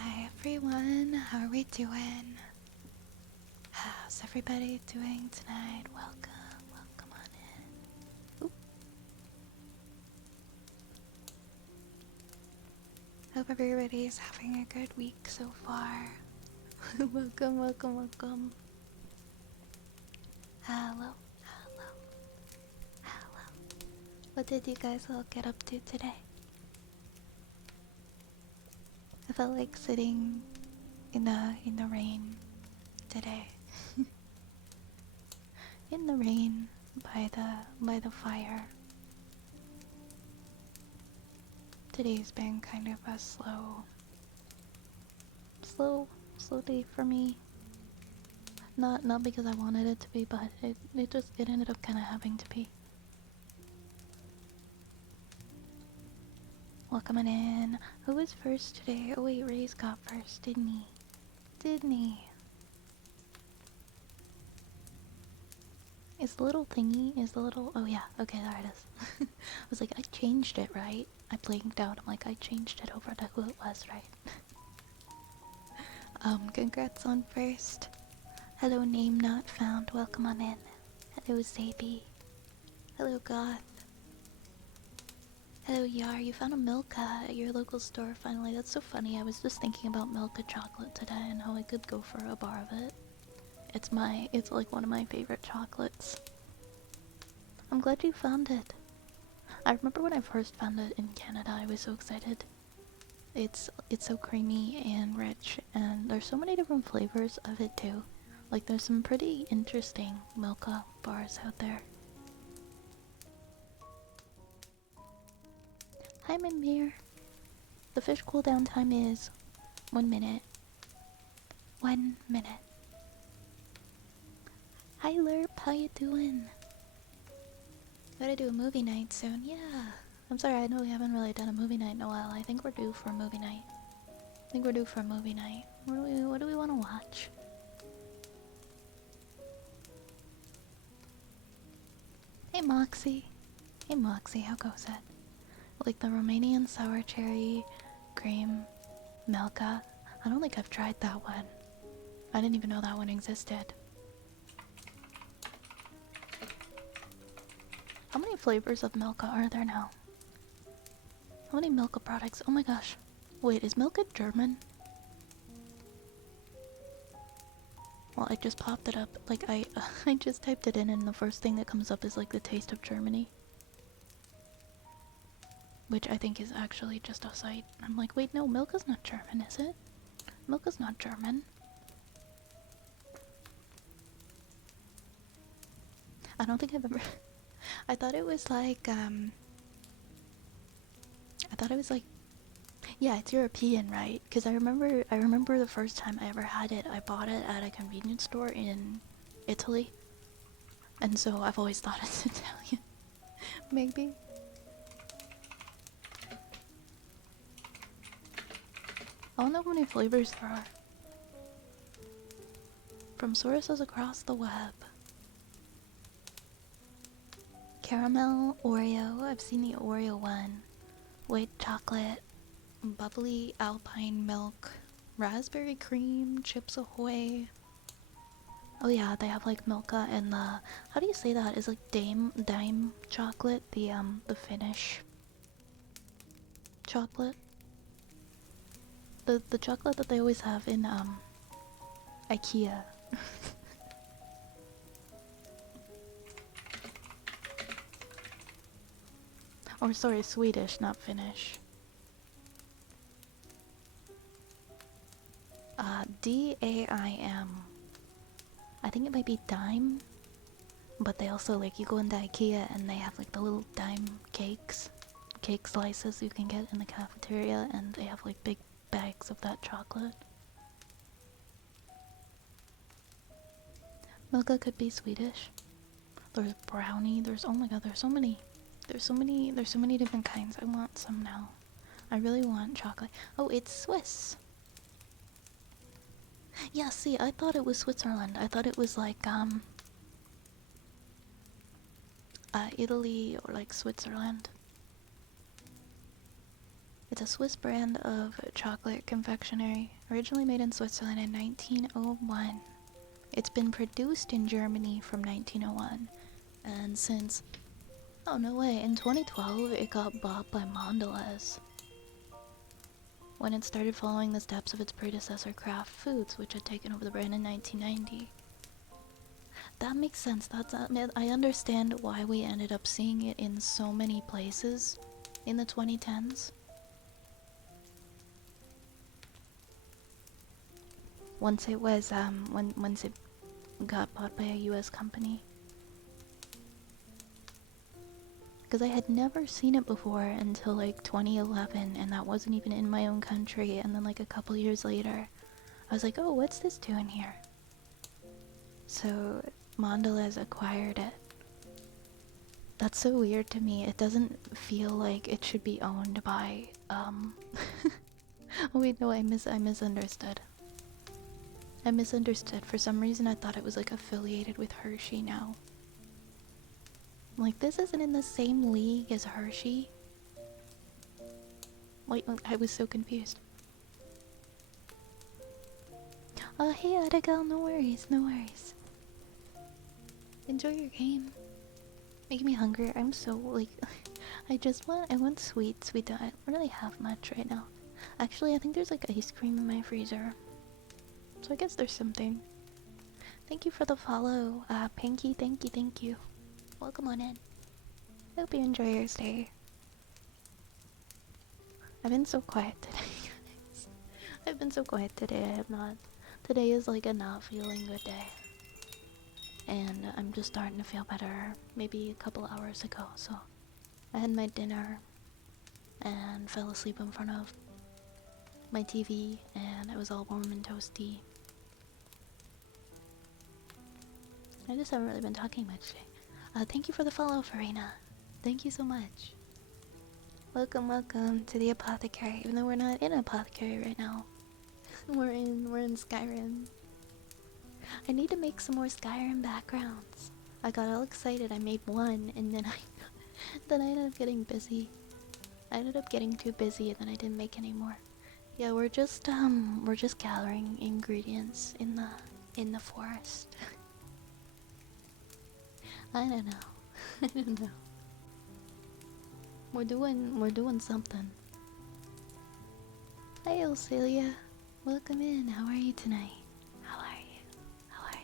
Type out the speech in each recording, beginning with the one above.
Hi everyone, how are we doing? How's everybody doing tonight? Welcome on in. Oop. Hope everybody's having a good week so far. welcome. Hello. What did you guys all get up to today? I felt like sitting in the rain today. In the rain by the fire. Today's been kind of a slow day for me. Not because I wanted it to be, but it ended up kind of having to be. Welcome in. Who was first today? Oh wait, Ray's got first, didn't he? Is the little thingy, oh yeah, okay, there it is. I was like, I changed it, right? I blinked out, I'm like, I changed it over to who it was, right? Congrats on first. Hello, name not found, welcome on in. Hello, Zaby. Hello, Goth. Hello, Yar, you found a Milka at your local store finally. That's so funny. I was just thinking about Milka chocolate today and how I could go for a bar of it. It's like one of my favorite chocolates. I'm glad you found it. I remember when I first found it in Canada, I was so excited. It's so creamy and rich, and there's so many different flavors of it too. Like there's some pretty interesting Milka bars out there. Hi, Mimir. The fish cooldown time is 1 minute. 1 minute. Hi, Lerp. How you doing? Gotta do a movie night soon. Yeah. I'm sorry, I know we haven't really done a movie night in a while. I think we're due for a movie night. What do we want to watch? Hey, Moxie. How goes it? Like the Romanian sour cherry cream Milka. I don't think I've tried that one. I didn't even know that one existed. How many flavors of Milka are there now? How many Milka products? Oh my gosh. Wait, is Milka German? Well, I just popped it up. Like, I just typed it in, and the first thing that comes up is like the taste of Germany. Which I think is actually just a site. I'm like, wait, no, Milka's not German, is it? Milka's not German. I don't think I've ever... I thought it was like, I thought it was like... Yeah, it's European, right? Because I remember the first time I ever had it, I bought it at a convenience store in Italy. And so I've always thought it's Italian. Maybe. I don't know how many flavors there are. From sources across the web. Caramel, Oreo, I've seen the Oreo one. White chocolate, bubbly alpine milk, raspberry cream, Chips Ahoy. Oh yeah, they have like Milka and the, how do you say that? Is like dime chocolate, the Finnish chocolate. The chocolate that they always have in IKEA. Or sorry, Swedish, not Finnish. DAIM. I think it might be dime, but they also, like, you go into IKEA and they have like the little dime cakes, cake slices you can get in the cafeteria, and they have like big bags of that chocolate. Milka could be Swedish. There's brownie, there's, oh my god, there's so many. There's so many different kinds. I want some now. I really want chocolate. Oh, it's Swiss. Yeah, see, I thought it was Switzerland. I thought it was like, Italy or like Switzerland. It's a Swiss brand of chocolate confectionery, originally made in Switzerland in 1901. It's been produced in Germany from 1901, and since, oh no way, in 2012 it got bought by Mondelez when it started following the steps of its predecessor Kraft Foods, which had taken over the brand in 1990. That makes sense. I understand why we ended up seeing it in so many places in the 2010s. Once it was once it got bought by a US company. Because I had never seen it before until like 2011, and that wasn't even in my own country. And then like a couple years later, I was like, oh, what's this doing here? So Mondelez acquired it. That's so weird to me. It doesn't feel like it should be owned by oh wait, no, I misunderstood. I misunderstood. For some reason I thought it was like affiliated with Hershey now. Like, this isn't in the same league as Hershey. Wait, I was so confused. Oh, hey, Attica, no worries, no worries. Enjoy your game. Making me hungry. I'm so, like, I want sweets. I don't really have much right now. Actually, I think there's, like, ice cream in my freezer. So I guess there's something. Thank you for the follow, Pinky, thank you. Welcome on in. I hope you enjoy your stay. I've been so quiet today, guys. I've been so quiet today, I have not. Today is like a not feeling good day. And I'm just starting to feel better maybe a couple hours ago, so I had my dinner and fell asleep in front of my TV, and it was all warm and toasty. I just haven't really been talking much today. Thank you for the follow, Farina. Thank you so much. Welcome to the apothecary. Even though we're not in apothecary right now, we're in Skyrim. I need to make some more Skyrim backgrounds. I got all excited. I made one, and then I ended up getting busy. I ended up getting too busy, and then I didn't make any more. Yeah, we're just gathering ingredients in the forest. I don't know. I don't know. We're doing something. Hey, Celia. Welcome in. How are you tonight? How are you? How are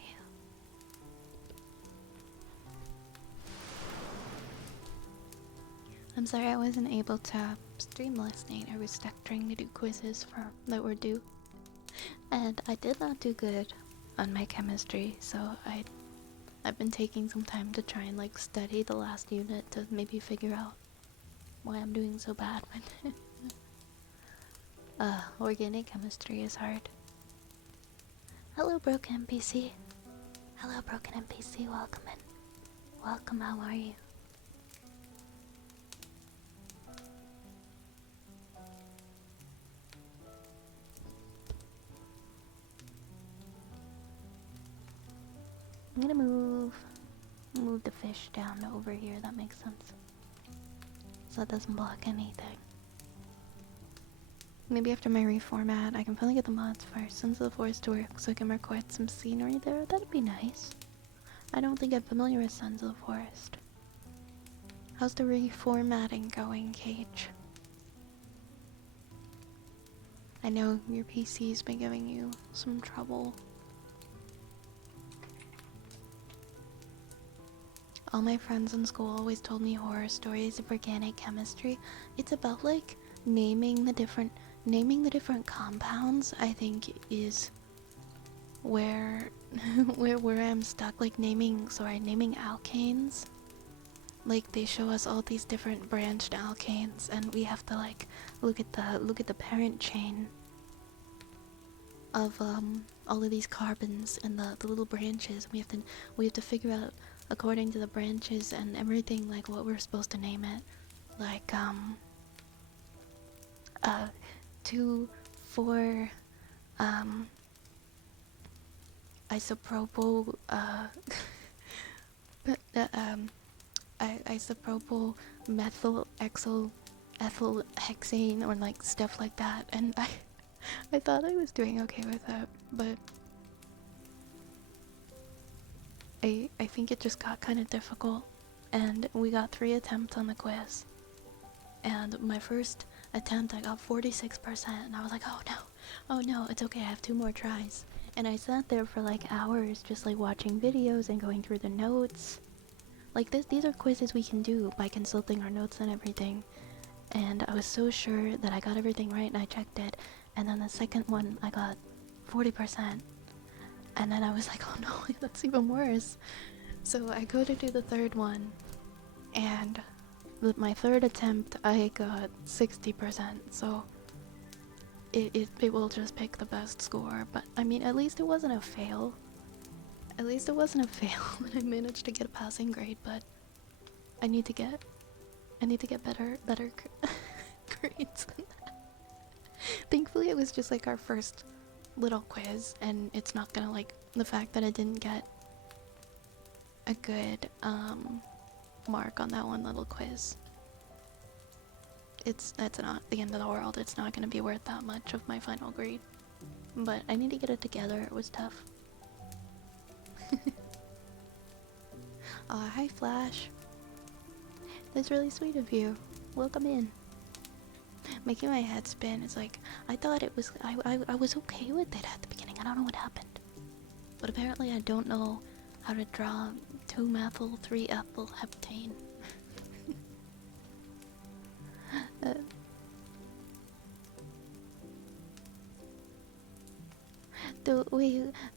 I'm sorry I wasn't able to stream last night. I was stuck trying to do quizzes that were due. And I did not do good on my chemistry, so I've been taking some time to try and like study the last unit to maybe figure out why I'm doing so bad with it. Organic chemistry is hard. Hello, Broken NPC. Hello, Broken NPC. Welcome in. Welcome, how are you? I'm gonna move the fish down over here. That makes sense. So that doesn't block anything. Maybe after my reformat, I can finally get the mods for Sons of the Forest to work so I can record some scenery there. That'd be nice. I don't think I'm familiar with Sons of the Forest. How's the reformatting going, Cage? I know your PC's been giving you some trouble. All my friends in school always told me horror stories of organic chemistry. It's about like naming the different compounds. I think is where where I'm stuck. Like naming alkanes. Like they show us all these different branched alkanes, and we have to like look at the parent chain of all of these carbons and the little branches. We have to figure out according to the branches and everything like what we're supposed to name it. Like 2, 4 isopropyl isopropyl methyl ethyl hexane or like stuff like that, and I thought I was doing okay with that, but I think it just got kind of difficult, and we got 3 attempts on the quiz, and my first attempt I got 46%, and I was like, oh no, it's okay, I have 2 more tries. And I sat there for like hours just like watching videos and going through the notes. Like these are quizzes we can do by consulting our notes and everything, and I was so sure that I got everything right, and I checked it, and then the second one I got 40%. And then I was like, oh no, that's even worse. So I go to do the third one, and with my third attempt, I got 60%. So it will just pick the best score. But I mean, at least it wasn't a fail. At least it wasn't a fail, and I managed to get a passing grade. But I need to get better grades than that. Thankfully, it was just like our first little quiz, and it's not gonna like the fact that I didn't get a good mark on that one little quiz. It's not the end of the world. It's not gonna be worth that much of my final grade, but I need to get it together. It was tough. Hi Flash. That's really sweet of you. Welcome in. Making my head spin. It's like I thought it was I was okay with it at the beginning. I don't know what happened, but apparently I don't know how to draw 2-methyl 3-ethyl heptane.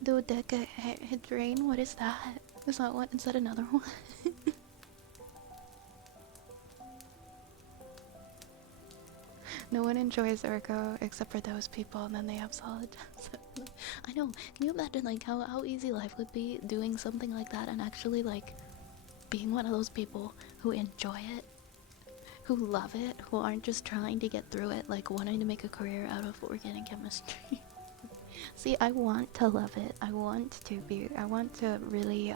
Dodecahedrane. What is that? Is that what? Is that another one? No one enjoys Ergo except for those people, and then they have solid. I know. Can you imagine like how easy life would be doing something like that and actually like being one of those people who enjoy it, who love it, who aren't just trying to get through it, like wanting to make a career out of organic chemistry. See, I want to love it. I want to really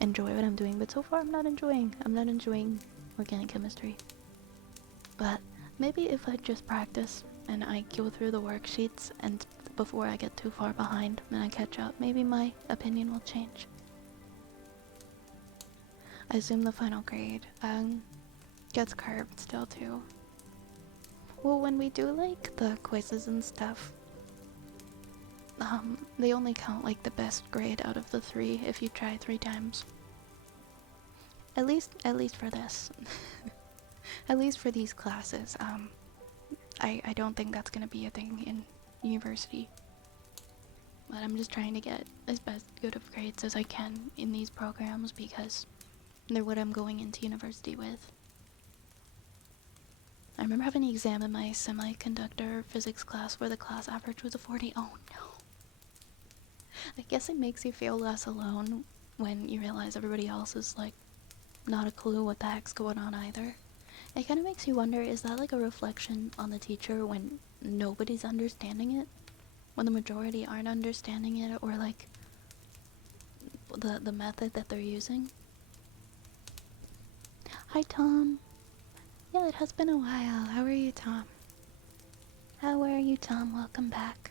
enjoy what I'm doing, but so far I'm not enjoying organic chemistry. But maybe if I just practice and I go through the worksheets and before I get too far behind and I catch up, maybe my opinion will change. I assume the final grade gets curved still too. Well, when we do like the quizzes and stuff, they only count like the best grade out of the 3 if you try 3 times. At least for this. At least for these classes. I don't think that's gonna be a thing in university. But I'm just trying to get as best good of grades as I can in these programs because they're what I'm going into university with. I remember having an exam in my semiconductor physics class where the class average was a 40. Oh no. I guess it makes you feel less alone when you realize everybody else is like not a clue what the heck's going on either. It kind of makes you wonder, is that like a reflection on the teacher when nobody's understanding it? When the majority aren't understanding it, or like the method that they're using? Hi Tom. Yeah, it has been a while. How are you, Tom? How are you, Tom? Welcome back.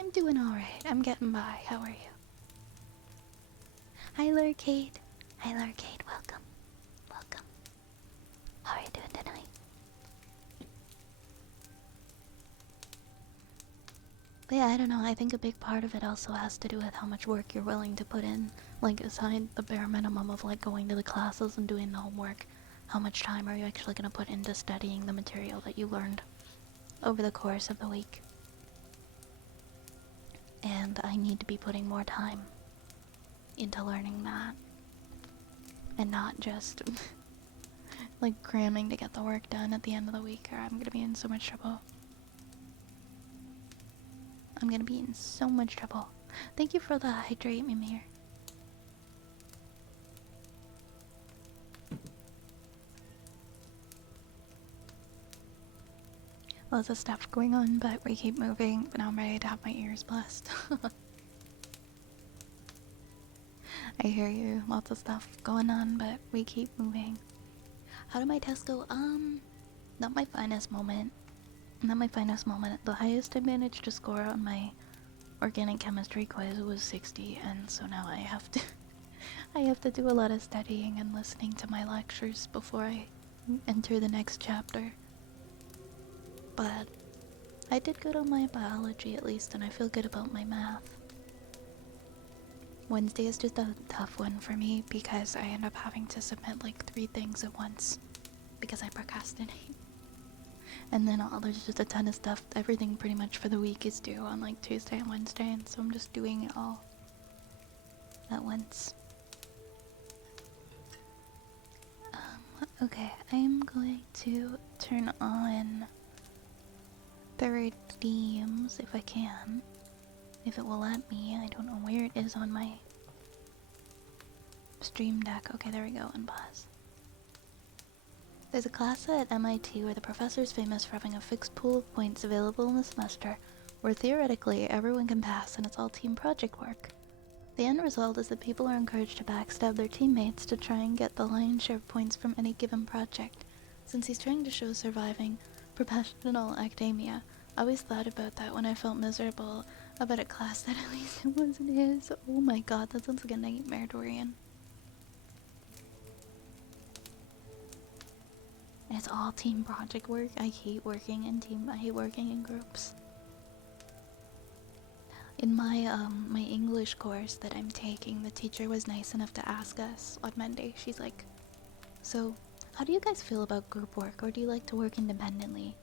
I'm doing alright. I'm getting by. How are you? Hi, Lurkade. Hi, Lurkade. Welcome. Welcome. How are you doing tonight? But yeah, I don't know. I think a big part of it also has to do with how much work you're willing to put in. Like, aside the bare minimum of like going to the classes and doing the homework, how much time are you actually going to put into studying the material that you learned over the course of the week? And I need to be putting more time into learning that. And not just like cramming to get the work done at the end of the week, or I'm going to be in so much trouble. I'm going to be in so much trouble. Thank you for the hydrate, Mimir. Lots of stuff going on, but we keep moving. But now I'm ready to have my ears blessed. I hear you. Lots of stuff going on, but we keep moving. How did my test go? Not my finest moment. Not my finest moment. The highest I managed to score on my organic chemistry quiz was 60, and so now I have to I have to do a lot of studying and listening to my lectures before I enter the next chapter. But I did good on my biology at least, and I feel good about my math. Wednesday is just a tough one for me because I end up having to submit like 3 things at once because I procrastinate. And then there's just a ton of stuff. Everything pretty much for the week is due on like Tuesday and Wednesday, and so I'm just doing it all at once. Okay, I am going to turn on the redeems if I can. If it will let me. I don't know where it is on my stream deck. Okay, there we go. Unpause. There's a class at MIT where the professor is famous for having a fixed pool of points available in the semester where theoretically everyone can pass and it's all team project work. The end result is that people are encouraged to backstab their teammates to try and get the lion's share of points from any given project. Since he's trying to show surviving professional academia, I always thought about that when I felt miserable about a class that at least it wasn't his. Oh my god, that sounds like a nightmare, Dorian. And it's all team project work. I hate working in groups. In my my English course that I'm taking, the teacher was nice enough to ask us on Monday. She's like, "So, how do you guys feel about group work, or do you like to work independently?"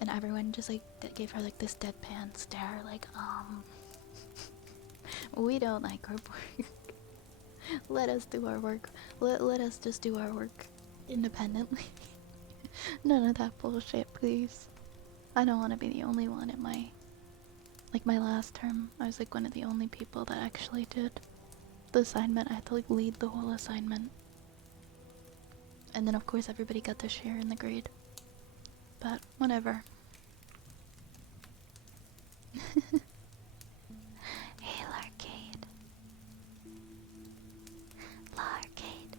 And everyone just like gave her like this deadpan stare, like, we don't like group work. Let us do our work. Let us just do our work independently. None of that bullshit, please. I don't want to be the only one at my last term. I was like one of the only people that actually did the assignment. I had to like lead the whole assignment. And then of course everybody got to share in the grade. But whatever. Hey Larcade. Larcade.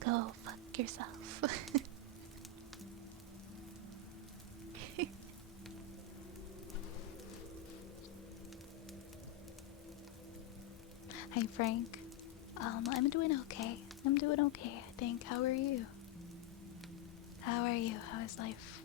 Go fuck yourself. Hi Frank. I'm doing okay. I'm doing okay, I think. How are you? How are you? How is life?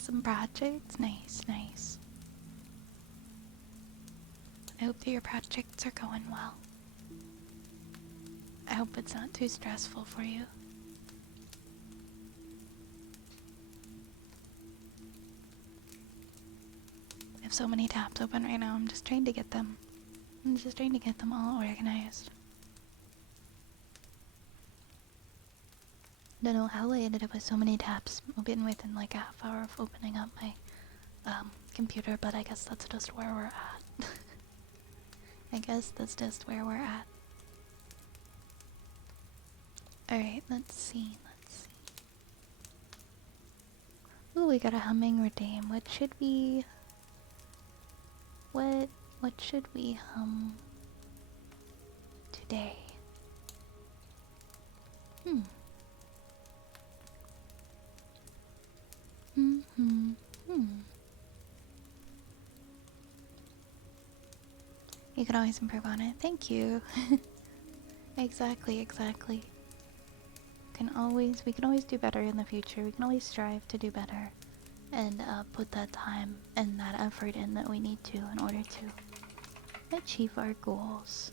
Some projects? Nice, nice. I hope that your projects are going well. I hope it's not too stressful for you. I have so many tabs open right now, I'm just trying to get them. I'm just trying to get them all organized. Don't know how I ended up with so many tabs open within like a half hour of opening up my computer, but I guess that's just where we're at. I guess that's just where we're at. Alright, let's see. Ooh, we got a humming redeem. What should we... What should we hum today? You can always improve on it. Thank you. Exactly. We can always do better in the future. We can always strive to do better and put that time and that effort in that we need to in order to achieve our goals.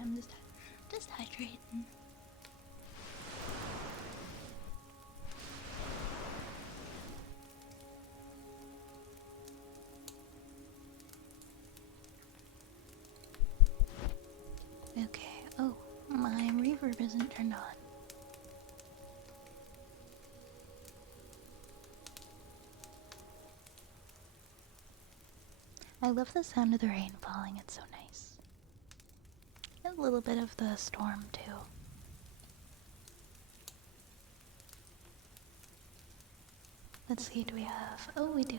I'm just hydrating. Okay, oh, my reverb isn't turned on. I love the sound of the rain falling, it's so nice. A little bit of the storm, too. Let's see, do we have... Oh, we do.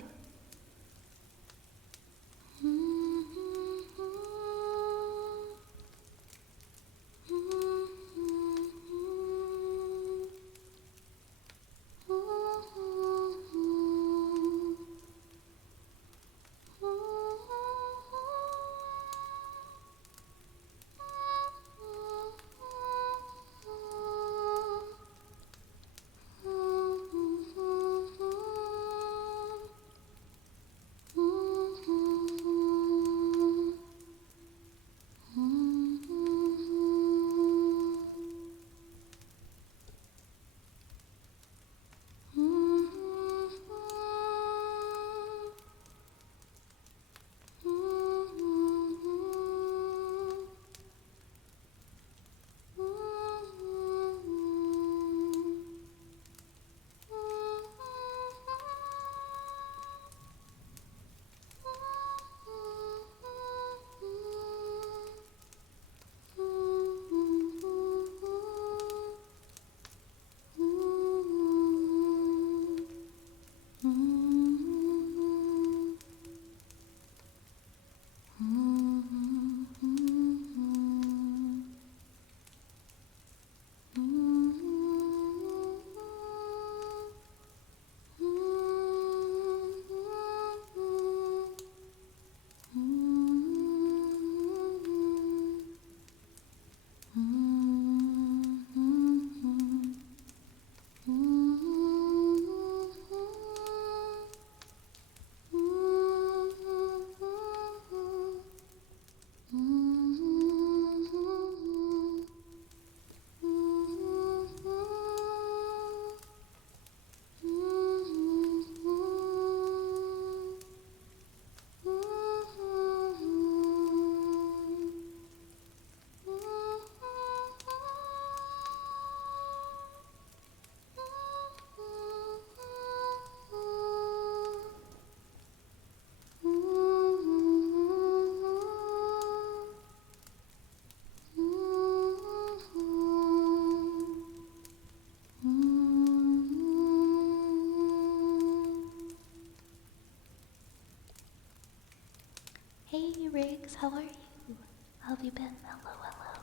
Hey Riggs, how are you? How have you been? Hello, hello.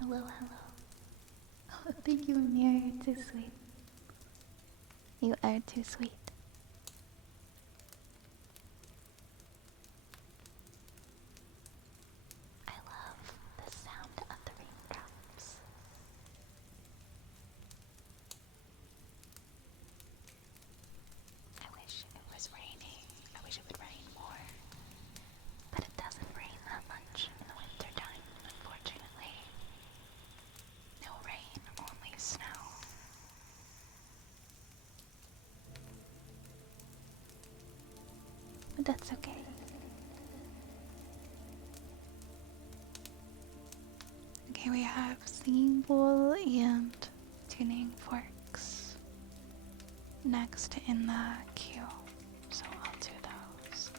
Hello, hello. Oh, thank you, Amir. You're too sweet. You are too sweet. I love But that's okay. Okay, we have singing bowl and tuning forks next in the queue. So I'll do those.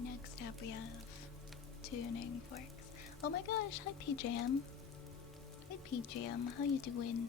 Next up we have tuning forks. Oh my gosh, hi PJM. Hi PJM, how you doing?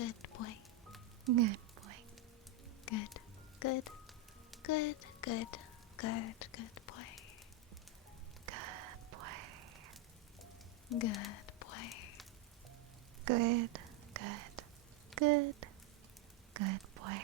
Good boy. Good boy. Good. Good. Good. Good. Good. Good boy. Good boy. Good boy. Good. Good. Good. Good boy.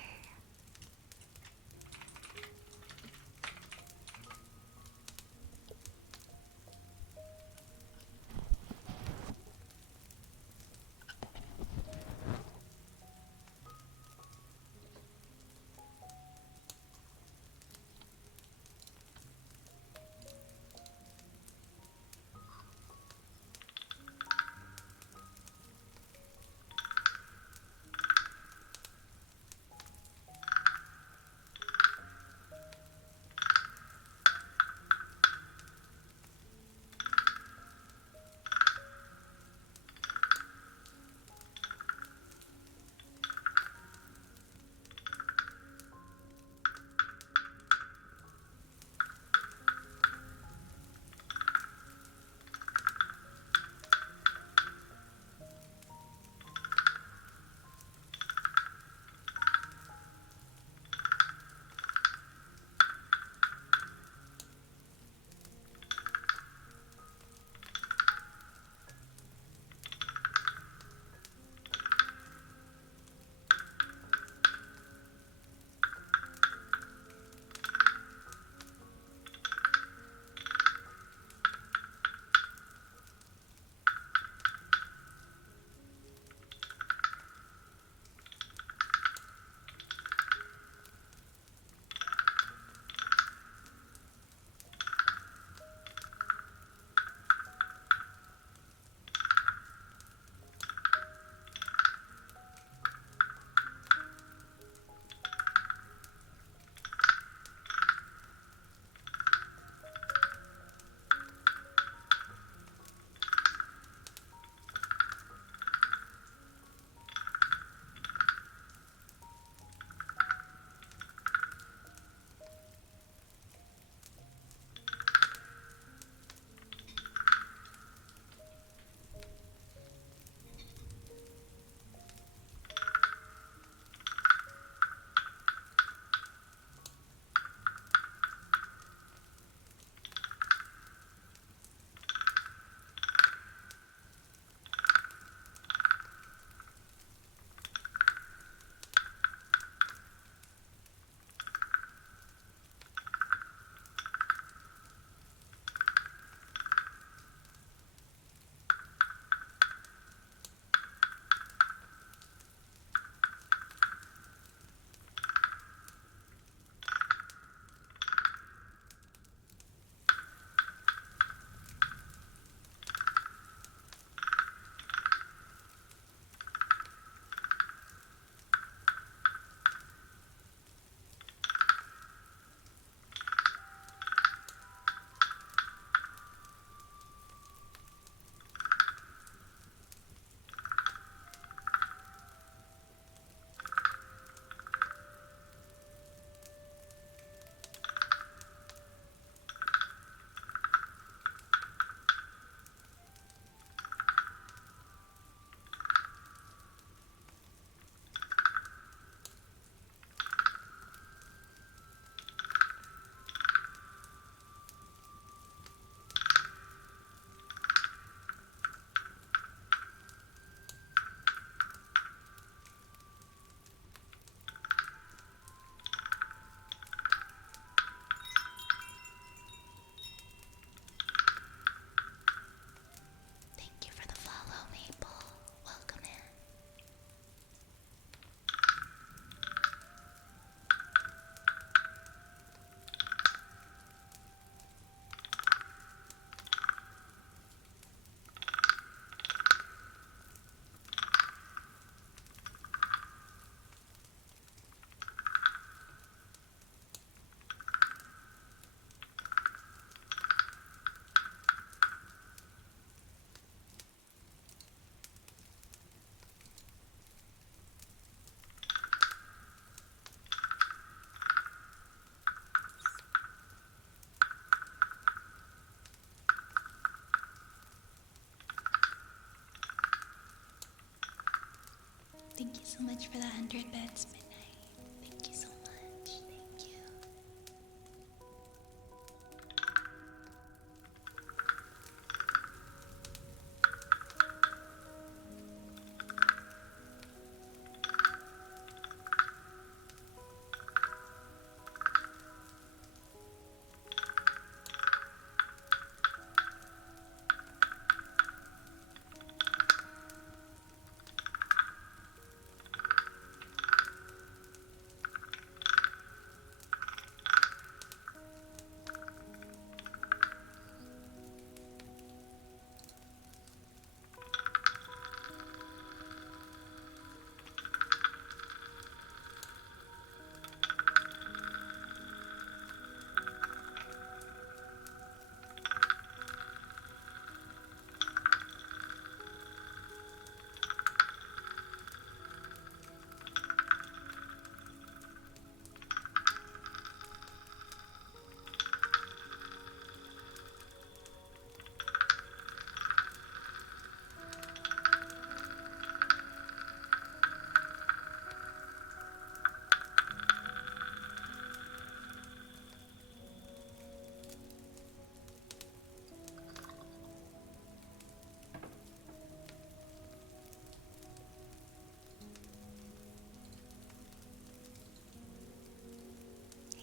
so much for the 100 bits, Midnight. Thank you so much. Thank you.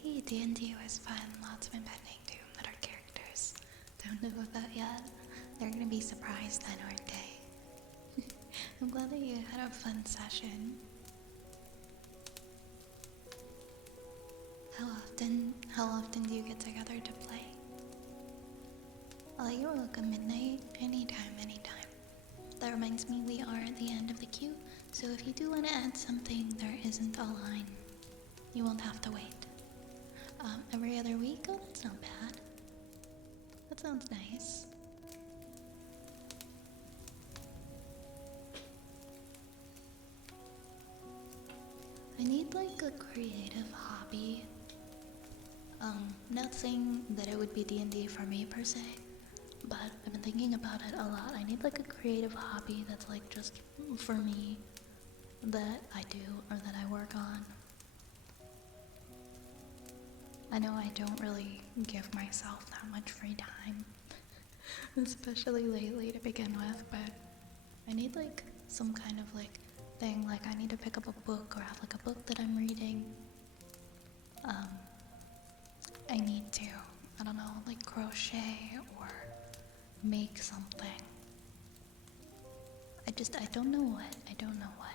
Hey, D&D was fun. Lots of impending doom that our characters don't know about yet. They're gonna be surprised then, aren't they? I'm glad that you had a fun session. How often do you get together to play? Oh, you're welcome, Midnight. Anytime, anytime. That reminds me, we are at the end of the queue, so if you do want to add something there isn't a line, you won't have to wait. Every other week? Oh, that's not bad. That sounds nice. I need like a creative hobby. Not saying that it would be D&D for me per se, but I've been thinking about it a lot. I need like a creative hobby that's like just for me, that I do or that I work on. I know I don't really give myself that much free time, especially lately to begin with, but I need like some kind of like thing, like I need to pick up a book or have like a book that I'm reading. I need to, I don't know, like crochet or make something. I don't know what.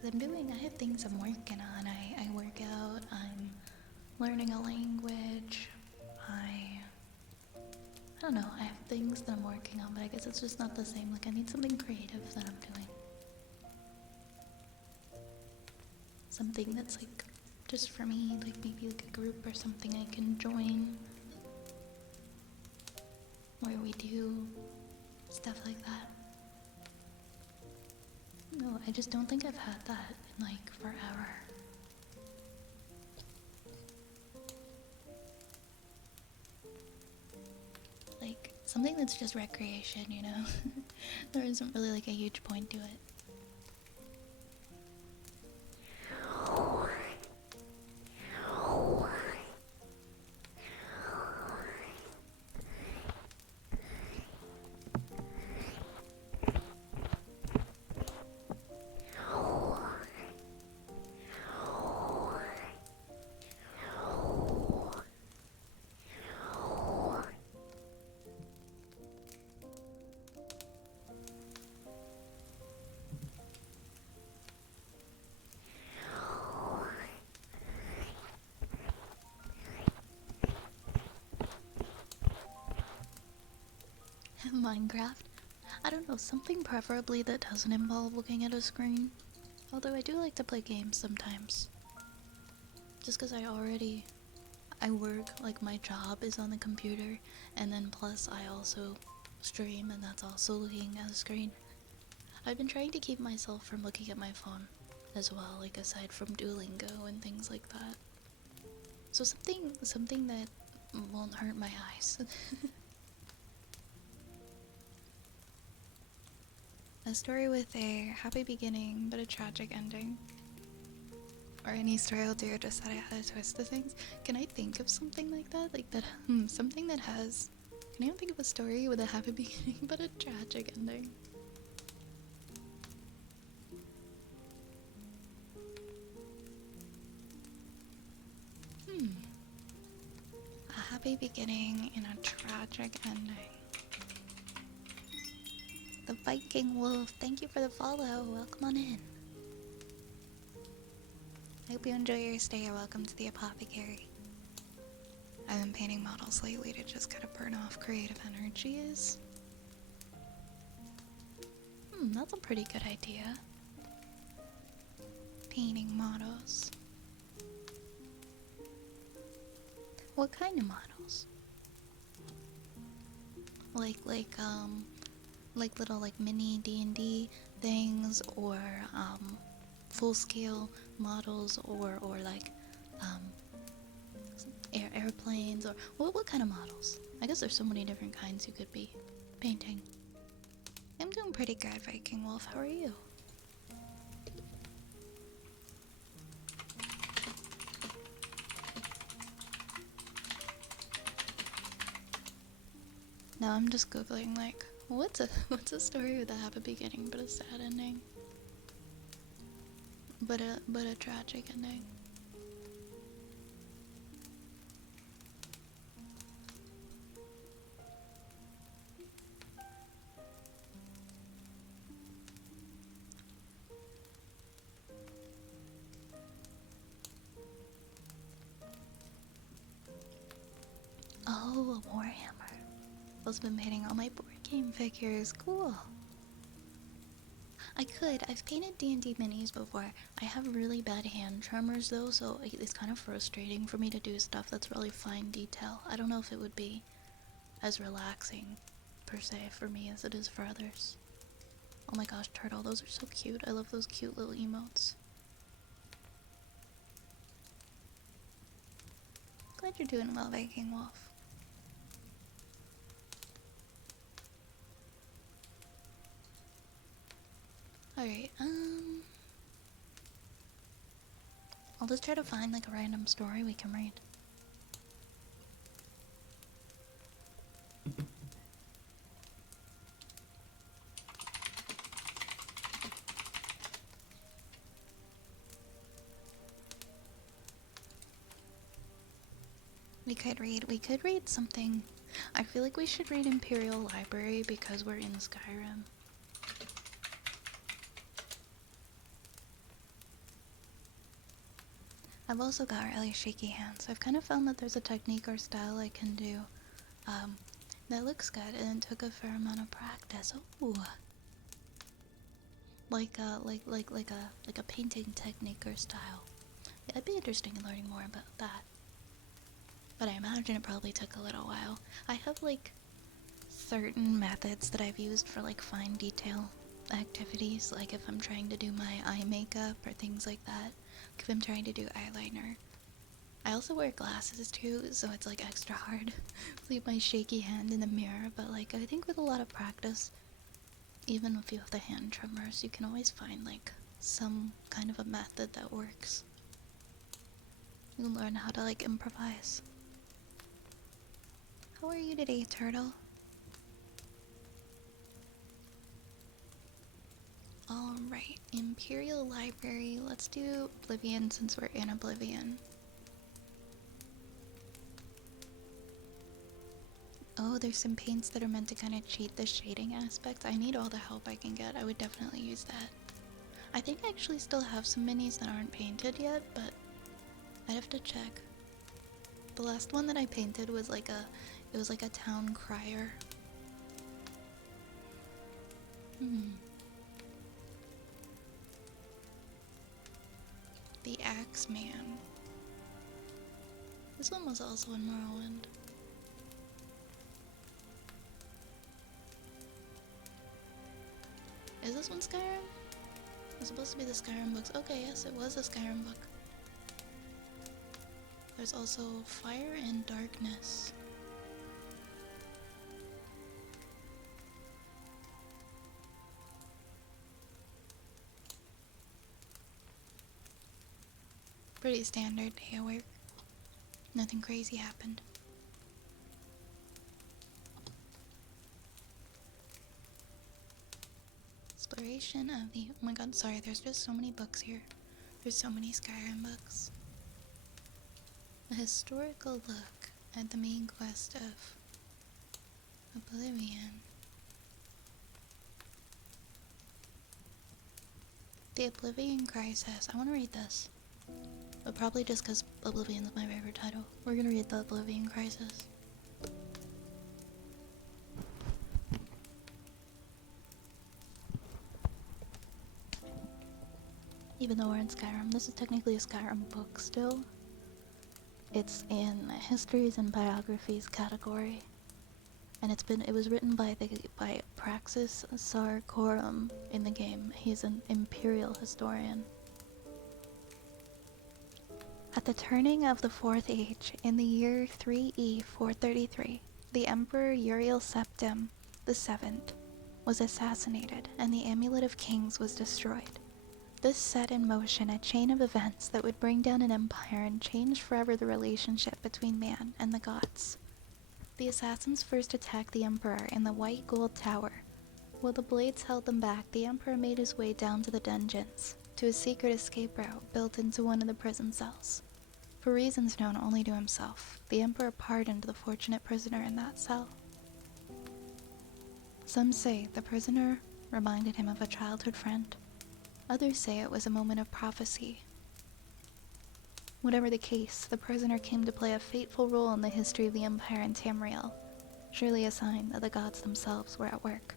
Cause I have things I'm working on. I work out, I'm learning a language, I don't know, I have things that I'm working on, but I guess it's just not the same. Like I need something creative that I'm doing. Something that's like just for me, like maybe like a group or something I can join where we do stuff like that. No, I just don't think I've had that in like forever. Like something that's just recreation, you know? There isn't really like a huge point to it. Minecraft? I don't know, something preferably that doesn't involve looking at a screen. Although I do like to play games sometimes. Just because I work, like my job is on the computer, and then plus I also stream, and that's also looking at a screen. I've been trying to keep myself from looking at my phone as well, like aside from Duolingo and things like that. So something that won't hurt my eyes. A story with a happy beginning but a tragic ending. Or any story I'll do just that I had a twist to things. Can I think of something like that? Like that, something that has... Can anyone think of a story with a happy beginning but a tragic ending? A happy beginning and a tragic ending. The Viking Wolf, thank you for the follow. Welcome on in. I hope you enjoy your stay. Welcome to the Apothecary. I've been painting models lately to just kind of burn off creative energies. That's a pretty good idea. Painting models. What kind of models? Like little like mini D&D things, or full scale models, or like airplanes, or what kind of models? I guess there's so many different kinds you could be painting. I'm doing pretty good, Viking Wolf. How are you? Now I'm just googling like what's a story with a happy beginning but a sad ending, but a tragic ending. Oh, a Warhammer. I've been painting all my board game figures. Cool. I've painted D&D minis before. I have really bad hand tremors though, so it's kind of frustrating for me to do stuff that's really fine detail. I don't know if it would be as relaxing, per se, for me as it is for others. Oh my gosh, Turtle, those are so cute. I love those cute little emotes. Glad you're doing well, Viking Wolf. Alright, I'll just try to find like a random story we can read. We could read something. I feel like we should read Imperial Library because we're in Skyrim. I've also got really shaky hands. I've kind of found that there's a technique or style I can do that looks good, and it took a fair amount of practice. Ooh. Like a painting technique or style. Yeah, it'd be interesting in learning more about that. But I imagine it probably took a little while. I have like certain methods that I've used for like fine detail activities, like if I'm trying to do my eye makeup or things like that, like if I'm trying to do eyeliner. I also wear glasses too, so it's like extra hard. Leave my shaky hand in the mirror, but like I think with a lot of practice, even if you have the hand tremors, you can always find like some kind of a method that works. You can learn how to like improvise. How are you today, Turtle? Alright, Imperial Library. Let's do Oblivion since we're in Oblivion. Oh, there's some paints that are meant to kind of cheat the shading aspect. I need all the help I can get. I would definitely use that. I think I actually still have some minis that aren't painted yet, but I'd have to check. The last one that I painted was like a town crier. The Axeman. This one was also in Morrowind. Is this one Skyrim? It's supposed to be the Skyrim books. Okay, yes, it was a Skyrim book. There's also Fire and Darkness. Pretty standard day at work. Nothing crazy happened. Exploration of the... Oh my god, sorry, there's just so many books here. There's so many Skyrim books. A historical look at the main quest of Oblivion. The Oblivion Crisis. I want to read this. But probably just because Oblivion's my favorite title. We're gonna read the Oblivion Crisis. Even though we're in Skyrim, this is technically a Skyrim book still. It's in histories and biographies category. And it was written by Praxis Sarcorum in the game. He's an imperial historian. At the turning of the Fourth Age, in the year 3E 433, the Emperor Uriel Septim VII was assassinated and the Amulet of Kings was destroyed. This set in motion a chain of events that would bring down an empire and change forever the relationship between man and the gods. The assassins first attacked the Emperor in the White Gold Tower. While the blades held them back, the Emperor made his way down to the dungeons, to a secret escape route built into one of the prison cells. For reasons known only to himself, the Emperor pardoned the fortunate prisoner in that cell. Some say the prisoner reminded him of a childhood friend. Others say it was a moment of prophecy. Whatever the case, the prisoner came to play a fateful role in the history of the Empire in Tamriel, surely a sign that the gods themselves were at work.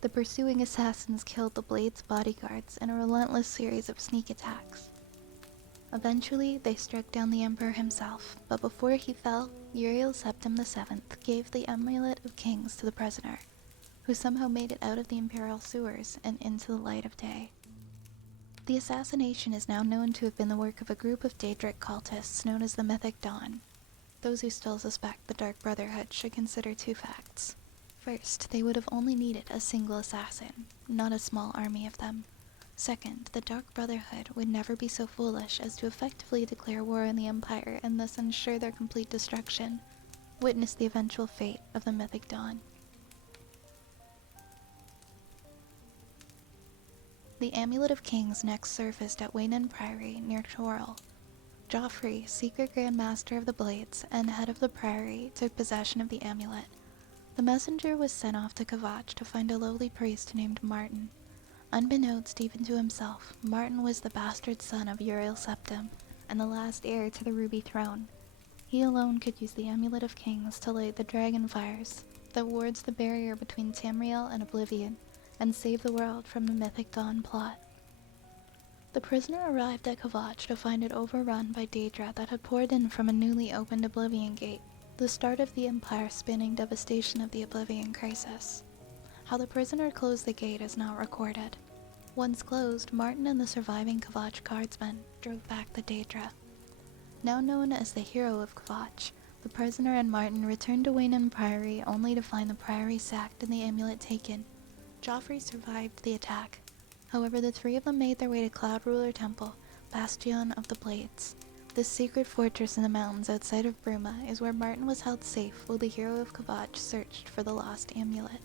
The pursuing assassins killed the Blade's bodyguards in a relentless series of sneak attacks. Eventually, they struck down the Emperor himself, but before he fell, Uriel Septim VII gave the Amulet of Kings to the prisoner, who somehow made it out of the Imperial sewers and into the light of day. The assassination is now known to have been the work of a group of Daedric cultists known as the Mythic Dawn. Those who still suspect the Dark Brotherhood should consider two facts. First, they would have only needed a single assassin, not a small army of them. Second, the Dark Brotherhood would never be so foolish as to effectively declare war on the Empire and thus ensure their complete destruction. Witness the eventual fate of the Mythic Dawn. The Amulet of Kings next surfaced at Waynon Priory near Chorrol. Joffrey, secret Grand Master of the Blades and head of the Priory, took possession of the amulet. The messenger was sent off to Kvatch to find a lowly priest named Martin. Unbeknownst even to himself, Martin was the bastard son of Uriel Septim and the last heir to the Ruby Throne. He alone could use the Amulet of Kings to light the dragon fires that wards the barrier between Tamriel and Oblivion, and save the world from the Mythic Dawn plot. The prisoner arrived at Kvatch to find it overrun by Daedra that had poured in from a newly opened Oblivion Gate, the start of the Empire spanning devastation of the Oblivion Crisis. How the prisoner closed the gate is not recorded. Once closed, Martin and the surviving Kvatch guardsmen drove back the Daedra. Now known as the Hero of Kvatch, the prisoner and Martin returned to Waynon Priory only to find the Priory sacked and the amulet taken. Joffrey survived the attack. However, the three of them made their way to Cloud Ruler Temple, Bastion of the Blades. This secret fortress in the mountains outside of Bruma is where Martin was held safe while the Hero of Kvatch searched for the lost amulet.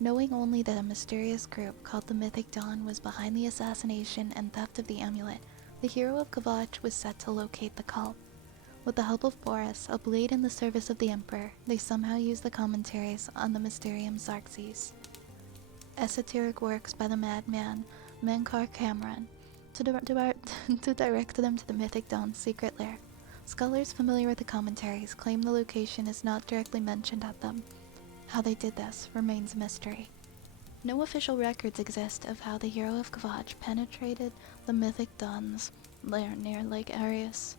Knowing only that a mysterious group called the Mythic Dawn was behind the assassination and theft of the amulet, the Hero of Kvatch was set to locate the cult. With the help of Boris, a blade in the service of the Emperor, they somehow used the commentaries on the Mysterium Xarxes, esoteric works by the madman Menkar Cameron, to direct them to the Mythic Dawn's secret lair. Scholars familiar with the commentaries claim the location is not directly mentioned at them. How they did this remains a mystery. No official records exist of how the Hero of Kvatch penetrated the Mythic Dawn's lair near Lake Arius.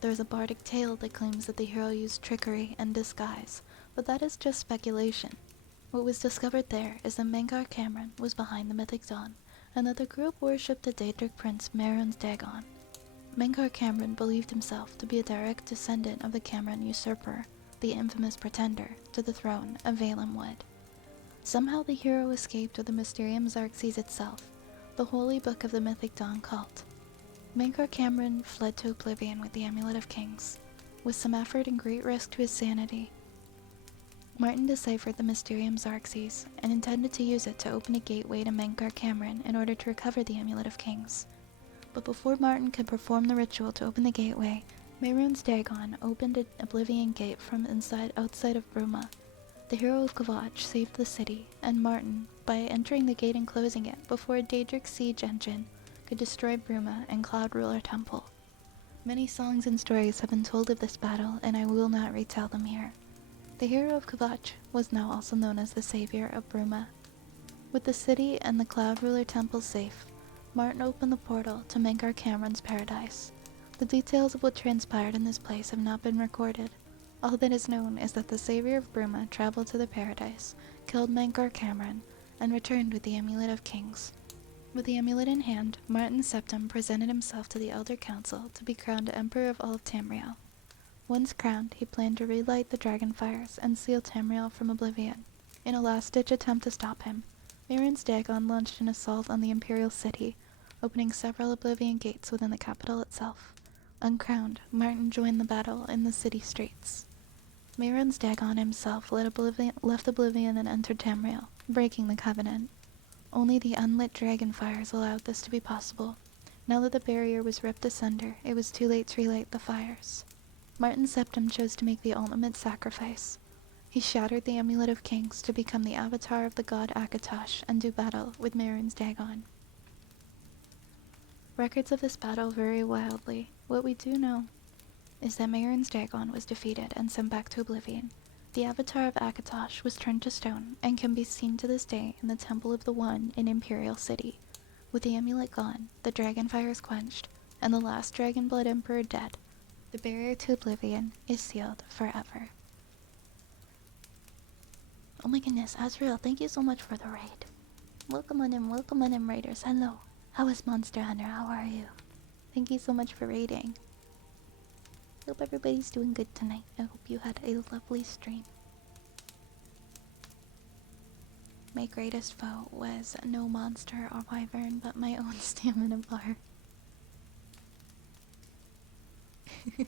There is a bardic tale that claims that the hero used trickery and disguise, but that is just speculation. What was discovered there is that Menkar Cameron was behind the Mythic Dawn, and that the group worshipped the Daedric prince Meryn's Dagon. Menkar Cameron believed himself to be a direct descendant of the Cameron usurper, the infamous pretender to the throne of Valem Wood. Somehow the hero escaped with the Mysterium Xarxes itself, the holy book of the Mythic Dawn cult. Mankar Cameron fled to oblivion with the Amulet of Kings. With some effort and great risk to his sanity, Martin deciphered the Mysterium Xarxes and intended to use it to open a gateway to Mankar Cameron in order to recover the Amulet of Kings. But before Martin could perform the ritual to open the gateway, Mehrunes Dagon opened an Oblivion gate from outside of Bruma. The hero of Kvatch saved the city, and Martin, by entering the gate and closing it before a Daedric siege engine could destroy Bruma and Cloud Ruler Temple. Many songs and stories have been told of this battle, and I will not retell them here. The hero of Kvatch was now also known as the savior of Bruma. With the city and the Cloud Ruler Temple safe, Martin opened the portal to Mankar Cameron's paradise. The details of what transpired in this place have not been recorded. All that is known is that the savior of Bruma traveled to the paradise, killed Mankar Cameron, and returned with the Amulet of Kings. With the amulet in hand, Martin Septim presented himself to the Elder Council to be crowned Emperor of all of Tamriel. Once crowned, he planned to relight the dragon fires and seal Tamriel from oblivion. In a last-ditch attempt to stop him, Mehrunes Dagon launched an assault on the Imperial City, opening several oblivion gates within the capital itself. Uncrowned, Martin joined the battle in the city streets. Mehrunes Dagon himself left Oblivion and entered Tamriel, breaking the covenant. Only the unlit dragon fires allowed this to be possible. Now that the barrier was ripped asunder, it was too late to relight the fires. Martin Septim chose to make the ultimate sacrifice. He shattered the Amulet of Kings to become the avatar of the god Akatosh and do battle with Mehrunes Dagon. Records of this battle vary wildly. What we do know is that Mehrunes Dagon was defeated and sent back to oblivion. The avatar of Akatosh was turned to stone and can be seen to this day in the Temple of the One in Imperial City. With the amulet gone, the dragon fires quenched, and the last Dragonblood Emperor dead, the barrier to oblivion is sealed forever. Oh my goodness, Azrael, thank you so much for the raid. Welcome on in, raiders. Hello. How is Monster Hunter? How are you? Thank you so much for raiding. Hope everybody's doing good tonight. I hope you had a lovely stream. My greatest foe was no monster or wyvern, but my own stamina bar. I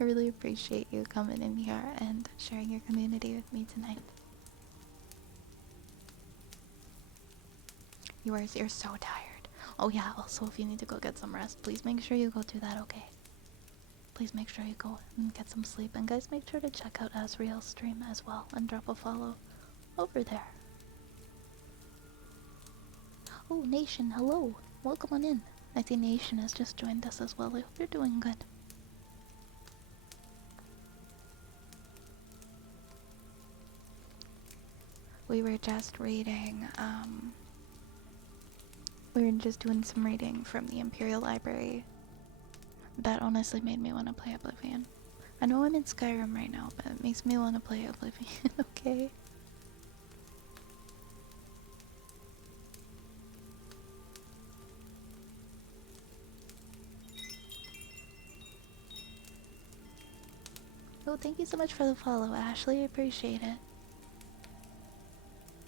really appreciate you coming in here and sharing your community with me tonight. You're so tired. Oh yeah, also if you need to go get some rest, please make sure you go do that, okay? Please make sure you go and get some sleep. And guys, make sure to check out Azrael's stream as well and drop a follow over there. Oh, Nation, hello. Welcome on in. I think Nation has just joined us as well. I hope you're doing good. We were just reading, we were just doing some reading from the Imperial Library. That honestly made me want to play Oblivion. I know I'm in Skyrim right now, but it makes me want to play Oblivion, okay? Oh, thank you so much for the follow, Ashley. I appreciate it.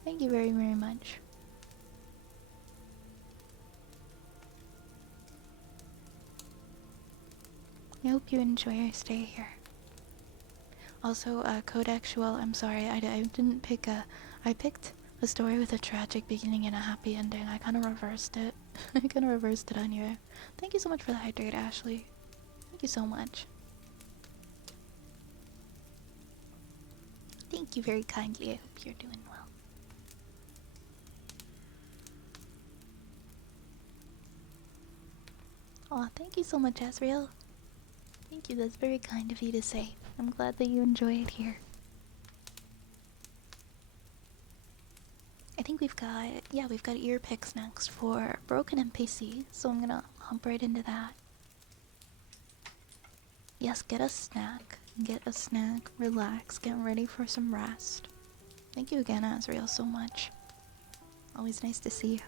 Thank you very, very much. I hope you enjoy your stay here. Also, Codexual, I'm sorry, I didn't pick I picked a story with a tragic beginning and a happy ending. I kind of reversed it. I kind of reversed it on you. Thank you so much for the hydrate, Ashley. Thank you so much. Thank you very kindly. I hope you're doing well. Aw, thank you so much, Azrael. Thank you, that's very kind of you to say. I'm glad that you enjoy it here. I think we've got ear picks next for Broken NPC, so I'm gonna hop right into that. Yes, get a snack, relax, get ready for some rest. Thank you again, Azrael, so much. Always nice to see you.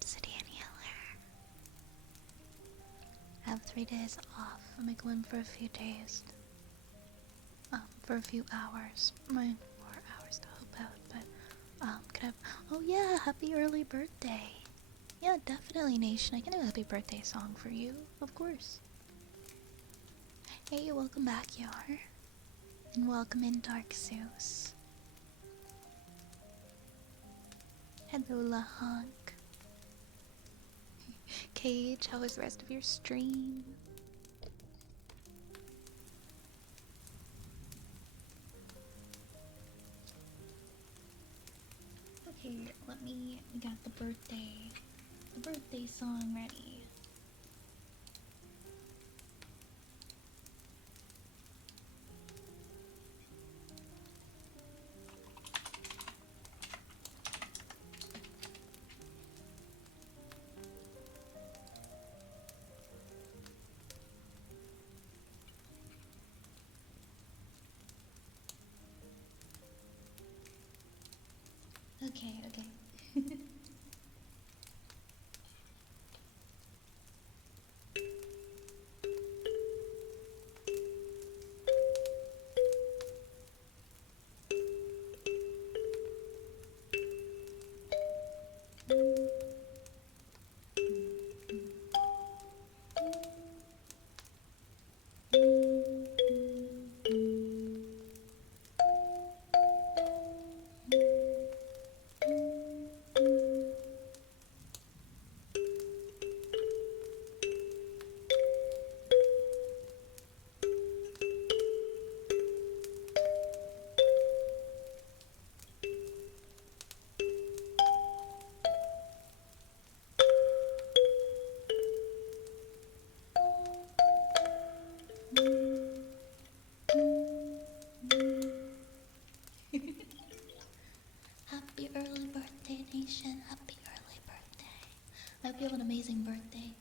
Obsidian Healer. I have 3 days off. I'm going for a few days. For a few hours. My 4 hours to help out, but can I? Oh yeah, happy early birthday. Yeah, definitely, Nation. I can do a happy birthday song for you, of course. Hey, welcome back, Yar. And welcome in, Dark Zeus. Hello, Lahonk. Cage, how was the rest of your stream? Okay, let me get the birthday song ready. Okay. Happy early birthday, Nation. Happy early birthday. I hope you have an amazing birthday.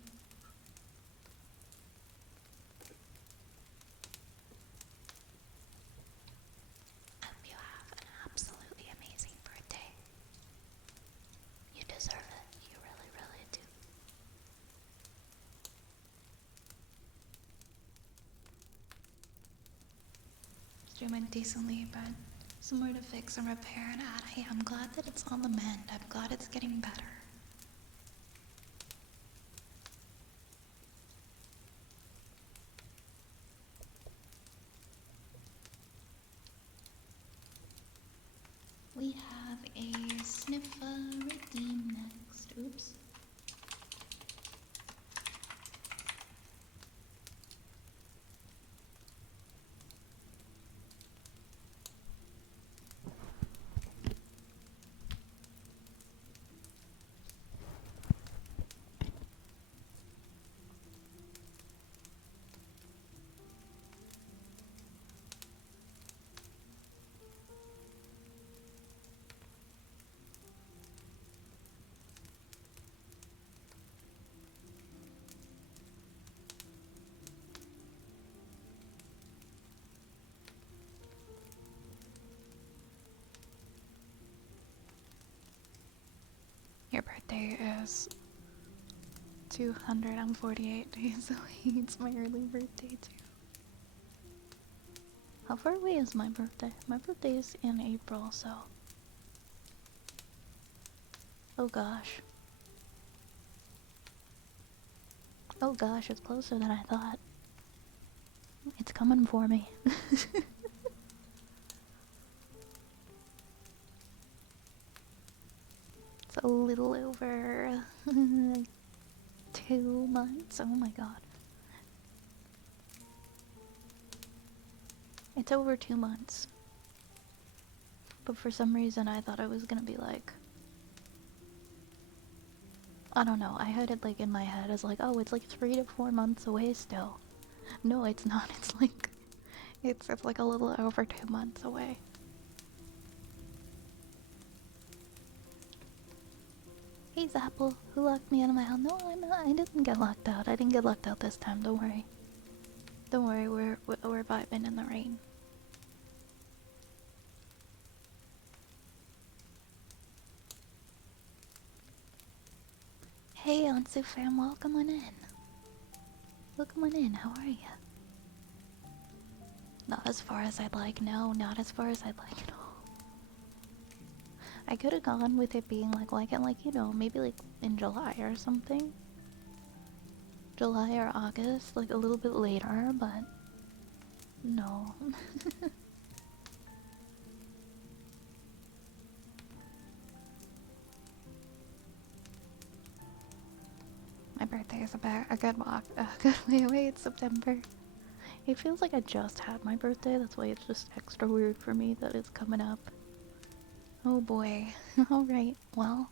I hope you have an absolutely amazing birthday. You deserve it. You really, really do. Stream went decently, but some more to fix and repair and add. Hey, I'm glad that it's on the mend. I'm glad it's getting better. We have a Sniffer redeem next. Oops. Your birthday is 248 days away. It's my early birthday too. How far away is my birthday? My birthday is in April, so... Oh gosh. Oh gosh, it's closer than I thought. It's coming for me. It's a little over 2 months. Oh my god. It's over 2 months. But for some reason I thought it was gonna be like... I don't know, I had it like in my head as like, oh, it's like 3 to 4 months away still. No, it's not. It's like... It's like a little over 2 months away. Hey Zapple, who locked me out of my house? No, I didn't get locked out. I didn't get locked out this time, don't worry. Don't worry, we're vibing in the rain. Hey, Ansu fam, welcome on in. Welcome on in, how are ya? Not as far as I'd like, no, not as far as I'd like at all. I could have gone with it being like, you know, maybe like in July or something. July or August, like a little bit later, but no. My birthday is about a good walk. A good way away. It's September. It feels like I just had my birthday. That's why it's just extra weird for me that it's coming up. Oh boy. Alright, well,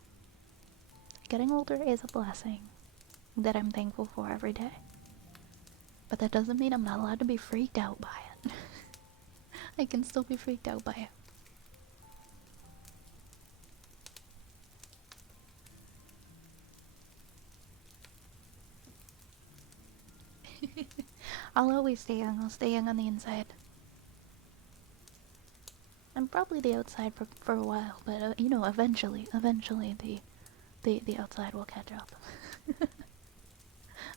getting older is a blessing that I'm thankful for every day. But that doesn't mean I'm not allowed to be freaked out by it. I can still be freaked out by it. I'll always stay young. I'll stay young on the inside. I'm probably the outside for a while, but you know, eventually the outside will catch up.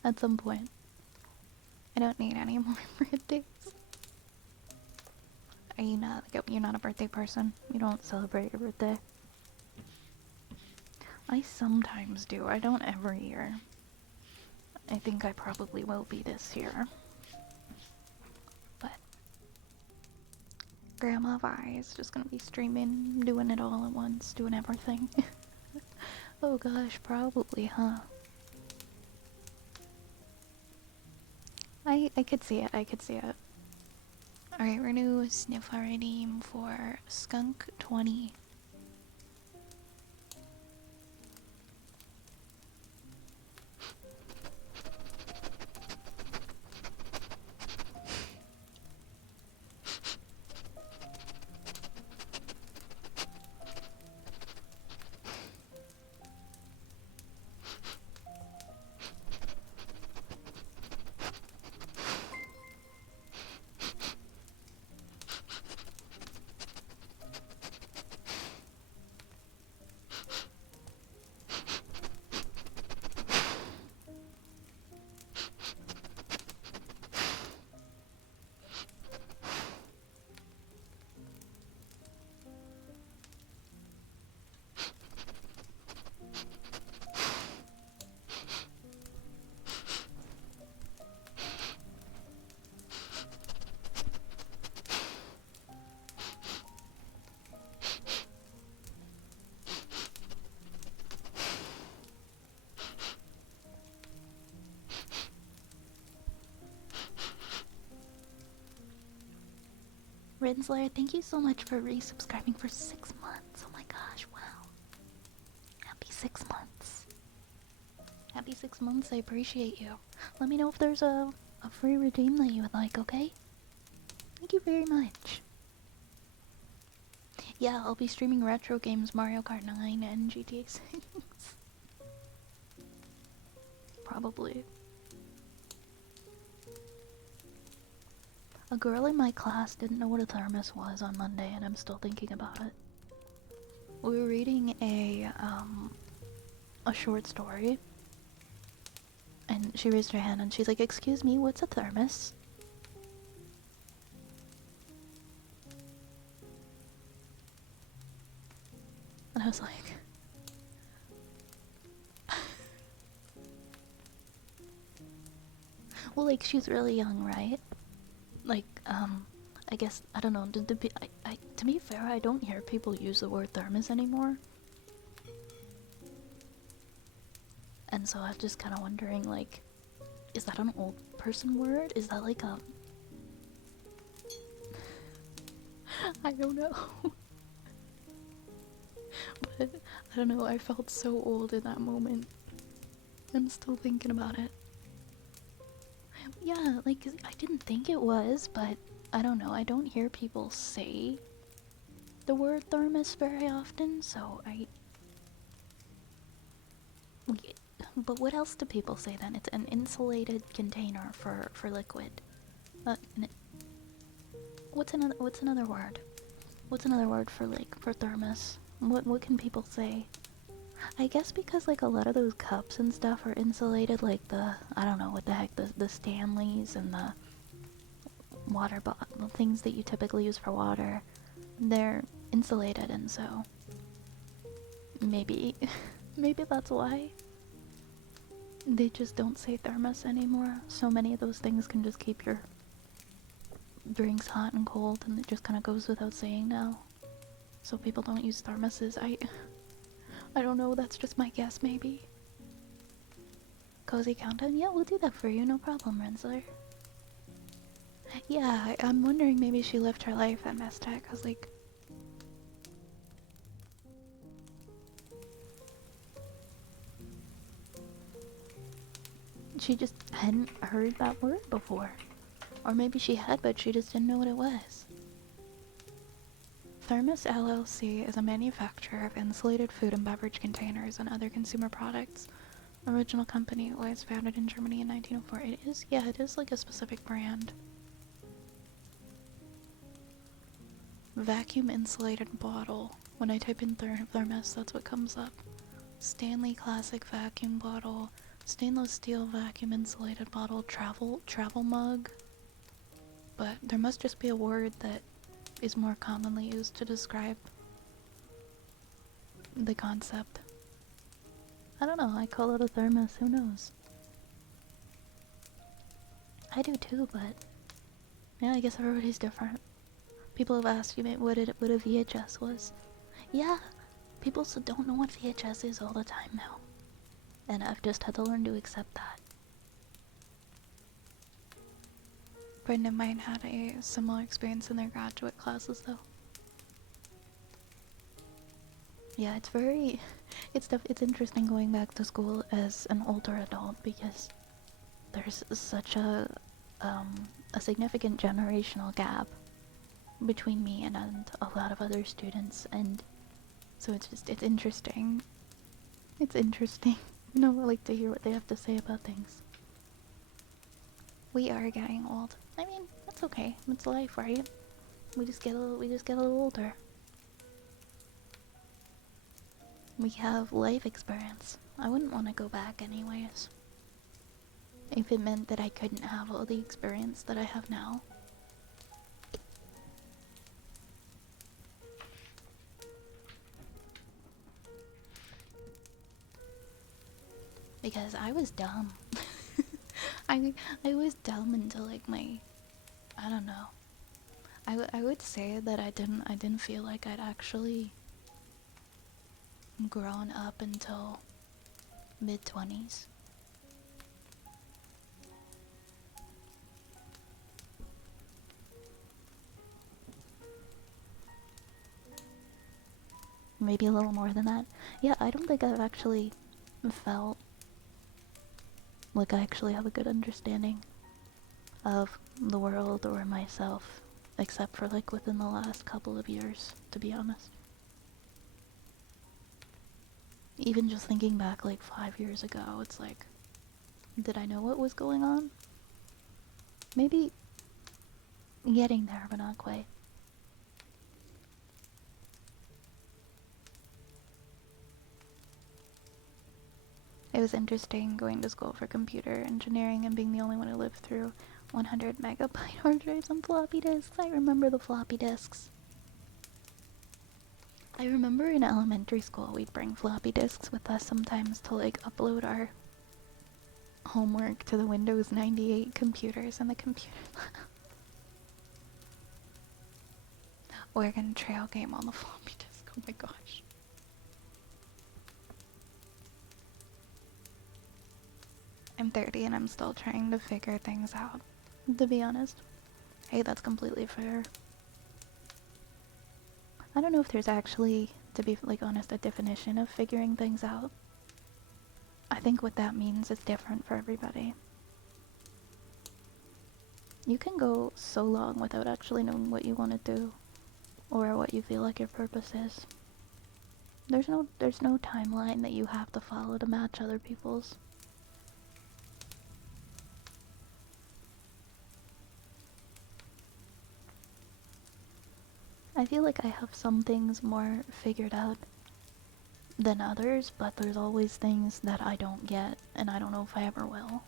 At some point. I don't need any more birthdays. Are you not? You're not a birthday person. You don't celebrate your birthday. I sometimes do. I don't every year. I think I probably will be this year. But Grandma Vi is just gonna be streaming, doing it all at once, doing everything. Oh gosh, probably, huh? I could see it. I could see it. Alright, we're gonna sniff our name for Skunk 20. Rinsler, thank you so much for resubscribing for 6 months. Oh my gosh, wow. Happy 6 months. Happy 6 months, I appreciate you. Let me know if there's a free redeem that you would like, okay? Thank you very much. Yeah, I'll be streaming retro games, Mario Kart 9 and GTA 6. Probably. A girl in my class didn't know what a thermos was on Monday, and I'm still thinking about it. We were reading a short story, and she raised her hand and she's like, "Excuse me, what's a thermos?" And I was like, well, like, she's really young, right? Like, I guess, I don't know, to be fair, I don't hear people use the word thermos anymore. And so I was just kind of wondering, like, is that an old person word? Is that like a... I don't know. But, I don't know, I felt so old in that moment. I'm still thinking about it. Yeah, like, I didn't think it was, but I don't know, I don't hear people say the word thermos very often, so but what else do people say then? It's an insulated container for liquid. And what's another word? What's another word for, like, for thermos? What can people say? I guess because like a lot of those cups and stuff are insulated, like the I don't know what the heck the Stanleys and the water bottle things that you typically use for water, they're insulated, and so maybe maybe that's why they just don't say thermos anymore. So many of those things can just keep your drinks hot and cold, and it just kind of goes without saying now. So people don't use thermoses. I don't know. That's just my guess, maybe. Cozy countdown? Yeah, we'll do that for you. No problem, Rensler. Yeah, I'm wondering maybe she lived her life at Mestec. I was like, she just hadn't heard that word before. Or maybe she had, but she just didn't know what it was. Thermos LLC is a manufacturer of insulated food and beverage containers and other consumer products. Original company was founded in Germany in 1904. It is, yeah, it is like a specific brand. Vacuum insulated bottle. When I type in thermos, that's what comes up. Stanley Classic vacuum bottle. Stainless steel vacuum insulated bottle. Travel mug. But there must just be a word that is more commonly used to describe the concept. I don't know, I call it a thermos, who knows? I do too, but yeah, I guess everybody's different. People have asked me what a VHS was. Yeah, people still don't know what VHS is all the time now. And I've just had to learn to accept that. A friend of mine had a similar experience in their graduate classes though. Yeah, it's very, it's interesting going back to school as an older adult because there's such a significant generational gap between me and a lot of other students, and so it's interesting. It's interesting. You know, I like to hear what they have to say about things. We are getting old. I mean, that's okay. It's life, right? We just get a little older. We have life experience. I wouldn't want to go back anyways. If it meant that I couldn't have all the experience that I have now. Because I was dumb. I was dumb until like my, I don't know. I would say that I didn't feel like I'd actually grown up until mid-20s. Maybe a little more than that. Yeah, I don't think I've actually felt like I actually have a good understanding of the world or myself, except for like within the last couple of years, to be honest. Even just thinking back like 5 years ago, it's like, did I know what was going on? Maybe getting there, but not quite. It was interesting going to school for computer engineering and being the only one who lived through 100 megabyte hard drives on floppy disks. I remember the floppy disks. I remember in elementary school we'd bring floppy disks with us sometimes to like upload our homework to the Windows 98 computers and the computer. Oregon Trail game on the floppy disk. Oh my gosh. I'm 30 and I'm still trying to figure things out, to be honest. Hey, that's completely fair. I don't know if there's actually, to be like honest, a definition of figuring things out. I think what that means is different for everybody. You can go so long without actually knowing what you want to do or what you feel like your purpose is. There's no timeline that you have to follow to match other people's. I feel like I have some things more figured out than others, but there's always things that I don't get, and I don't know if I ever will.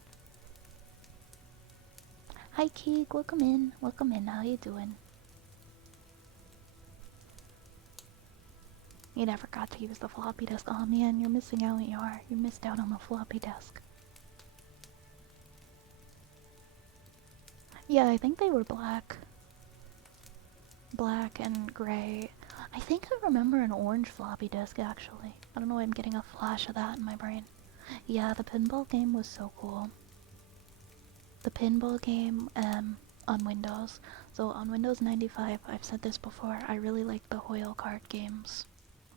Hi Keek, welcome in. Welcome in, how you doing? You never got to use the floppy disk. Oh man, you're missing out, you are. You missed out on the floppy disk. Yeah, I think they were black. Black and gray. I think I remember an orange floppy disk, actually. I don't know why I'm getting a flash of that in my brain. Yeah, the pinball game was so cool. The pinball game, on Windows. So on Windows 95, I've said this before, I really like the Hoyle card games.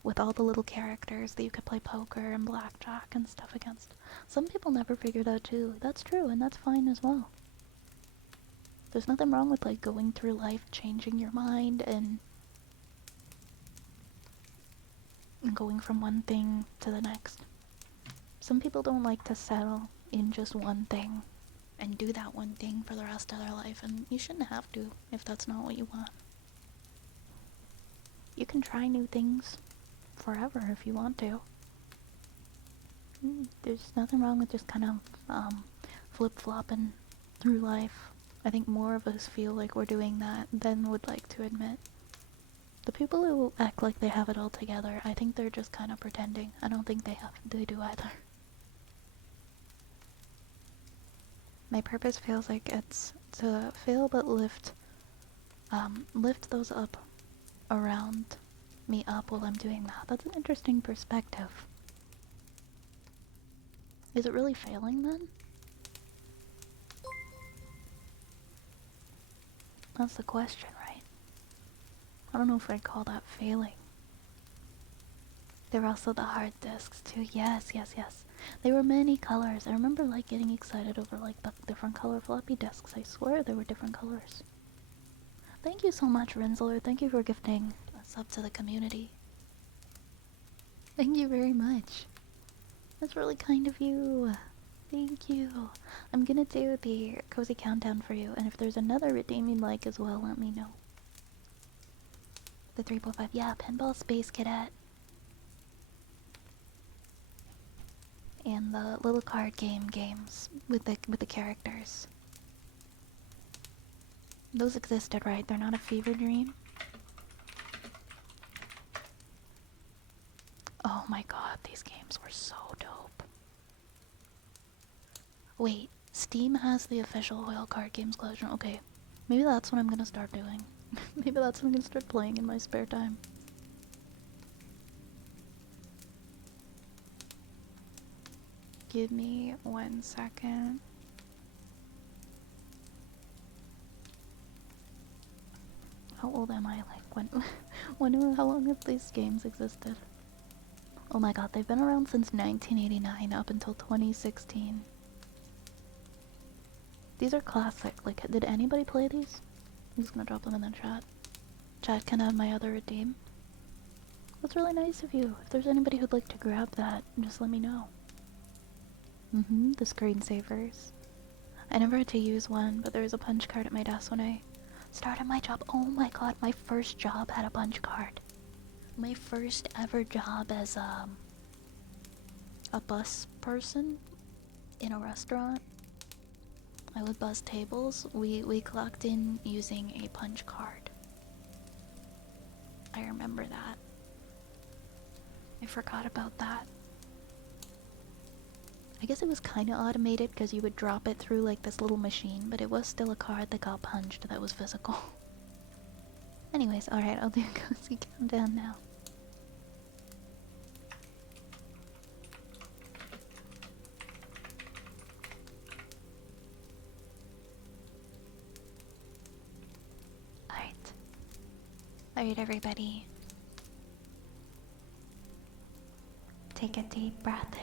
With all the little characters that you could play poker and blackjack and stuff against. Some people never figured out too. That's true, and that's fine as well. There's nothing wrong with like going through life, changing your mind, and going from one thing to the next. Some people don't like to settle in just one thing and do that one thing for the rest of their life, and you shouldn't have to if that's not what you want. You can try new things forever if you want to. There's nothing wrong with just kind of flip-flopping through life. I think more of us feel like we're doing that than would like to admit. The people who act like they have it all together, I think they're just kind of pretending. I don't think they do either. My purpose feels like it's to fail but lift those up around me up while I'm doing that. That's an interesting perspective. Is it really failing then? That's the question, right? I don't know if I'd call that failing. There were also the hard discs too. Yes, yes, yes. They were many colors. I remember like getting excited over like the different color floppy disks. I swear there were different colors. Thank you so much, Rensler. Thank you for gifting a sub to the community. Thank you very much. That's really kind of you. Thank you. I'm gonna do the cozy countdown for you, and if there's another redeem you'd like as well, let me know. The 3.5, yeah, Pinball Space Cadet. And the little card games with the characters. Those existed, right? They're not a fever dream. Oh my god, these games were so dope. Wait, Steam has the official Hoyle Card Games collection. Okay, maybe that's what I'm gonna start doing. Maybe that's what I'm gonna start playing in my spare time. Give me 1 second. How old am I? Like how long have these games existed? Oh my god, they've been around since 1989 up until 2016. These are classic. Like, did anybody play these? I'm just gonna drop them in the chat. Chat, can I have my other redeem? That's really nice of you. If there's anybody who'd like to grab that, just let me know. The screensavers. I never had to use one, but there was a punch card at my desk when I started my job. Oh my god, my first job had a punch card. My first ever job as a bus person in a restaurant. I would bus tables. We clocked in using a punch card. I remember that. I forgot about that. I guess it was kind of automated because you would drop it through like this little machine, but it was still a card that got punched that was physical. Anyways, alright, I'll do a cozy countdown now. Alright. Alright, everybody. Take a deep breath in.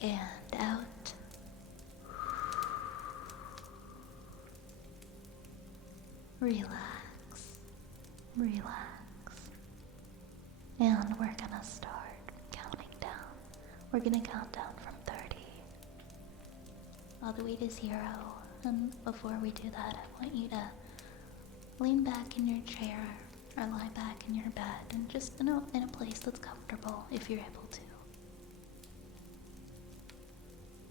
And out. Relax. Relax. And we're gonna start counting down. We're gonna count down from 30. All the way to 0. And before we do that, I want you to lean back in your chair or lie back in your bed and just in a place that's comfortable if you're able to.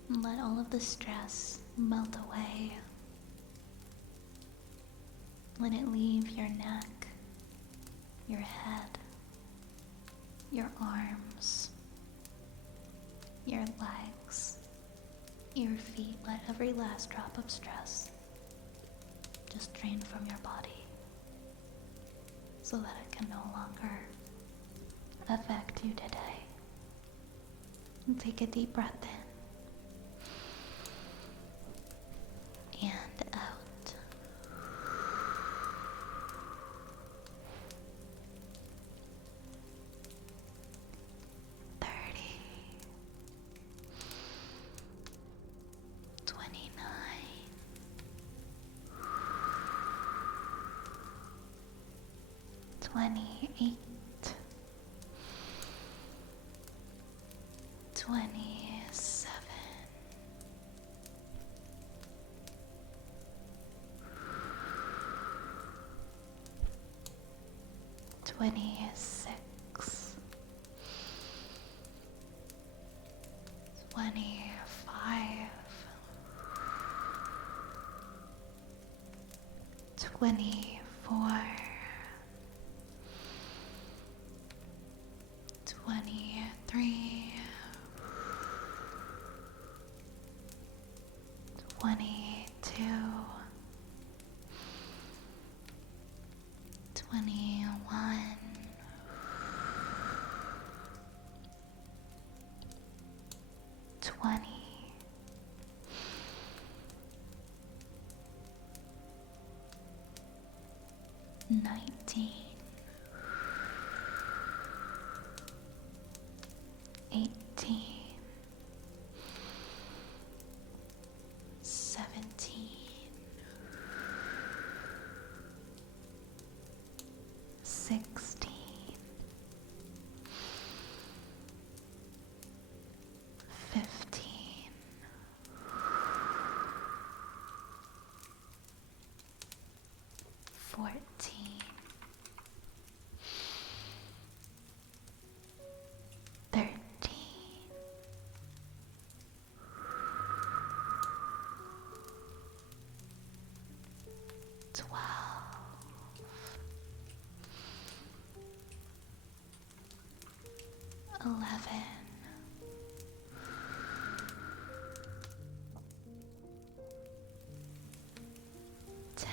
And let all of the stress melt away. Let it leave your neck, your head, your arms, your legs, your feet. Let every last drop of stress just drain from your body so that it can no longer affect you today. And take a deep breath in and out. 30, 29, 28, 27, 26, 25, 24, 23, 22, 21, 20, 19, 18, 17, 16, 15, 14, 13, 12, 11, 10,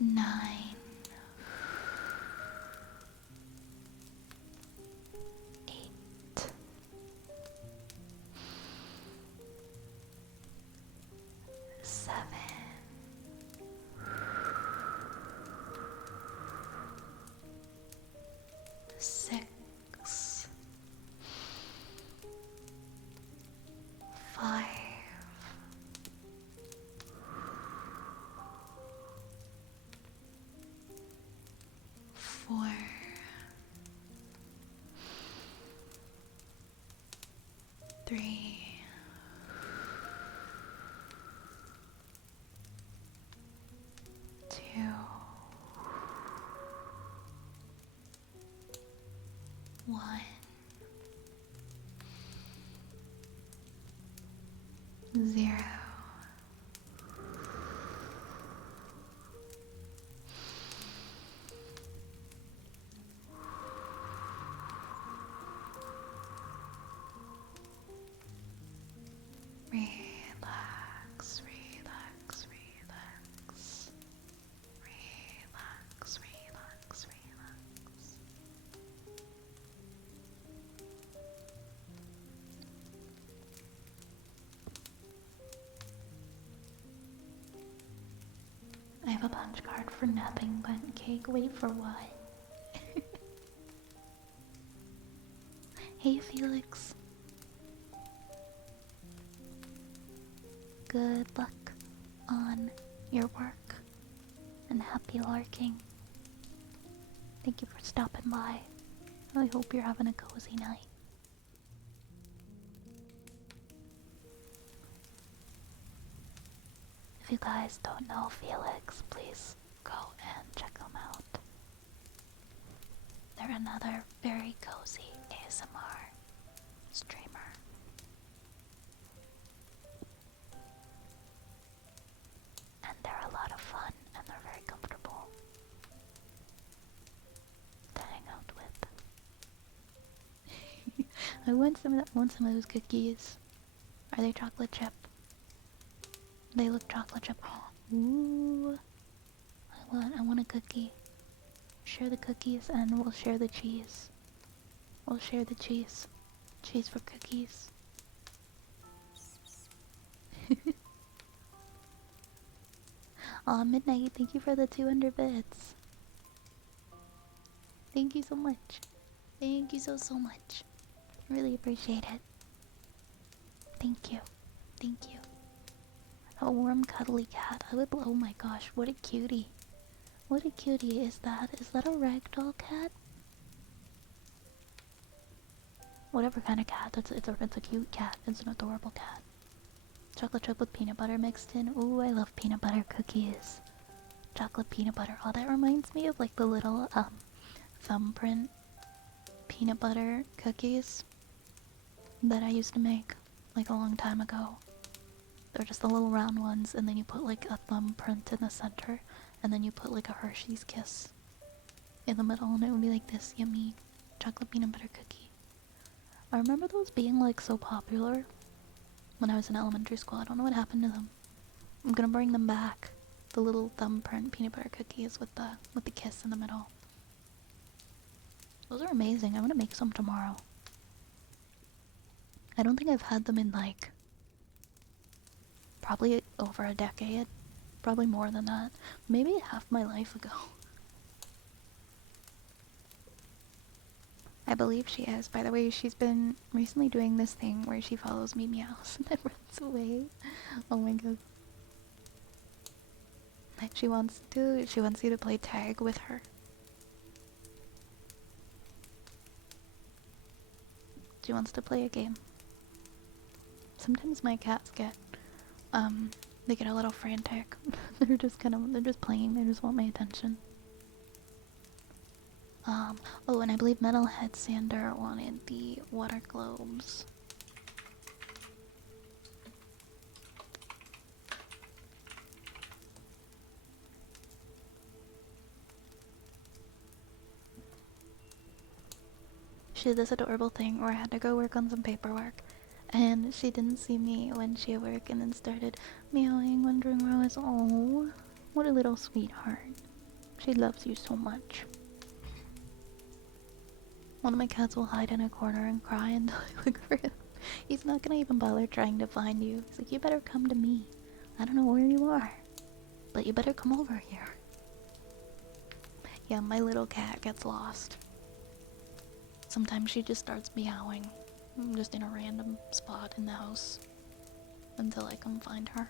9, 8, 7, 6, 5, 4, 3, 2, 1, 0. Relax, relax, relax. Relax, relax, relax. I have a punch card for napping pancake. Wait for what? Hey Felix. Good luck on your work and happy larking. Thank you for stopping by. I hope you're having a cozy night. If you guys don't know Felix, please go and check them out. They're another very cozy ASMR streamer. And they're a lot of fun and they're very comfortable to hang out with. I want some of those cookies. Are they chocolate chip? They look chocolate chip. Ooh. I want a cookie. Share the cookies and we'll share the cheese. We'll share the cheese. Cheese for cookies. Aw, Midnight, thank you for the 200 bits. Thank you so much. Thank you so much. Really appreciate it. Thank you. Thank you. A warm, cuddly cat. Oh my gosh, what a cutie. What a cutie is that? Is that a ragdoll cat? Whatever kind of cat. It's a cute cat. It's an adorable cat. Chocolate chip with peanut butter mixed in. Ooh, I love peanut butter cookies. Chocolate peanut butter. Oh, that reminds me of like the little thumbprint peanut butter cookies that I used to make like a long time ago. They're just the little round ones, and then you put like a thumbprint in the center, and then you put like a Hershey's Kiss in the middle, and it would be like this yummy chocolate peanut butter cookie. I remember those being like so popular when I was in elementary school. I don't know what happened to them. I'm gonna bring them back. The little thumbprint peanut butter cookies with the kiss in the middle. Those are amazing. I'm gonna make some tomorrow. I don't think I've had them in like probably over a decade. Probably more than that. Maybe half my life ago. I believe she is. By the way, she's been recently doing this thing where she follows me meows and then runs away. Oh my god. She wants you to play tag with her. She wants to play a game. Sometimes my cats get they get a little frantic. they're just playing, they just want my attention. Oh, and I believe Metalhead Sander wanted the water globes. She did this adorable thing where I had to go work on some paperwork, and she didn't see me when she had work and then started meowing, wondering where I was. Oh, what a little sweetheart. She loves you so much. One of my cats will hide in a corner and cry until I look for him. He's not gonna even bother trying to find you. He's like, you better come to me. I don't know where you are, but you better come over here. Yeah, my little cat gets lost. Sometimes she just starts meowing, just in a random spot in the house, until I come find her.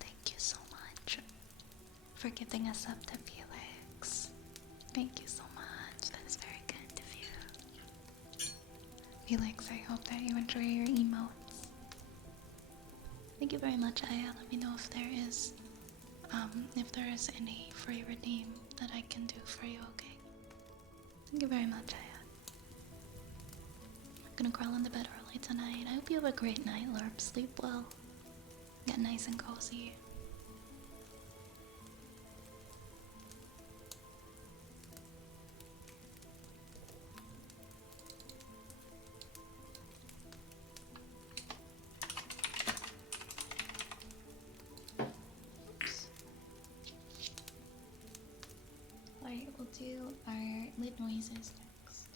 Thank you so much for giving us up to Felix. Thank you so much. That is very kind of you. Felix, I hope that you enjoy your emotes. Thank you very much, Aya. Let me know if there is any free redeem that I can do for you, okay? Thank you very much, Aya. I'm gonna crawl into bed early tonight. I hope you have a great night, Lurp. Sleep well. Get nice and cozy. Alright, we'll do our lid noises next.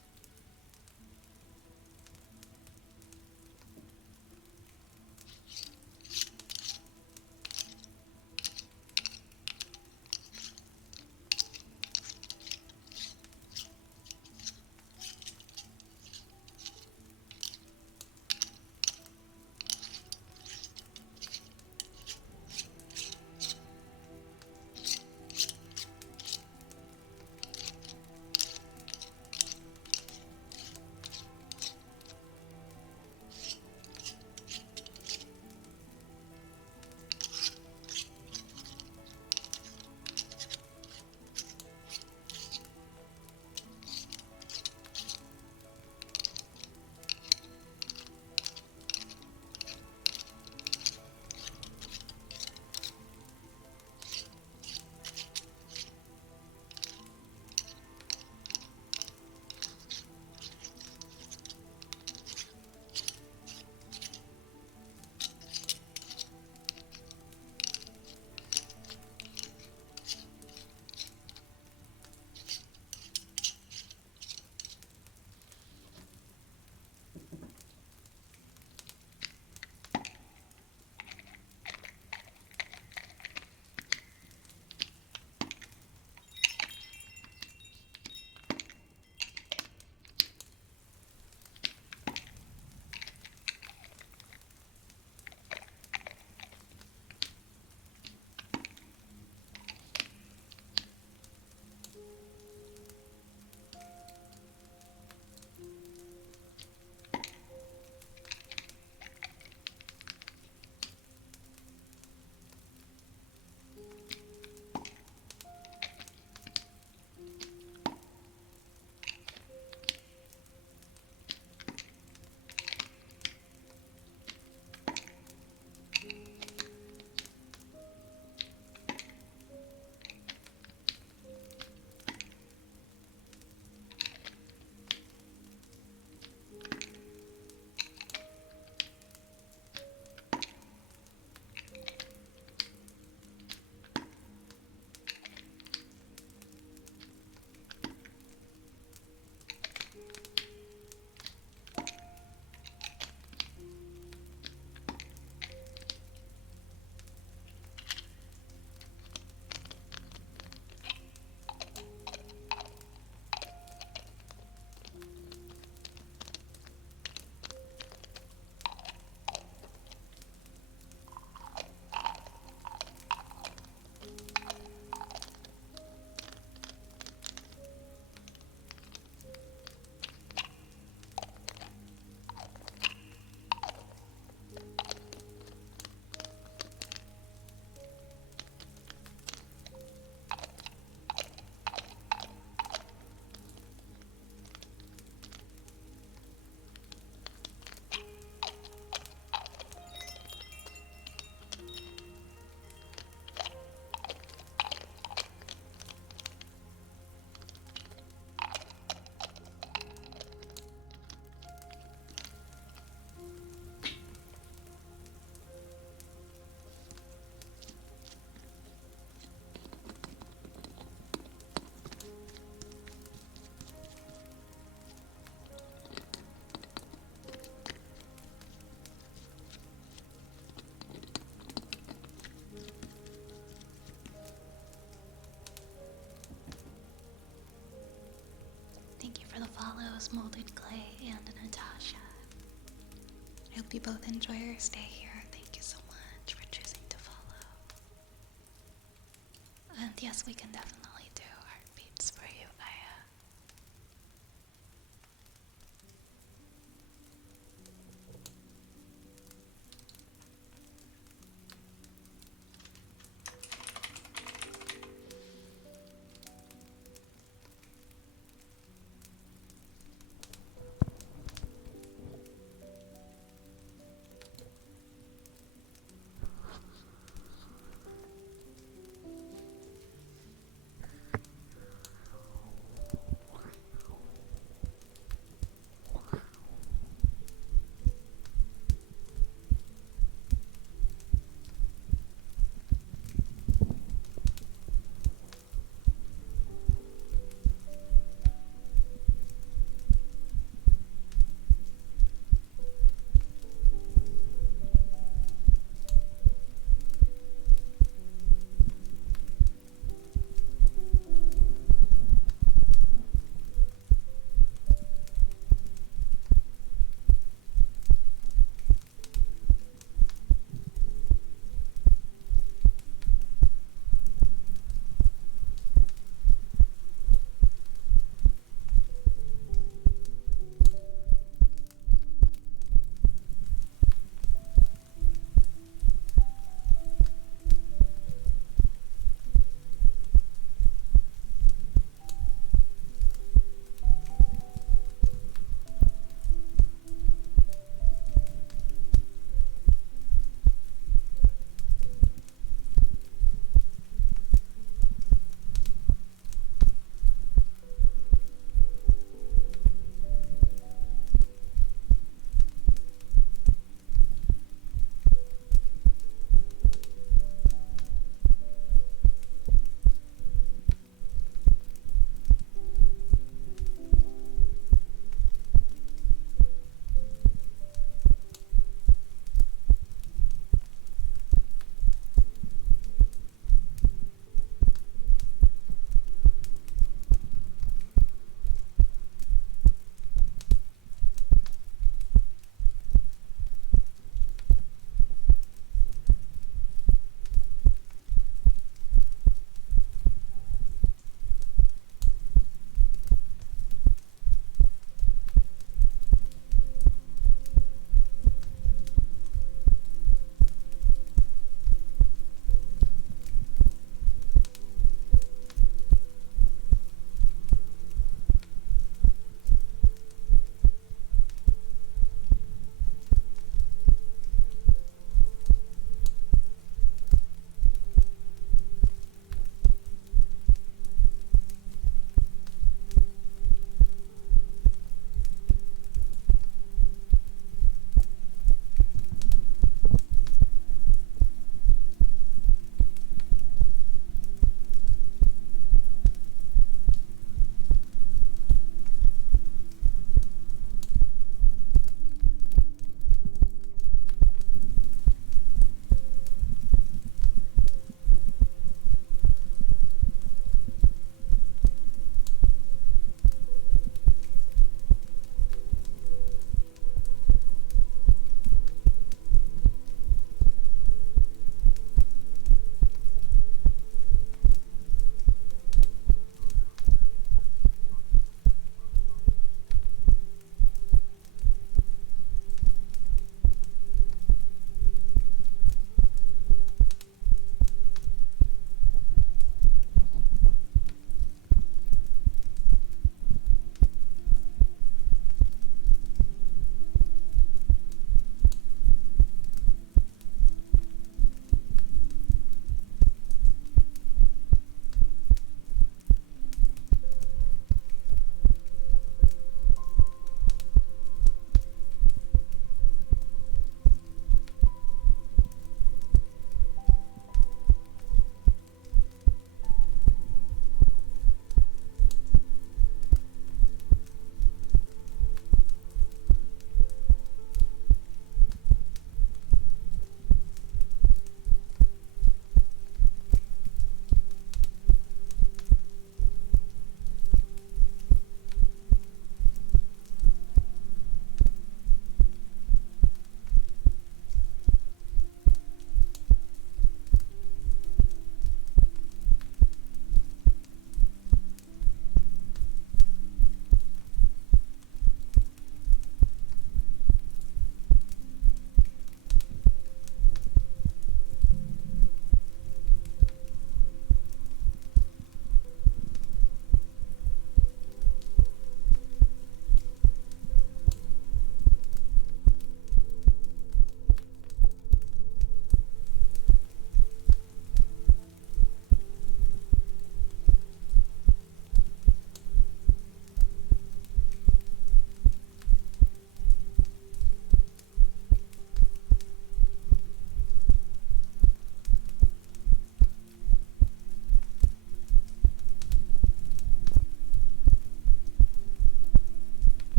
Rose Molded Clay and Natasha. I hope you both enjoy your stay here. Thank you so much for choosing to follow. And yes, we can definitely do heartbeats for you, Aya.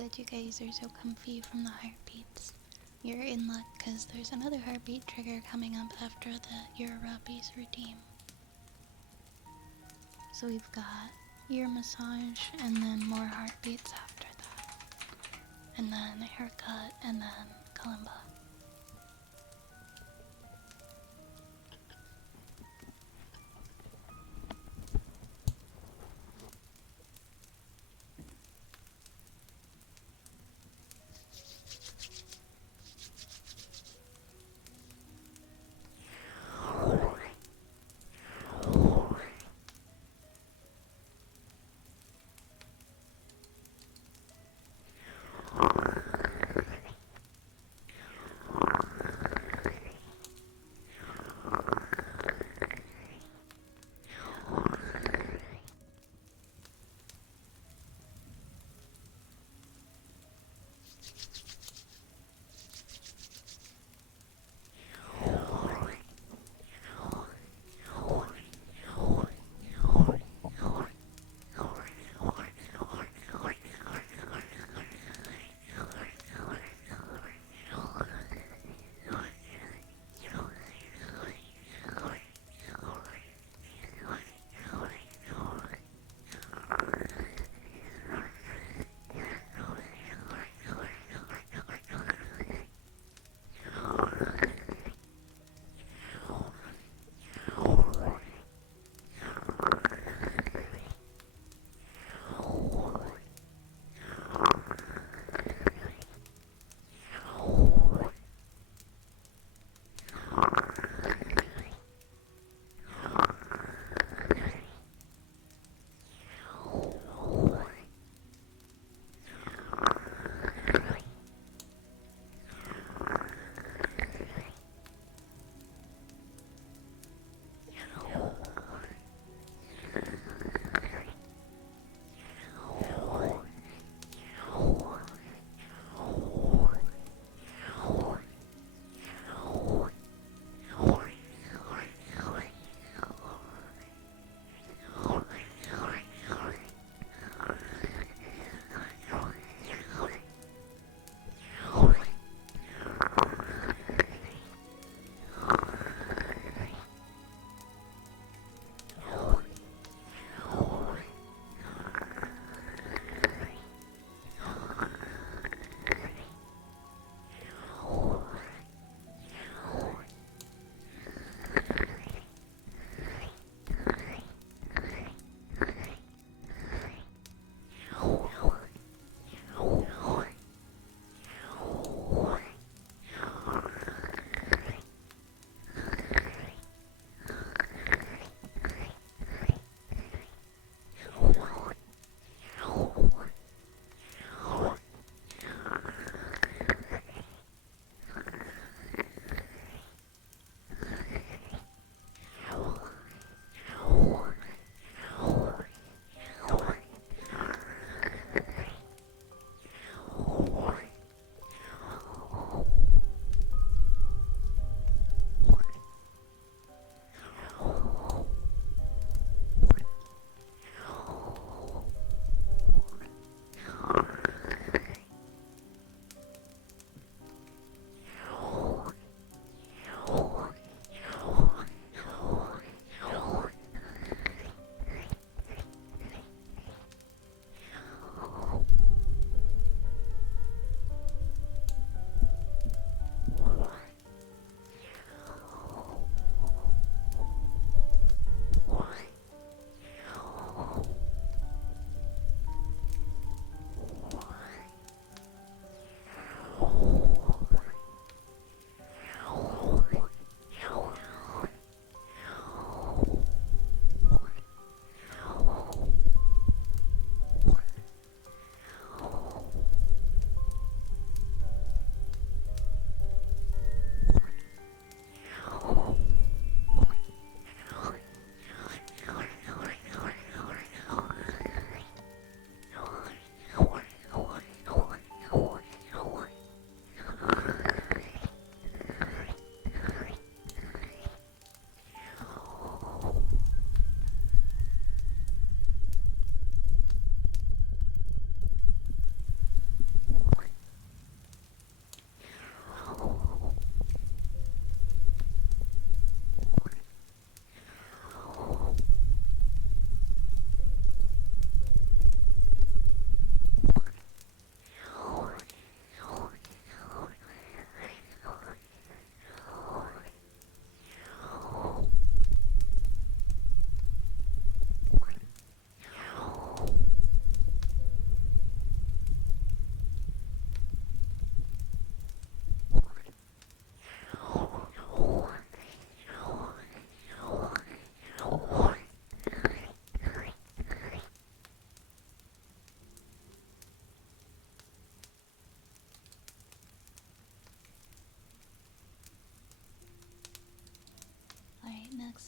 glad you guys are so comfy from the heartbeats. You're in luck because there's another heartbeat trigger coming up after the ear rubbies routine. So we've got ear massage and then more heartbeats after that. And then a haircut and then kalimba.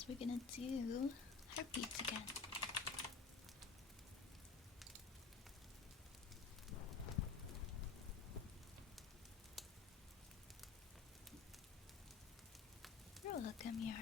next we're gonna do heartbeats again. You're welcome, Yar.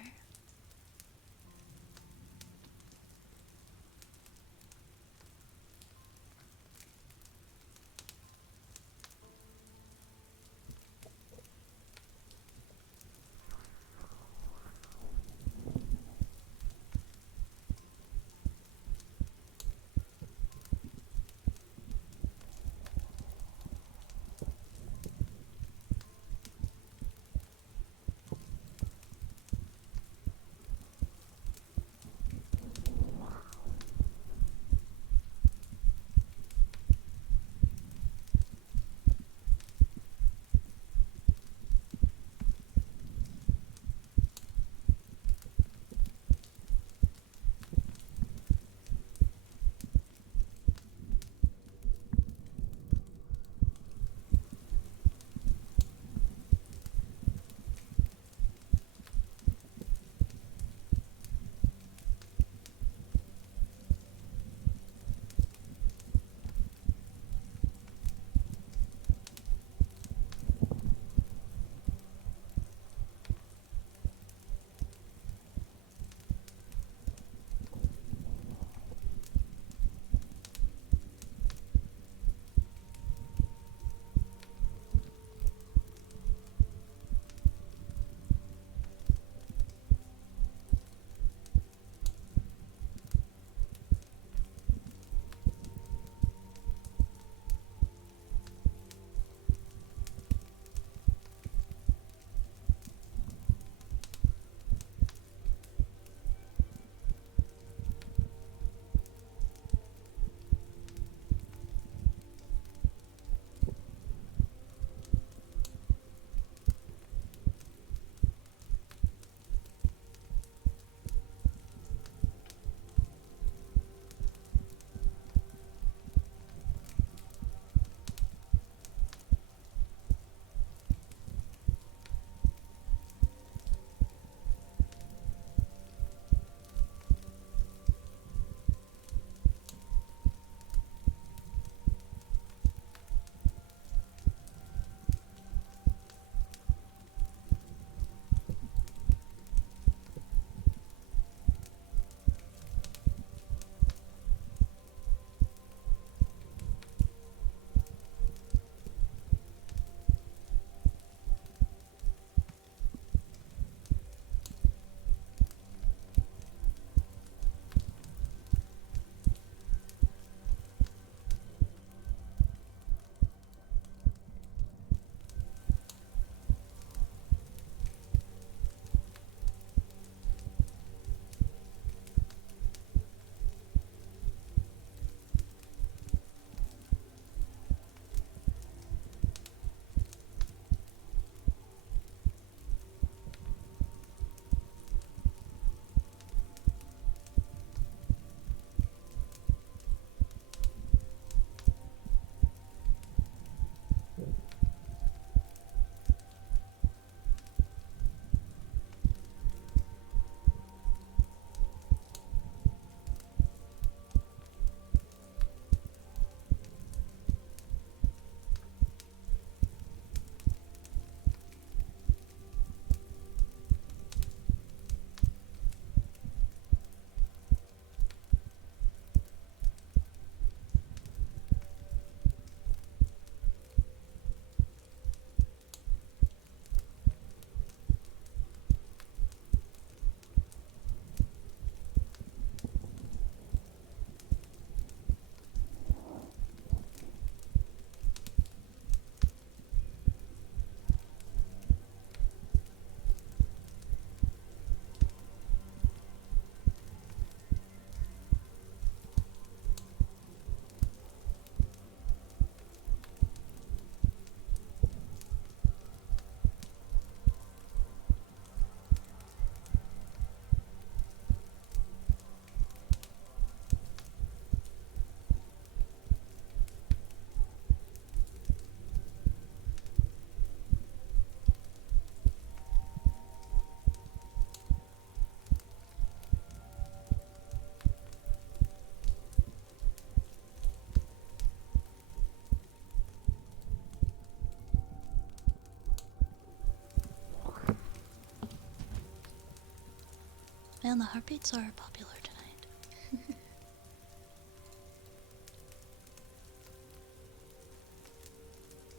Man, the heartbeats are popular tonight.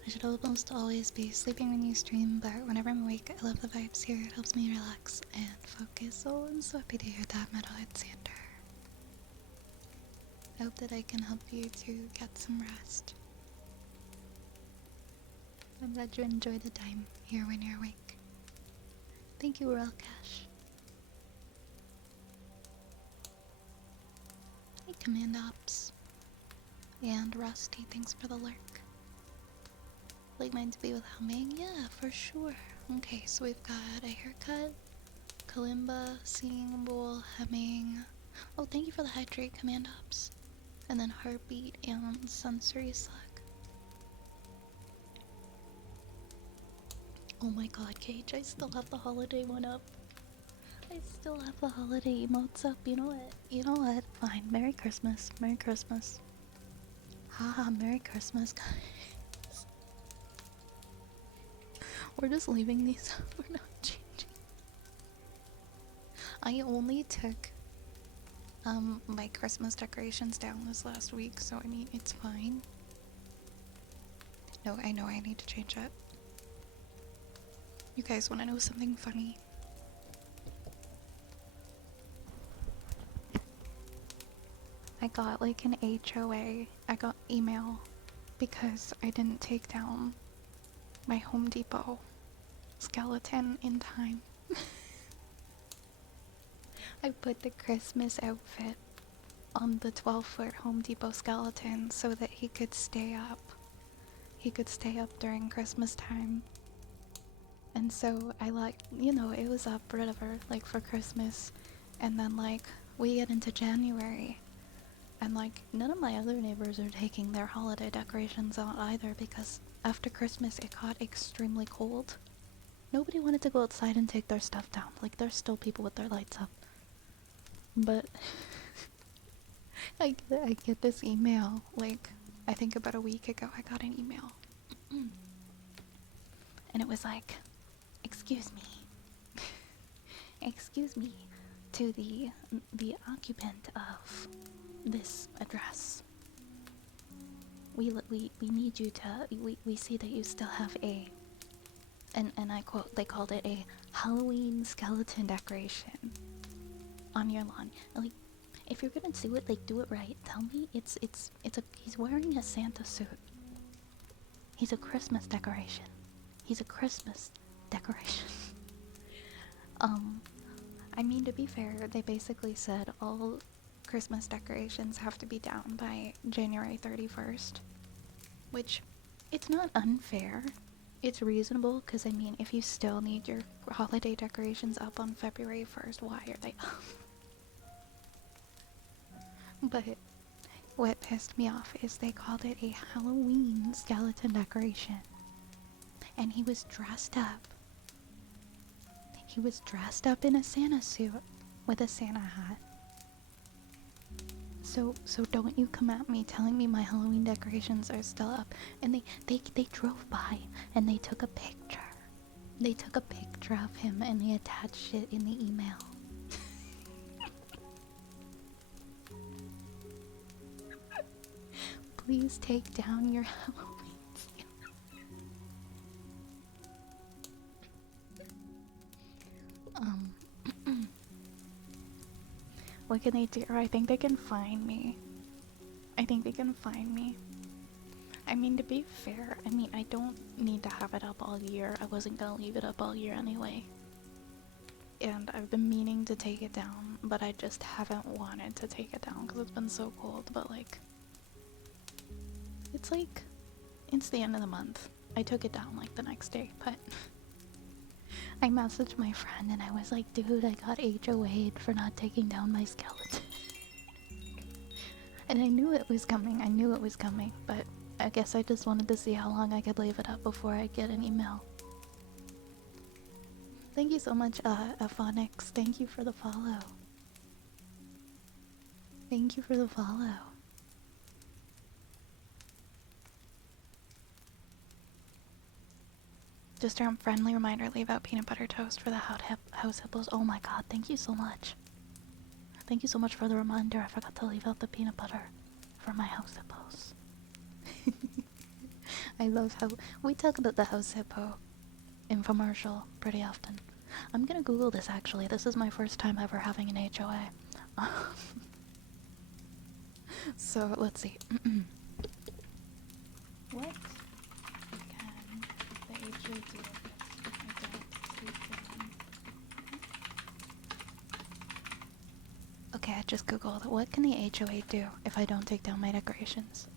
I should almost always be sleeping when you stream, but whenever I'm awake, I love the vibes here. It helps me relax and focus. Oh, I'm so happy to hear that, Metalhead Sander. I hope that I can help you to get some rest. I'm glad you enjoy the time here when you're awake. Thank you, Royal Cash. Hey, Command Ops. And Rusty, thanks for the lurk. Like mine to be with humming? Yeah, for sure. Okay, so we've got a haircut, kalimba, singing bowl, humming. Oh, thank you for the hydrate, Command Ops. And then heartbeat and sensory suck. Oh my god, Cage, I still have the holiday one up. I still have the holiday emotes up. You know what? You know what? Fine. Merry Christmas. Merry Christmas. Haha, Merry Christmas, guys. We're just leaving these. We're not changing. I only took my Christmas decorations down this last week, so I mean it's fine. No, I know I need to change it. You guys wanna know something funny? I got like an HOA. I got email because I didn't take down my Home Depot skeleton in time. I put the Christmas outfit on the 12-foot Home Depot skeleton so that he could stay up. He could stay up during Christmas time. And so I it was up whatever, like for Christmas. And then like we get into January and like none of my other neighbors are taking their holiday decorations out either because after Christmas it got extremely cold. Nobody wanted to go outside and take their stuff down. Like there's still people with their lights up. But I get this email, like, I think about a week ago I got an email. And it was like, excuse me. Excuse me to the occupant of this address. We need you to, we see that you still have a, and I quote, they called it a Halloween skeleton decoration on your lawn. Like, if you're gonna do it, like, do it right. Tell me he's wearing a Santa suit. He's a Christmas decoration. He's a Christmas decoration. I mean, to be fair, they basically said all Christmas decorations have to be down by January 31st. Which, it's not unfair. It's reasonable, because, I mean, if you still need your holiday decorations up on February 1st, why are they up? But what pissed me off is they called it a Halloween skeleton decoration. And he was dressed up. He was dressed up in a Santa suit with a Santa hat. So don't you come at me telling me my Halloween decorations are still up. And they drove by and they took a picture. They took a picture of him and they attached it in the email. Please take down your Halloween what can they do? I think they can find me. I think they can find me. I mean, to be fair, I mean, I don't need to have it up all year. I wasn't gonna leave it up all year anyway. And I've been meaning to take it down, but I just haven't wanted to take it down because it's been so cold. But like, it's the end of the month. I took it down like the next day, but I messaged my friend and I was like, dude, I got HOA'd for not taking down my skeleton. And I knew it was coming, but I guess I just wanted to see how long I could leave it up before I get an email. Thank you so much, Phonics. Thank you for the follow. Thank you for the follow. Just a friendly reminder, leave out peanut butter toast for the house hippos. Oh my god, thank you so much. Thank you so much for the reminder. I forgot to leave out the peanut butter for my house hippos. I love how we talk about the house hippo infomercial pretty often. I'm gonna Google this actually. This is my first time ever having an HOA. So let's see. What can the HOA do if I don't take down? Okay, I just googled what can the HOA do if I don't take down my decorations?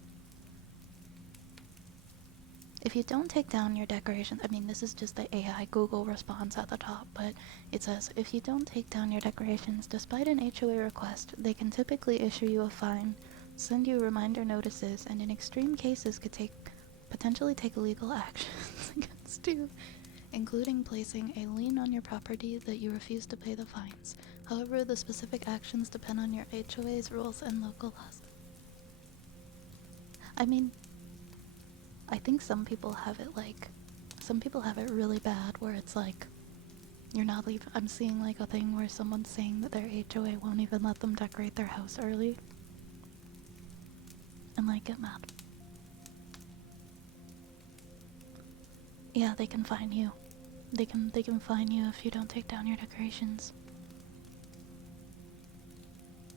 If you don't take down your decorations, I mean, this is just the AI Google response at the top, but it says, if you don't take down your decorations despite an HOA request, they can typically issue you a fine, send you reminder notices, and in extreme cases could potentially take legal actions against you, including placing a lien on your property that you refuse to pay the fines. However, the specific actions depend on your HOA's rules and local laws. I mean, I think some people have it really bad where it's like, you're not leaving. I'm seeing like a thing where someone's saying that their HOA won't even let them decorate their house early. And like get mad. Yeah, they can fine you. They can fine you if you don't take down your decorations.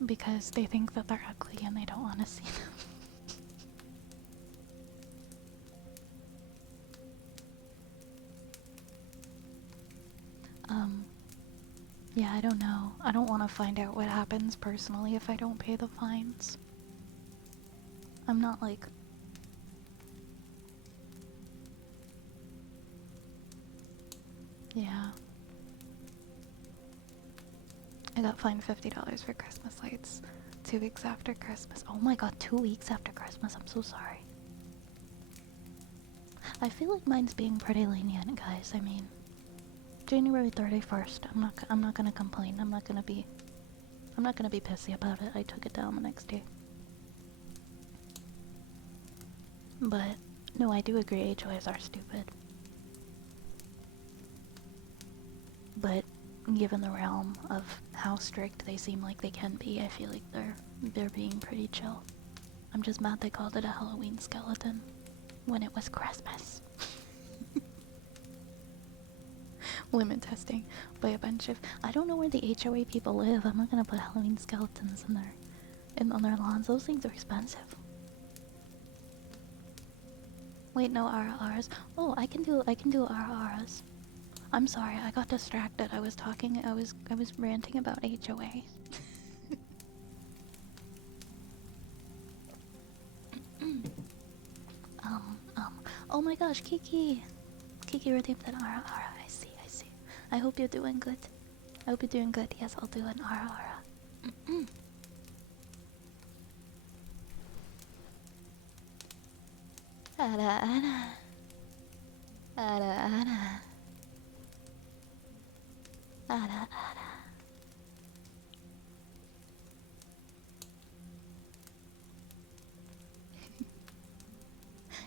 Because they think that they're ugly and they don't want to see them. Yeah, I don't know. I don't want to find out what happens personally if I don't pay the fines. I'm not like... Yeah. I got fined $50 for Christmas lights 2 weeks after Christmas. Oh my god, 2 weeks after Christmas. I'm so sorry. I feel like mine's being pretty lenient, guys. I mean, January 31st. I'm not gonna complain. I'm not gonna be pissy about it. I took it down the next day. But no, I do agree HOAs are stupid. But given the realm of how strict they seem like they can be, I feel like they're being pretty chill. I'm just mad they called it a Halloween skeleton when it was Christmas. Limit testing by a bunch of... I don't know where the HOA people live. I'm not gonna put Halloween skeletons on their lawns. Those things are expensive. Wait, no RRs. Oh, I can do RRs. I'm sorry, I got distracted. I was ranting about HOA. Oh my gosh, Kiki! Kiki redeemed an RR. I see. I hope you're doing good. I hope you're doing good. Yes, I'll do an RR. Ara.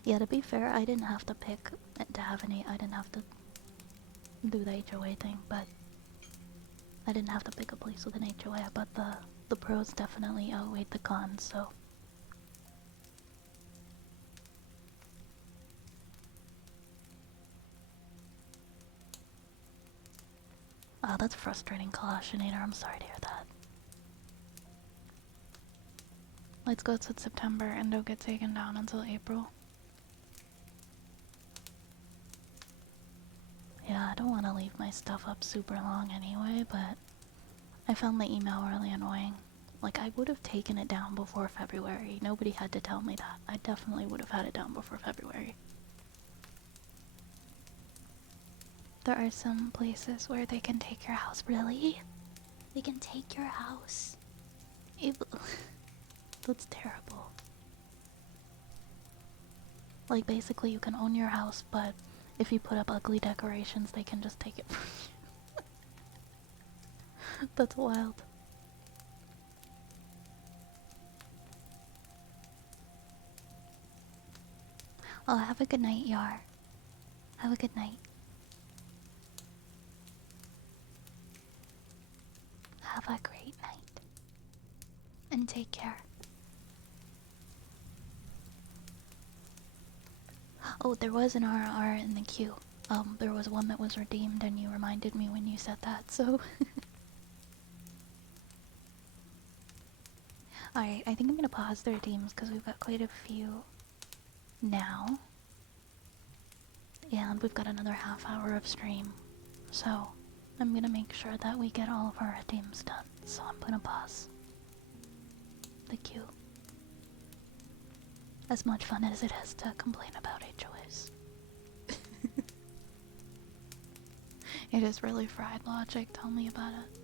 Yeah, to be fair, I didn't have to pick to have any. I didn't have to do the HOA thing, but I didn't have to pick a place with an HOA. But the pros definitely outweighed the cons. So. Oh, that's frustrating, Kalashinator. I'm sorry to hear that. Let's go to September and don't get taken down until April. Yeah, I don't want to leave my stuff up super long anyway, but I found the email really annoying. Like, I would have taken it down before February. Nobody had to tell me that. I definitely would have had it down before February. There are some places where they can take your house. Really? They can take your house? That's terrible. Like, basically, you can own your house, but if you put up ugly decorations, they can just take it from you. That's wild. Oh, have a good night, Yar. Have a good night. Have a great night. And take care. Oh, there was an RR in the queue. There was one that was redeemed, and you reminded me when you said that, so. Alright, I think I'm gonna pause the redeems because we've got quite a few now. And we've got another half hour of stream. So, I'm gonna make sure that we get all of our redeems done. So I'm gonna pause the queue. As much fun as it is to complain about HOAs. It is really fried logic, tell me about it.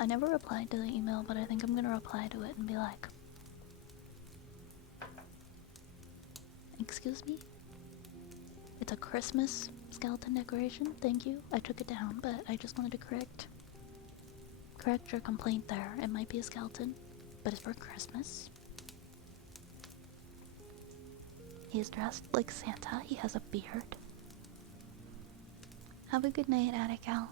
I never replied to the email, but I think I'm gonna reply to it and be like, excuse me? It's a Christmas skeleton decoration, thank you. I took it down, but I just wanted to correct your complaint there. It might be a skeleton, but it's for Christmas. He is dressed like Santa, he has a beard. Have a good night, Attic-Al.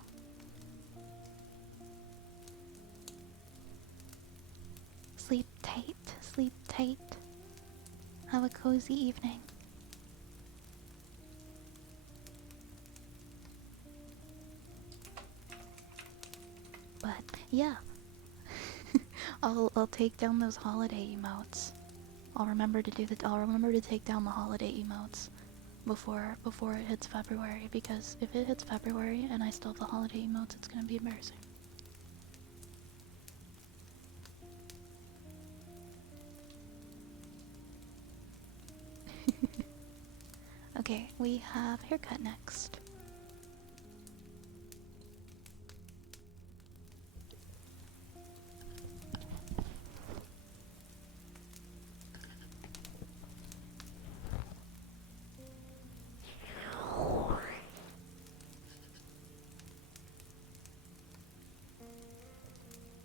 Sleep tight, sleep tight. Have a cozy evening. But yeah, I'll take down those holiday emotes. I'll remember to take down the holiday emotes before it hits February, because if it hits February and I still have the holiday emotes, it's gonna be embarrassing. Okay, we have haircut next.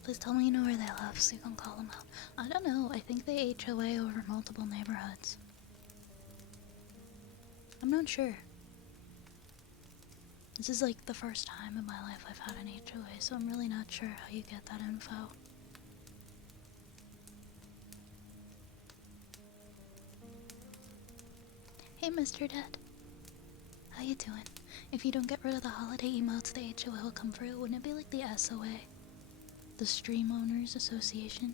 Please tell me you know where they live so you can call them out. I don't know, I think they HOA over multiple neighborhoods. I'm not sure. This is like the first time in my life I've had an HOA, so I'm really not sure how you get that info. Hey, Mr. Dead. How you doing? If you don't get rid of the holiday emotes, the HOA will come through. Wouldn't it be like the SOA? The Stream Owners Association?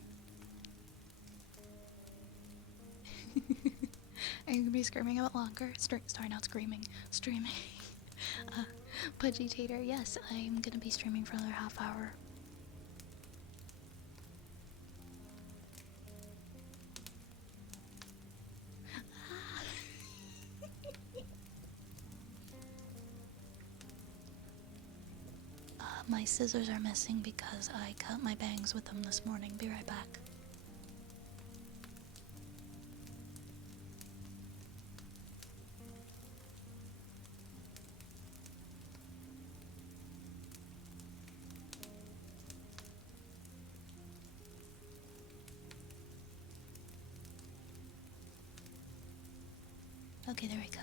Are you gonna be screaming about longer? Sorry, not screaming. Streaming. Pudgy Tater, yes, I'm gonna be streaming for another half hour. My scissors are missing because I cut my bangs with them this morning. Be right back. Okay, there we go.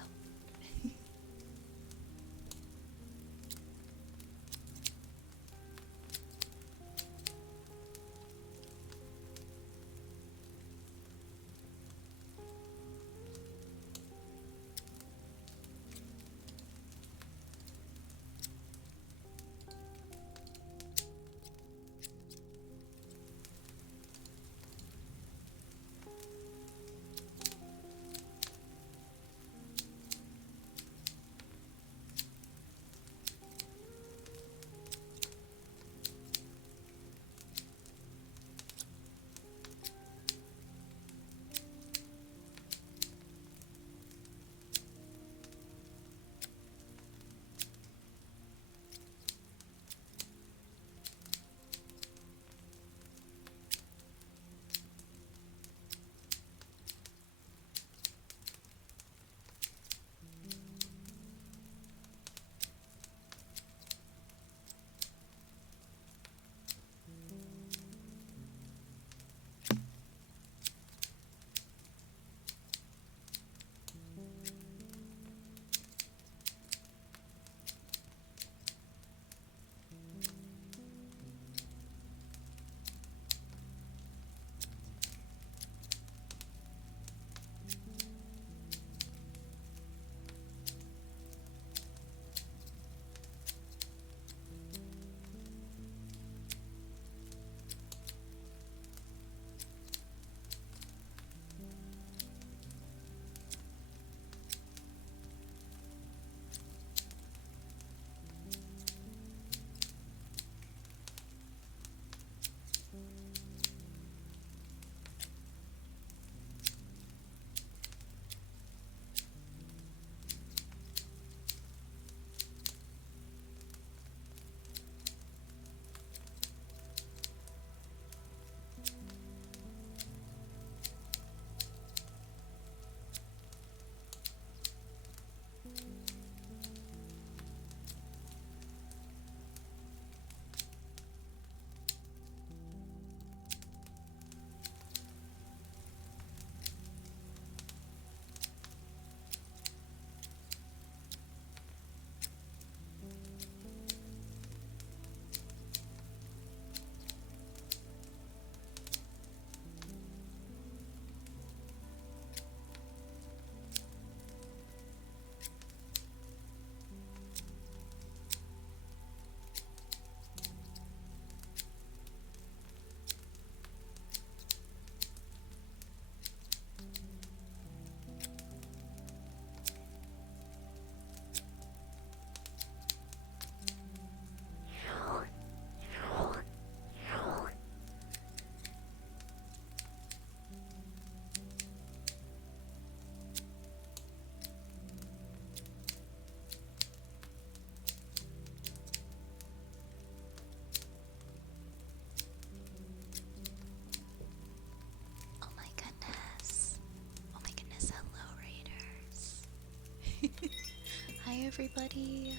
everybody.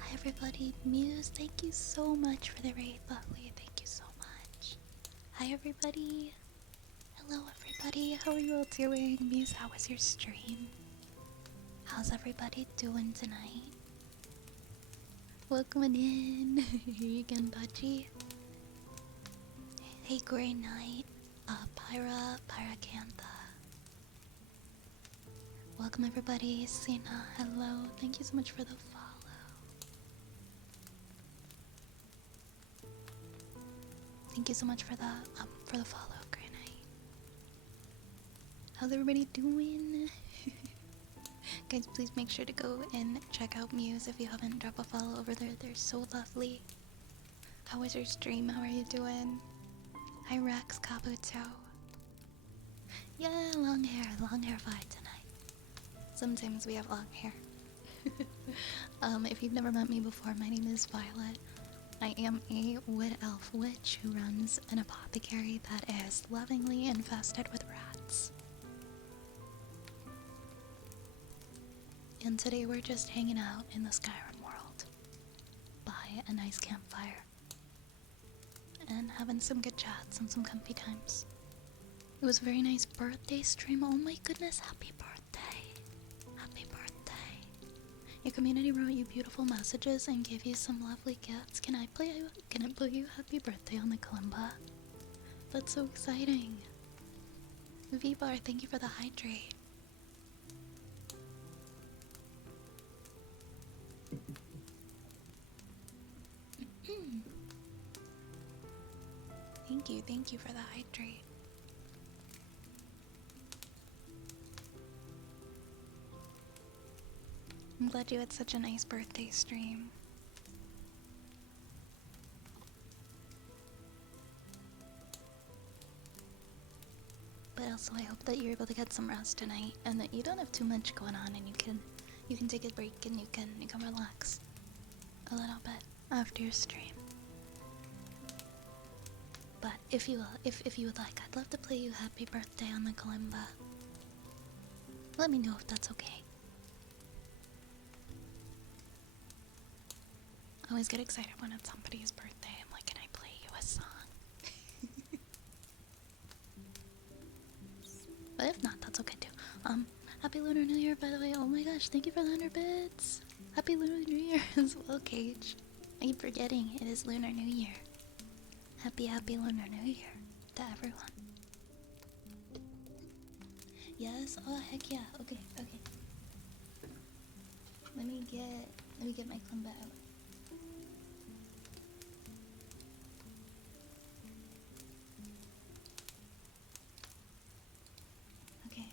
Hi everybody. Muse, thank you so much for the raid, lovely. Thank you so much. Hi everybody. Hello everybody. How are you all doing? Muse, how was your stream? How's everybody doing tonight? Welcome in. Here you again, Budgie. Hey, Grey Knight. Pyracantha. Welcome everybody. Sina, hello. Thank you so much for the follow. Thank you so much for the follow, Grey Knight. How's everybody doing? Guys, please make sure to go and check out Muse if you haven't. Drop a follow over there. They're so lovely. How was your stream? How are you doing? Hi Rex Kabuto. Yeah, long hair vibe tonight. Sometimes we have long hair. If you've never met me before, my name is Violet. I am a wood elf witch who runs an apothecary that is lovingly infested with rats. And today we're just hanging out in the Skyrim world by a nice campfire and having some good chats and some comfy times. It was a very nice birthday stream. Oh my goodness, happy birthday. Happy birthday. Your community wrote you beautiful messages and gave you some lovely gifts. Can I play you happy birthday on the kalimba? That's so exciting. V-Bar, thank you for the hydrate. Thank you for the hydrate. I'm glad you had such a nice birthday stream. But also I hope that you're able to get some rest tonight and that you don't have too much going on and you can take a break and you can relax a little bit after your stream. But if you would like, I'd love to play you happy birthday on the kalimba. Let me know if that's okay. I always get excited when it's somebody's birthday. I'm like, can I play you a song? But if not, that's okay too. Happy Lunar New Year, by the way. Oh my gosh, thank you for the 100 bits. Happy Lunar New Year as well, Cage. I keep forgetting it is Lunar New Year. Happy Lunar New Year to everyone. Yes, oh heck yeah. Okay. Let me get my kalimba out. Okay.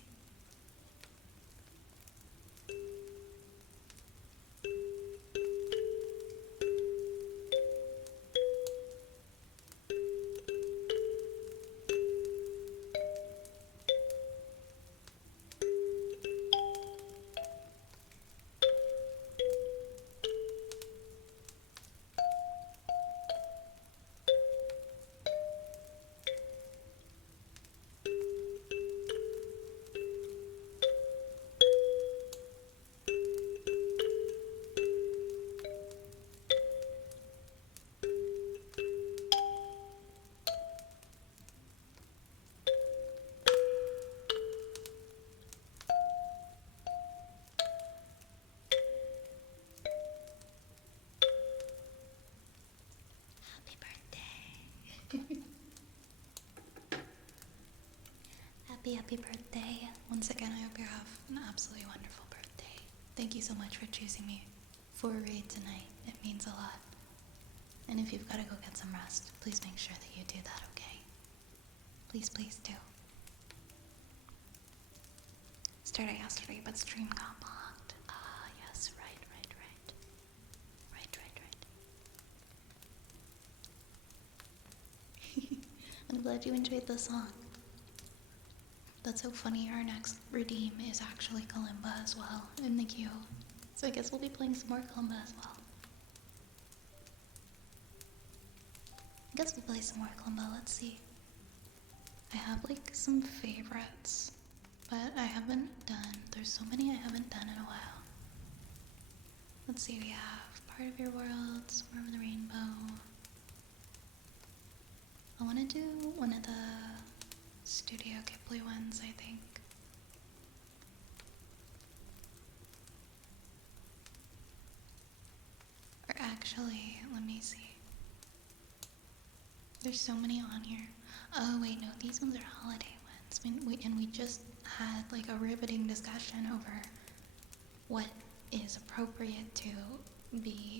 Happy birthday. Happy birthday. Once again, I hope you have an absolutely wonderful birthday. Thank you so much for choosing me for a raid tonight. It means a lot. And if you've got to go get some rest, please make sure that you do that, okay? Please do. Started yesterday, but stream got blocked. Ah, yes, right. I'm glad you enjoyed the song. That's so funny, our next redeem is actually kalimba as well in the queue. So I guess we'll be playing some more kalimba as well. I guess we'll play some more kalimba, let's see. I have like some favorites, but I haven't done, there's so many I haven't done in a while. Let's see, we have Part of Your World, Swarm of the Rainbow. I want to do one of the Studio Ghibli ones, I think. Or actually, let me see. There's so many on here. Oh wait, no, these ones are holiday ones. And we just had like a riveting discussion over what is appropriate to be,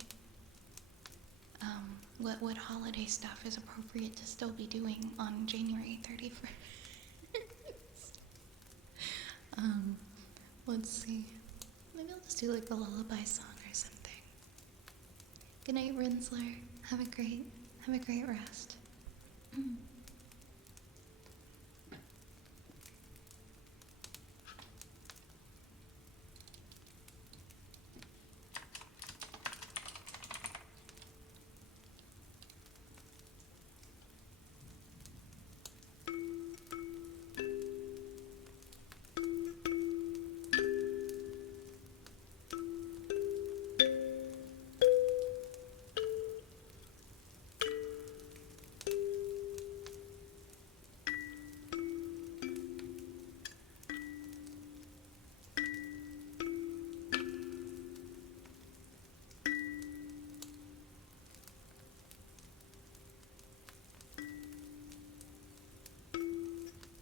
what holiday stuff is appropriate to still be doing on January 31st. Let's see. Maybe I'll just do like a lullaby song or something. Good night, Rinsler. Have a great rest.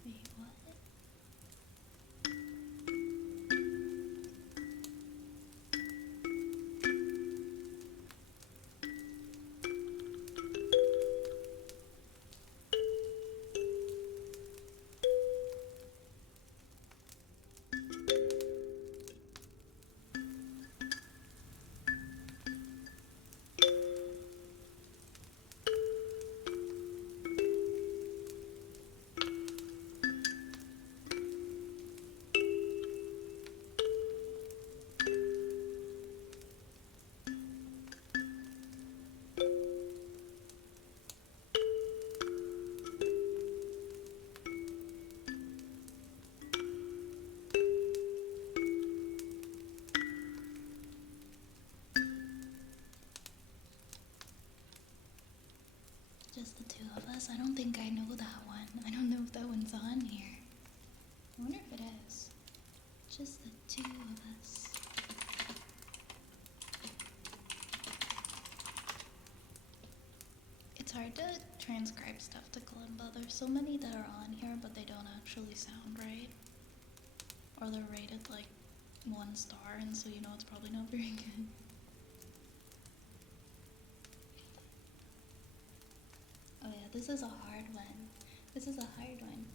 Wait, what? Just the two of us? I don't think I know that one. I don't know if that one's on here. I wonder if it is. Just the two of us. It's hard to transcribe stuff to Kalimba. There's so many that are on here, but they don't actually sound right. Or they're rated like 1 star, and so you know it's probably not very good. Oh yeah, this is a hard one. This is a hard one.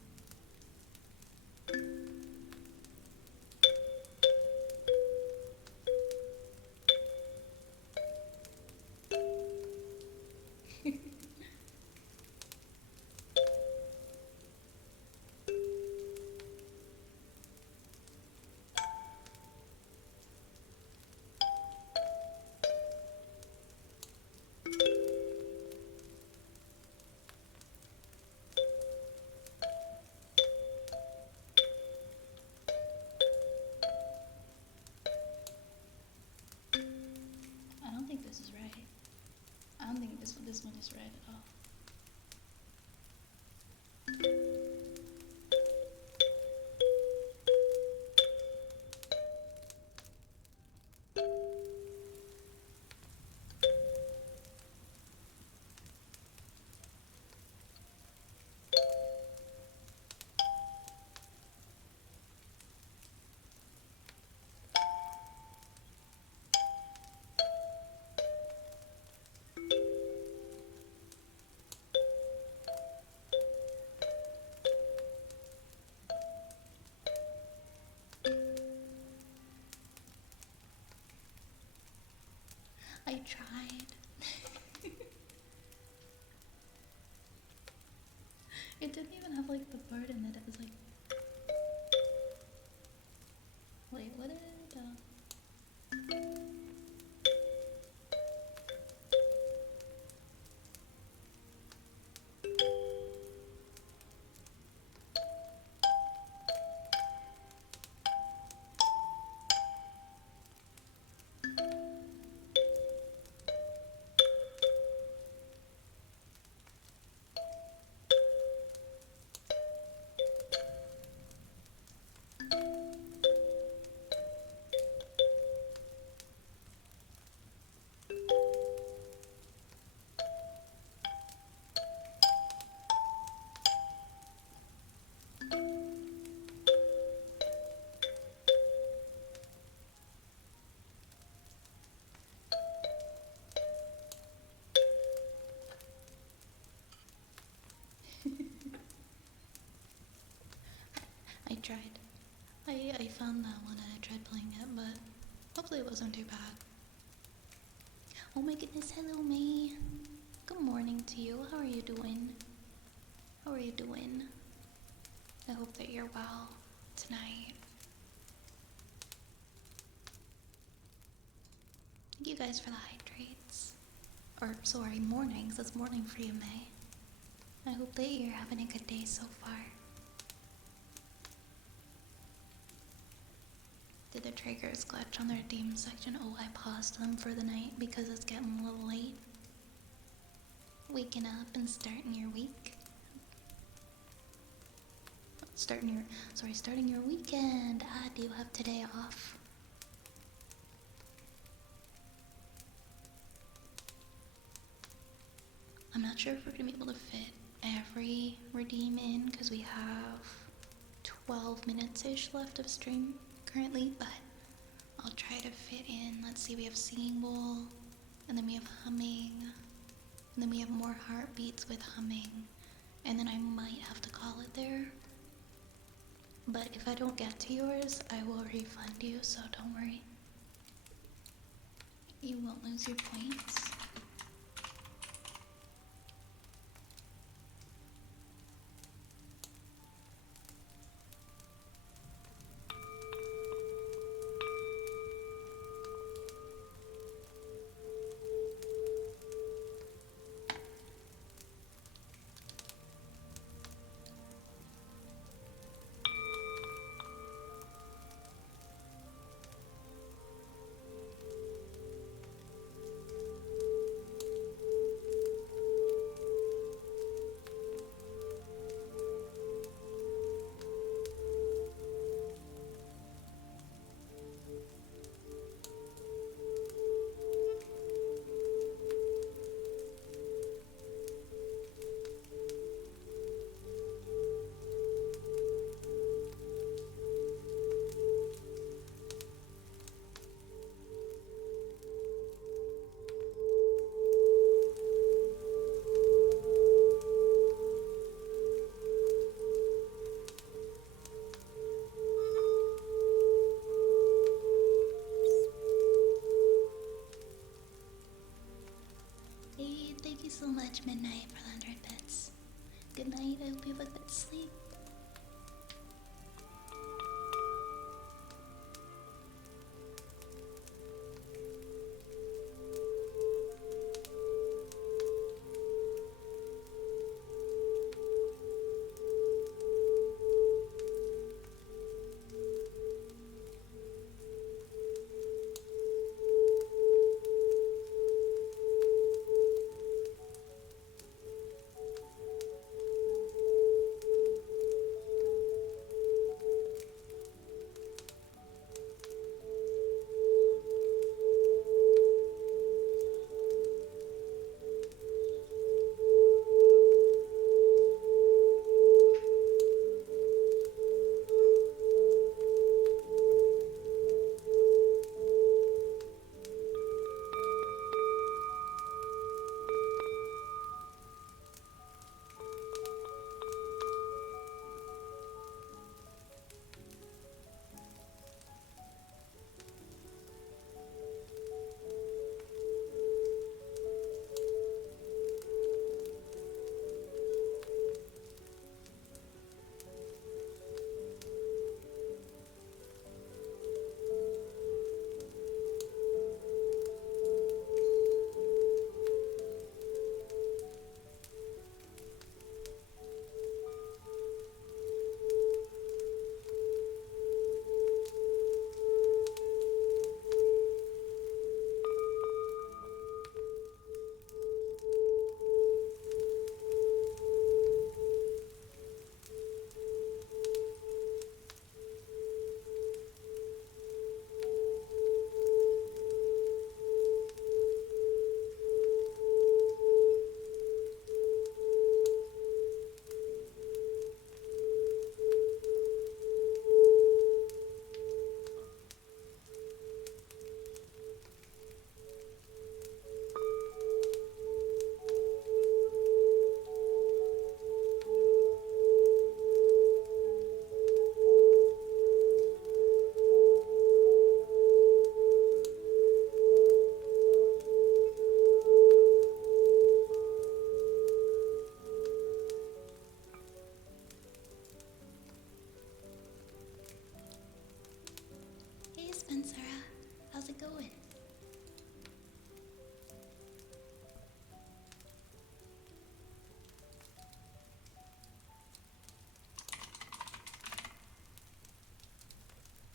I don't think this is right. I don't think this one is right at all. I tried. It didn't even have like the part in it. It was like, wait, what did it do? I tried. I found that one and I tried playing it, but hopefully it wasn't too bad. Oh my goodness, hello May. Good morning to you. How are you doing? How are you doing? I hope that you're well tonight. Thank you guys for the hydrates. Or, sorry, mornings. It's morning for you, May. I hope that you're having a good day so far. Did the triggers glitch on their theme section? Oh, I paused them for the night because it's getting a little late. Waking up and starting your week. Starting your weekend. Ah, do you have today off? I'm not sure if we're gonna be able to fit every redeem in because we have 12 minutes-ish left of stream currently, but I'll try to fit in. Let's see, we have Singing Bowl, and then we have Humming, and then we have more heartbeats with Humming, and then I might have to call it there. But if I don't get to yours, I will refund you, so don't worry. You won't lose your points.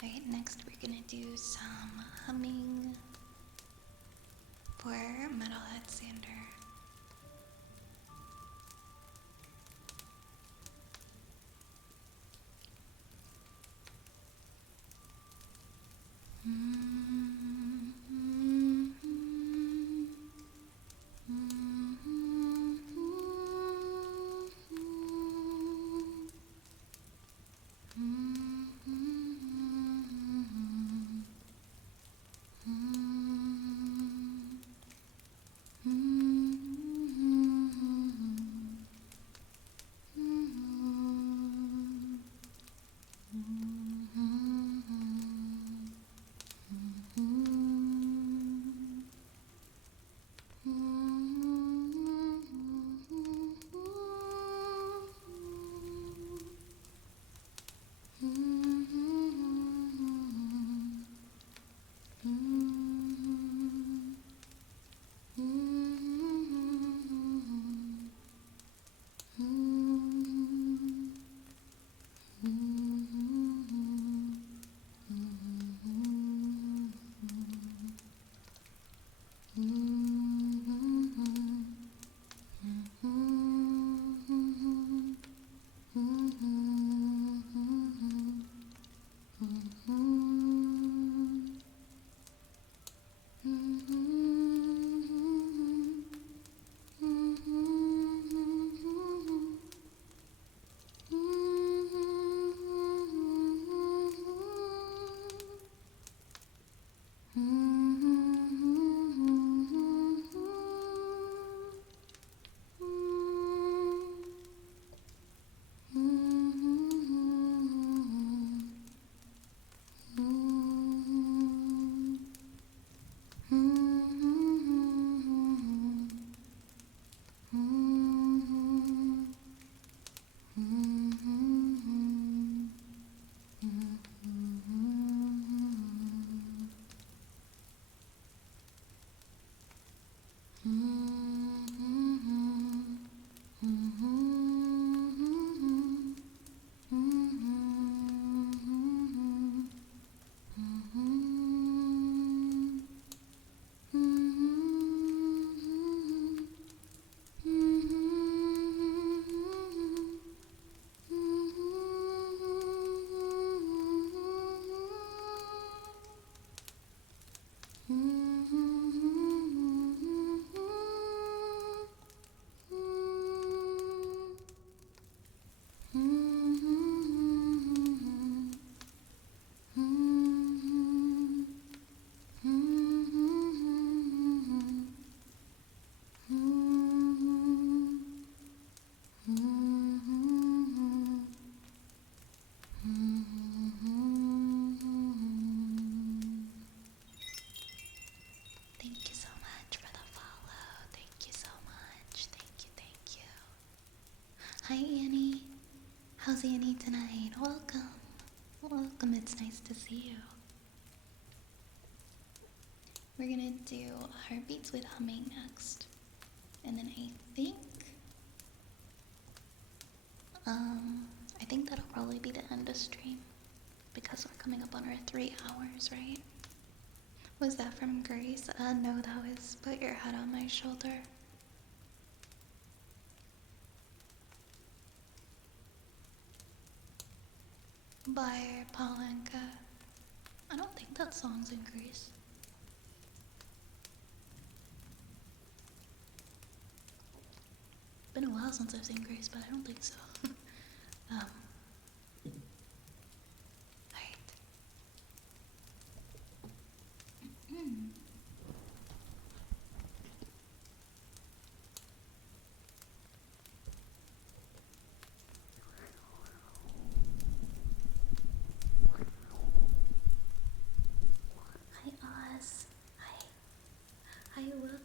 Alright, next we're gonna do some humming for Metalhead Sander. Thank you so much for the follow. Thank you so much. Thank you, thank you. Hi Annie. How's Annie tonight? Welcome. Welcome, it's nice to see you. We're gonna do heartbeats with humming next. And then I think that'll probably be the end of stream. Because we're coming up on our 3 hours, right? Was that from Grace? No, that was Put Your Head on My Shoulder. By Palenka. I don't think that song's in Greece. Been a while since I've seen Greece, but I don't think so. Alright. Hi Oz. Hi. Hi, welcome.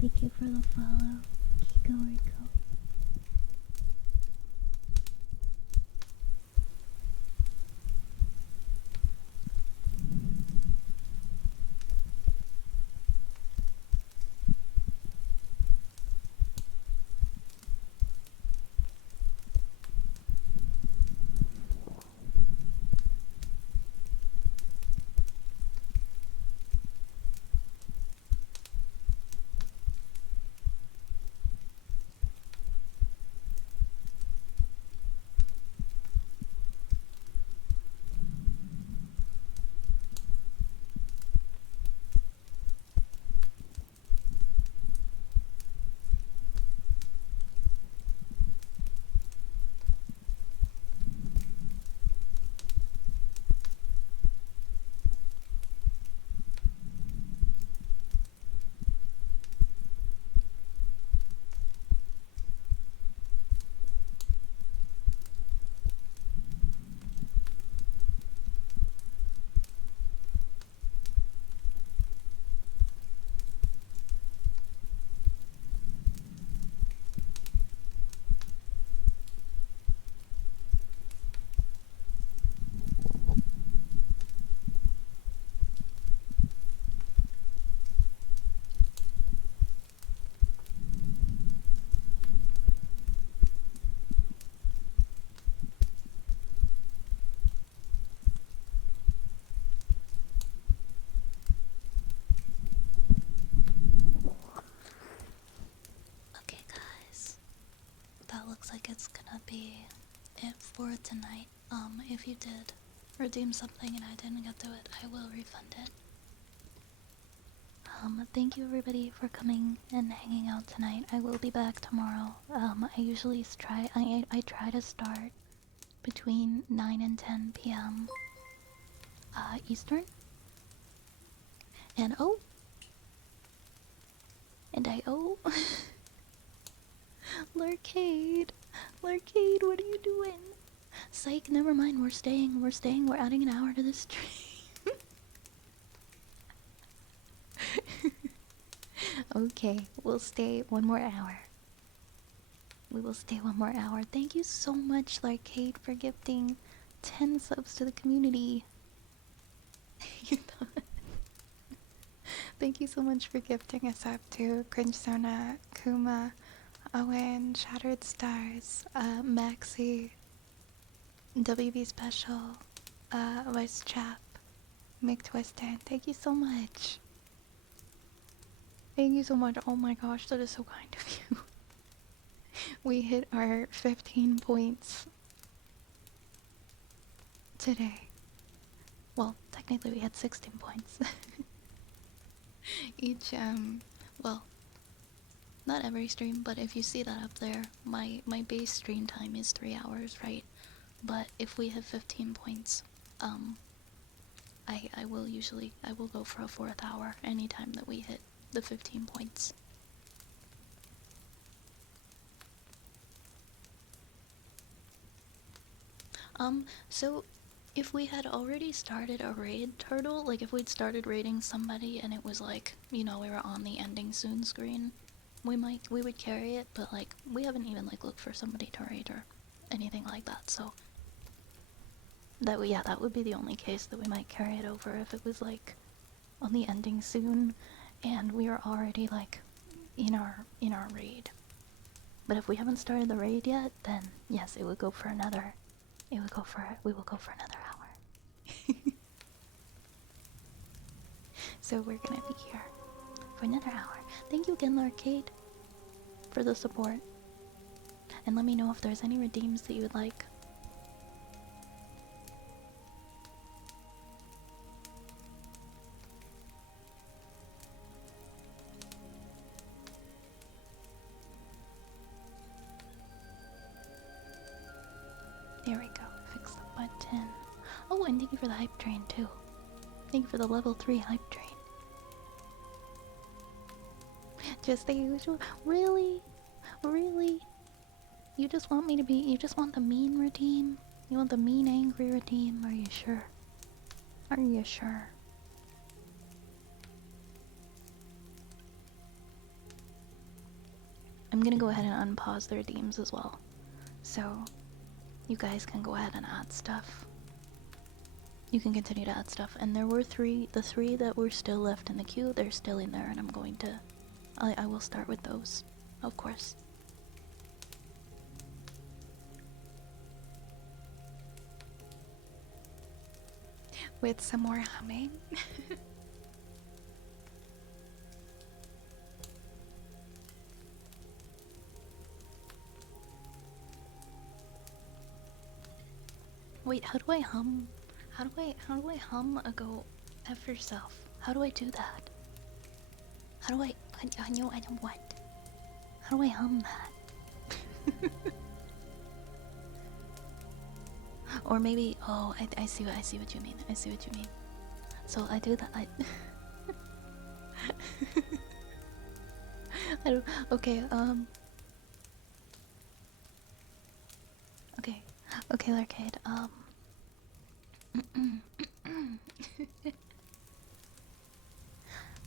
Thank you for the follow, Kiko Rico. Okay, guys, that looks like it's gonna be it for tonight. If you did redeem something and I didn't get to it, I will refund it. Thank you everybody for coming and hanging out tonight. I will be back tomorrow. I usually I try to start between 9 and 10 p.m. Eastern. And oh, and I Lurcade, what are you doing? Psych, never mind. We're staying. We're staying. We're adding an hour to this stream. Okay, we'll stay one more hour. We will stay one more hour. Thank you so much, Larcade, for gifting 10 subs to the community. Thank you so much for gifting a sub to Cringe Sona, Kuma, Owen, Shattered Stars, Maxi, WB Special, Vice Chap, Mick Twisted. Thank you so much. Thank you so much. Oh my gosh, that is so kind of you. We hit our 15 points today. Well, technically we had 16 points. Each, well, not every stream, but if you see that up there, my base stream time is 3 hours, right? But if we have 15 points, I will go for a 4th hour anytime that we hit the 15 points. So if we had already started a raid, Turtle, like if we'd started raiding somebody and it was like, you know, we were on the ending soon screen, we would carry it, but like we haven't even like looked for somebody to raid or anything like that, so that would be the only case that we might carry it over, if it was like on the ending soon and we are already like in our raid. But if we haven't started the raid yet, then yes, we will go for another hour. So we're gonna be here for another hour. Thank you again, Larcade, for the support. And let me know if there's any redeems that you would like. There we go. Fix the button. Oh, and thank you for the hype train too. Thank you for the level 3 hype train. Just the usual. Really? Really? You just want the mean redeem? You want the mean angry redeem? Are you sure? Are you sure? I'm gonna go ahead and unpause the redeems as well. So you guys can go ahead and add stuff. You can continue to add stuff. And there were the three that were still left in the queue, they're still in there, and I'm going to I will start with those, of course. With some more humming. Wait, how do I hum? How do I hum a go F yourself? How do I do that? How do I know what? How do I hum that? Or maybe, oh, I see what you mean. I see what you mean. So I do that. I don't. Okay. Okay. Okay, Larcade.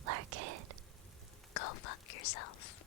Larcade, go fuck yourself.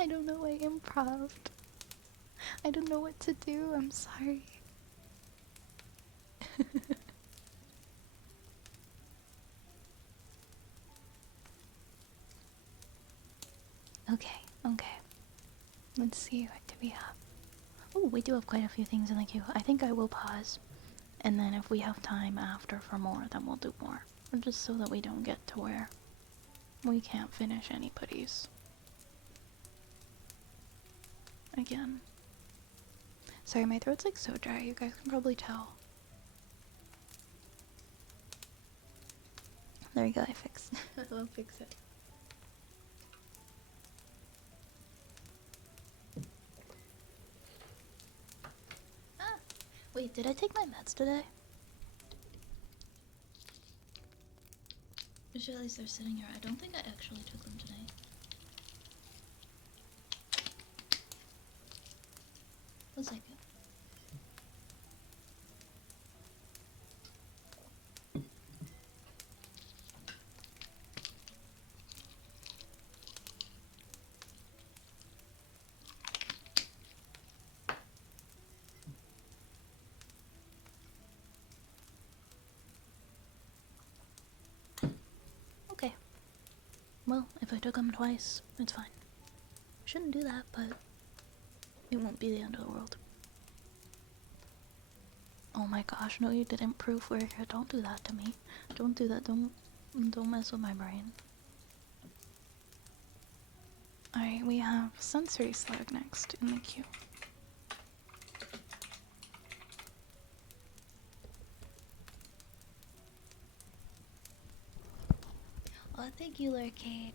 I don't know, I improved. I don't know what to do, I'm sorry. Okay, okay. Let's see, what do we have? Oh, we do have quite a few things in the queue. I think I will pause. And then if we have time after for more, then we'll do more. Just so that we don't get to where we can't finish anybody's. Again. Sorry, my throat's like so dry, you guys can probably tell. There you go, I fixed it. I'll fix it. Ah! Wait, did I take my meds today? Usually at least they're sitting here. I don't think I actually took them today. One second. Okay. Well, if I took them twice, it's fine. Shouldn't do that, but it won't be the end of the world. Oh my gosh, no you didn't proofread it. Don't do that to me. Don't do that, don't mess with my brain. Alright, we have Sensory Slug next in the queue. Oh, thank you, Lurcade.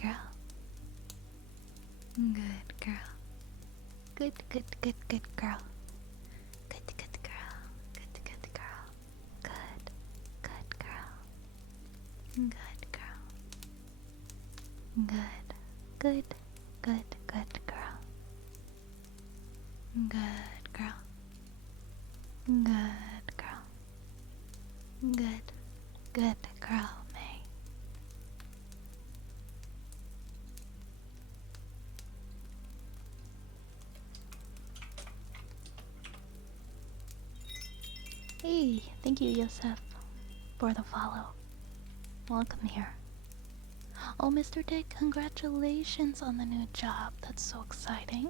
girl. Good girl. Good, good, good, good girl. Good, good girl. Good, good girl. Good, good girl. Good girl. Good, good, good, good girl. Good girl. Good girl. Good, good girl, May. Hey, thank you, Yosef, for the follow. Welcome here. Oh, Mr. Dick, congratulations on the new job. That's so exciting.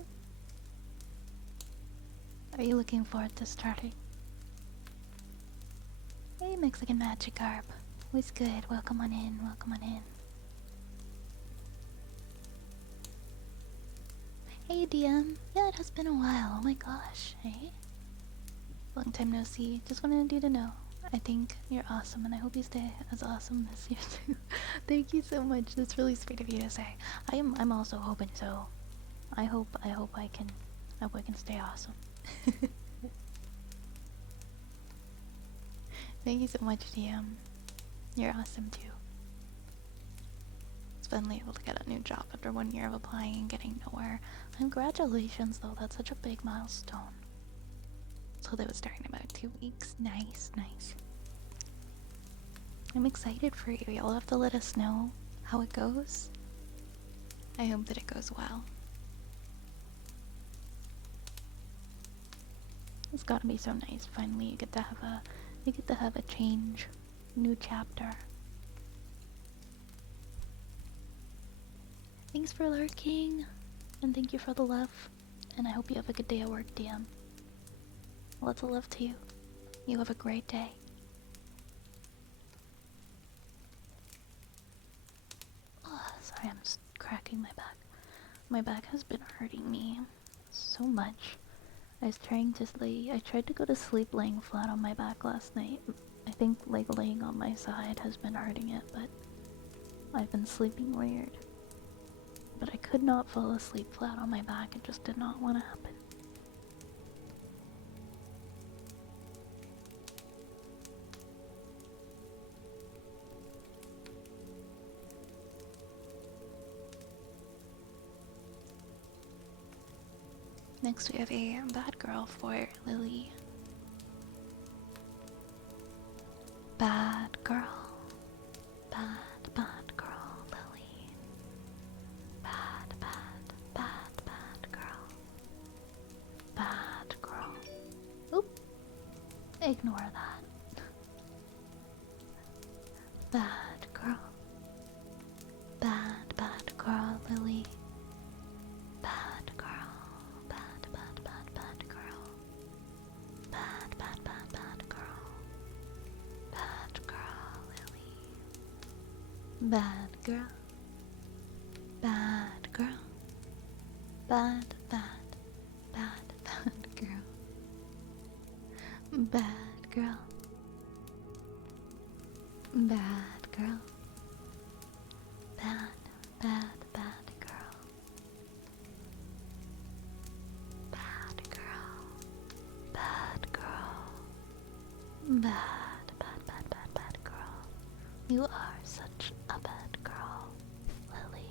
Are you looking forward to starting? Hey, Mexican Magikarp. What's good? Welcome on in, welcome on in. Hey, DM. Yeah, it has been a while. Oh my gosh, hey? Long time no see. Just wanted you to know. I think you're awesome, and I hope you stay as awesome this year too. Thank you so much. That's really sweet of you to say. I'm also hoping so. I hope I can stay awesome. Thank you so much, DM. You're awesome too. It's finally able to get a new job after 1 year of applying and getting nowhere. Congratulations, though. That's such a big milestone. So they would start in about 2 weeks. Nice, nice. I'm excited for you. You'll have to let us know how it goes. I hope that it goes well. It's gotta be so nice. Finally, you get to have a change, new chapter. Thanks for lurking, and thank you for the love. And I hope you have a good day at work, DM. Lots of love to you. You have a great day. Oh, sorry, I'm just cracking my back. My back has been hurting me so much. I tried to go to sleep laying flat on my back last night. I think like laying on my side has been hurting it, but I've been sleeping weird. But I could not fall asleep flat on my back. It just did not want to happen. Next we have a bad girl for Lily. Bad girl. Bad, bad girl, Lily. Bad, bad, bad, bad girl. Bad girl. Oop. Ignore that. Bad girl. Bad, bad girl, Lily. Bad girl. Bad, bad, bad, bad girl. Bad, bad, bad, bad girl. Bad girl, Lily. Bad girl. Bad girl. Bad, bad, bad, bad girl. Bad girl. Bad girl. Bad, bad, bad girl. Bad girl. Bad girl. Bad, bad, bad, bad, bad girl. You are such a bad girl, Lily.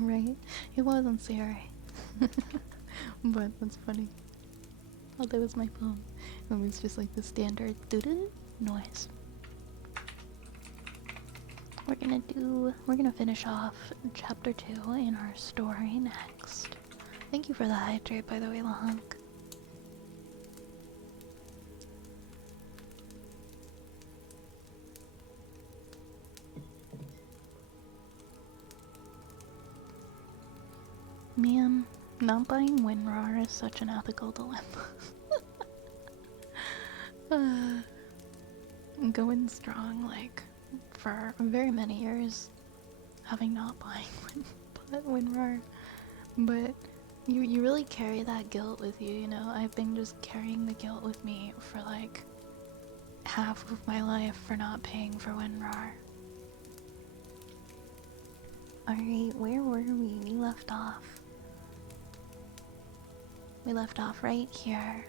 Right? It wasn't Siri. But that's funny. Oh, that was my phone. It was just like the standard doo-doo noise. We're gonna finish off chapter 2 in our story next. Thank you for the hydrate, by the way, Lahunk. Man, not buying WinRAR is such an ethical dilemma. I'm going strong, like, for very many years, having not buying WinRAR. But you really carry that guilt with you, you know? I've been just carrying the guilt with me for, like, half of my life for not paying for WinRAR. Alright, where were we? We left off. We left off right here.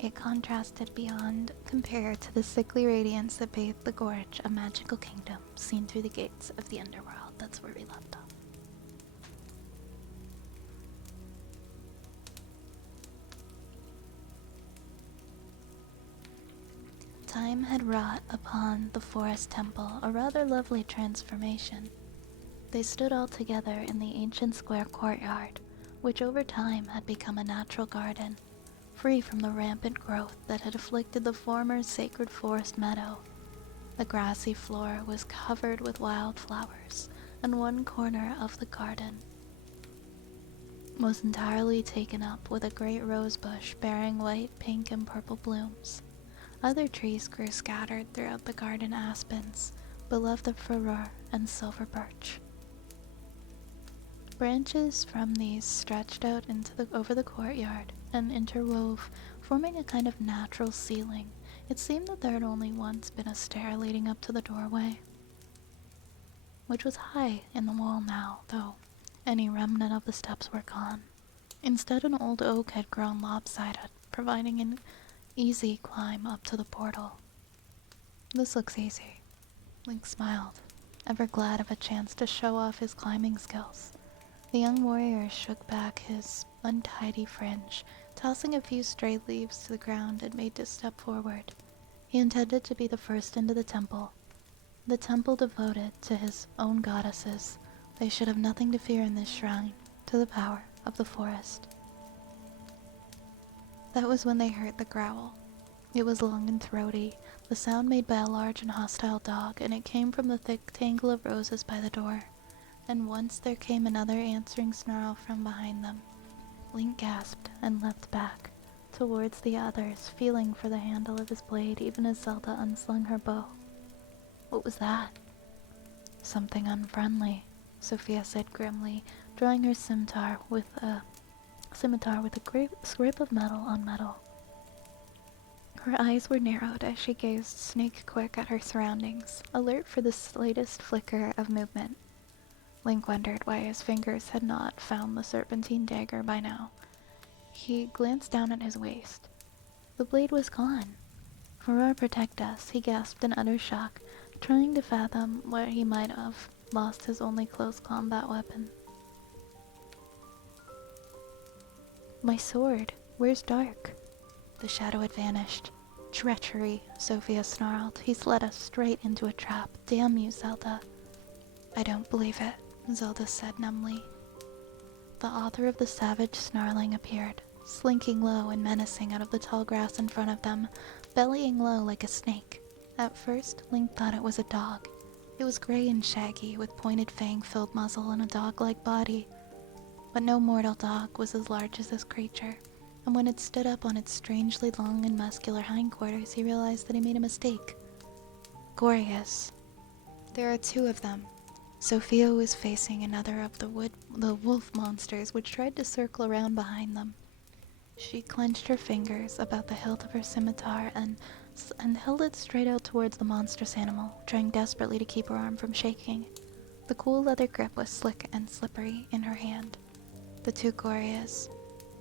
It contrasted beyond compare to the sickly radiance that bathed the gorge, a magical kingdom seen through the gates of the underworld. That's where we left off. Time had wrought upon the forest temple a rather lovely transformation. They stood all together in the ancient square courtyard, which over time had become a natural garden, free from the rampant growth that had afflicted the former sacred forest meadow. The grassy floor was covered with wild flowers, and one corner of the garden was entirely taken up with a great rose bush bearing white, pink, and purple blooms. Other trees grew scattered throughout the garden: aspens, beloved of furore, and silver birch. Branches from these stretched out over the courtyard and interwove, forming a kind of natural ceiling. It seemed that there had only once been a stair leading up to the doorway, which was high in the wall now, though any remnant of the steps were gone. Instead, an old oak had grown lopsided, providing an easy climb up to the portal. "This looks easy," Link smiled, ever glad of a chance to show off his climbing skills. The young warrior shook back his untidy fringe, tossing a few stray leaves to the ground, and made to step forward. He intended to be the first into the temple devoted to his own goddesses. They should have nothing to fear in this shrine to the power of the forest. That was when they heard the growl. It was long and throaty, the sound made by a large and hostile dog, and it came from the thick tangle of roses by the door. And once there came another answering snarl from behind them. Link gasped and leapt back towards the others, feeling for the handle of his blade even as Zelda unslung her bow. What was that? Something unfriendly, Sophia said grimly, drawing her scimitar with a scrape of metal on metal. Her eyes were narrowed as she gazed snake-quick at her surroundings, alert for the slightest flicker of movement. Link wondered why his fingers had not found the serpentine dagger by now. He glanced down at his waist. The blade was gone. "Furore protect us," he gasped in utter shock, trying to fathom where he might have lost his only close combat weapon. "My sword, where's Dark?" The shadow had vanished. "Treachery," Sophia snarled. "He's led us straight into a trap. Damn you, Zelda." "I don't believe it," Zelda said numbly. The author of the savage snarling appeared, slinking low and menacing out of the tall grass in front of them, bellying low like a snake. At first, Link thought it was a dog. It was gray and shaggy, with pointed fang-filled muzzle and a dog-like body. But no mortal dog was as large as this creature, and when it stood up on its strangely long and muscular hindquarters, he realized that he made a mistake. Glorious. There are two of them. Sophia was facing another of the wolf monsters, which tried to circle around behind them. She clenched her fingers about the hilt of her scimitar and held it straight out towards the monstrous animal, trying desperately to keep her arm from shaking. The cool leather grip was slick and slippery in her hand. The two Gorias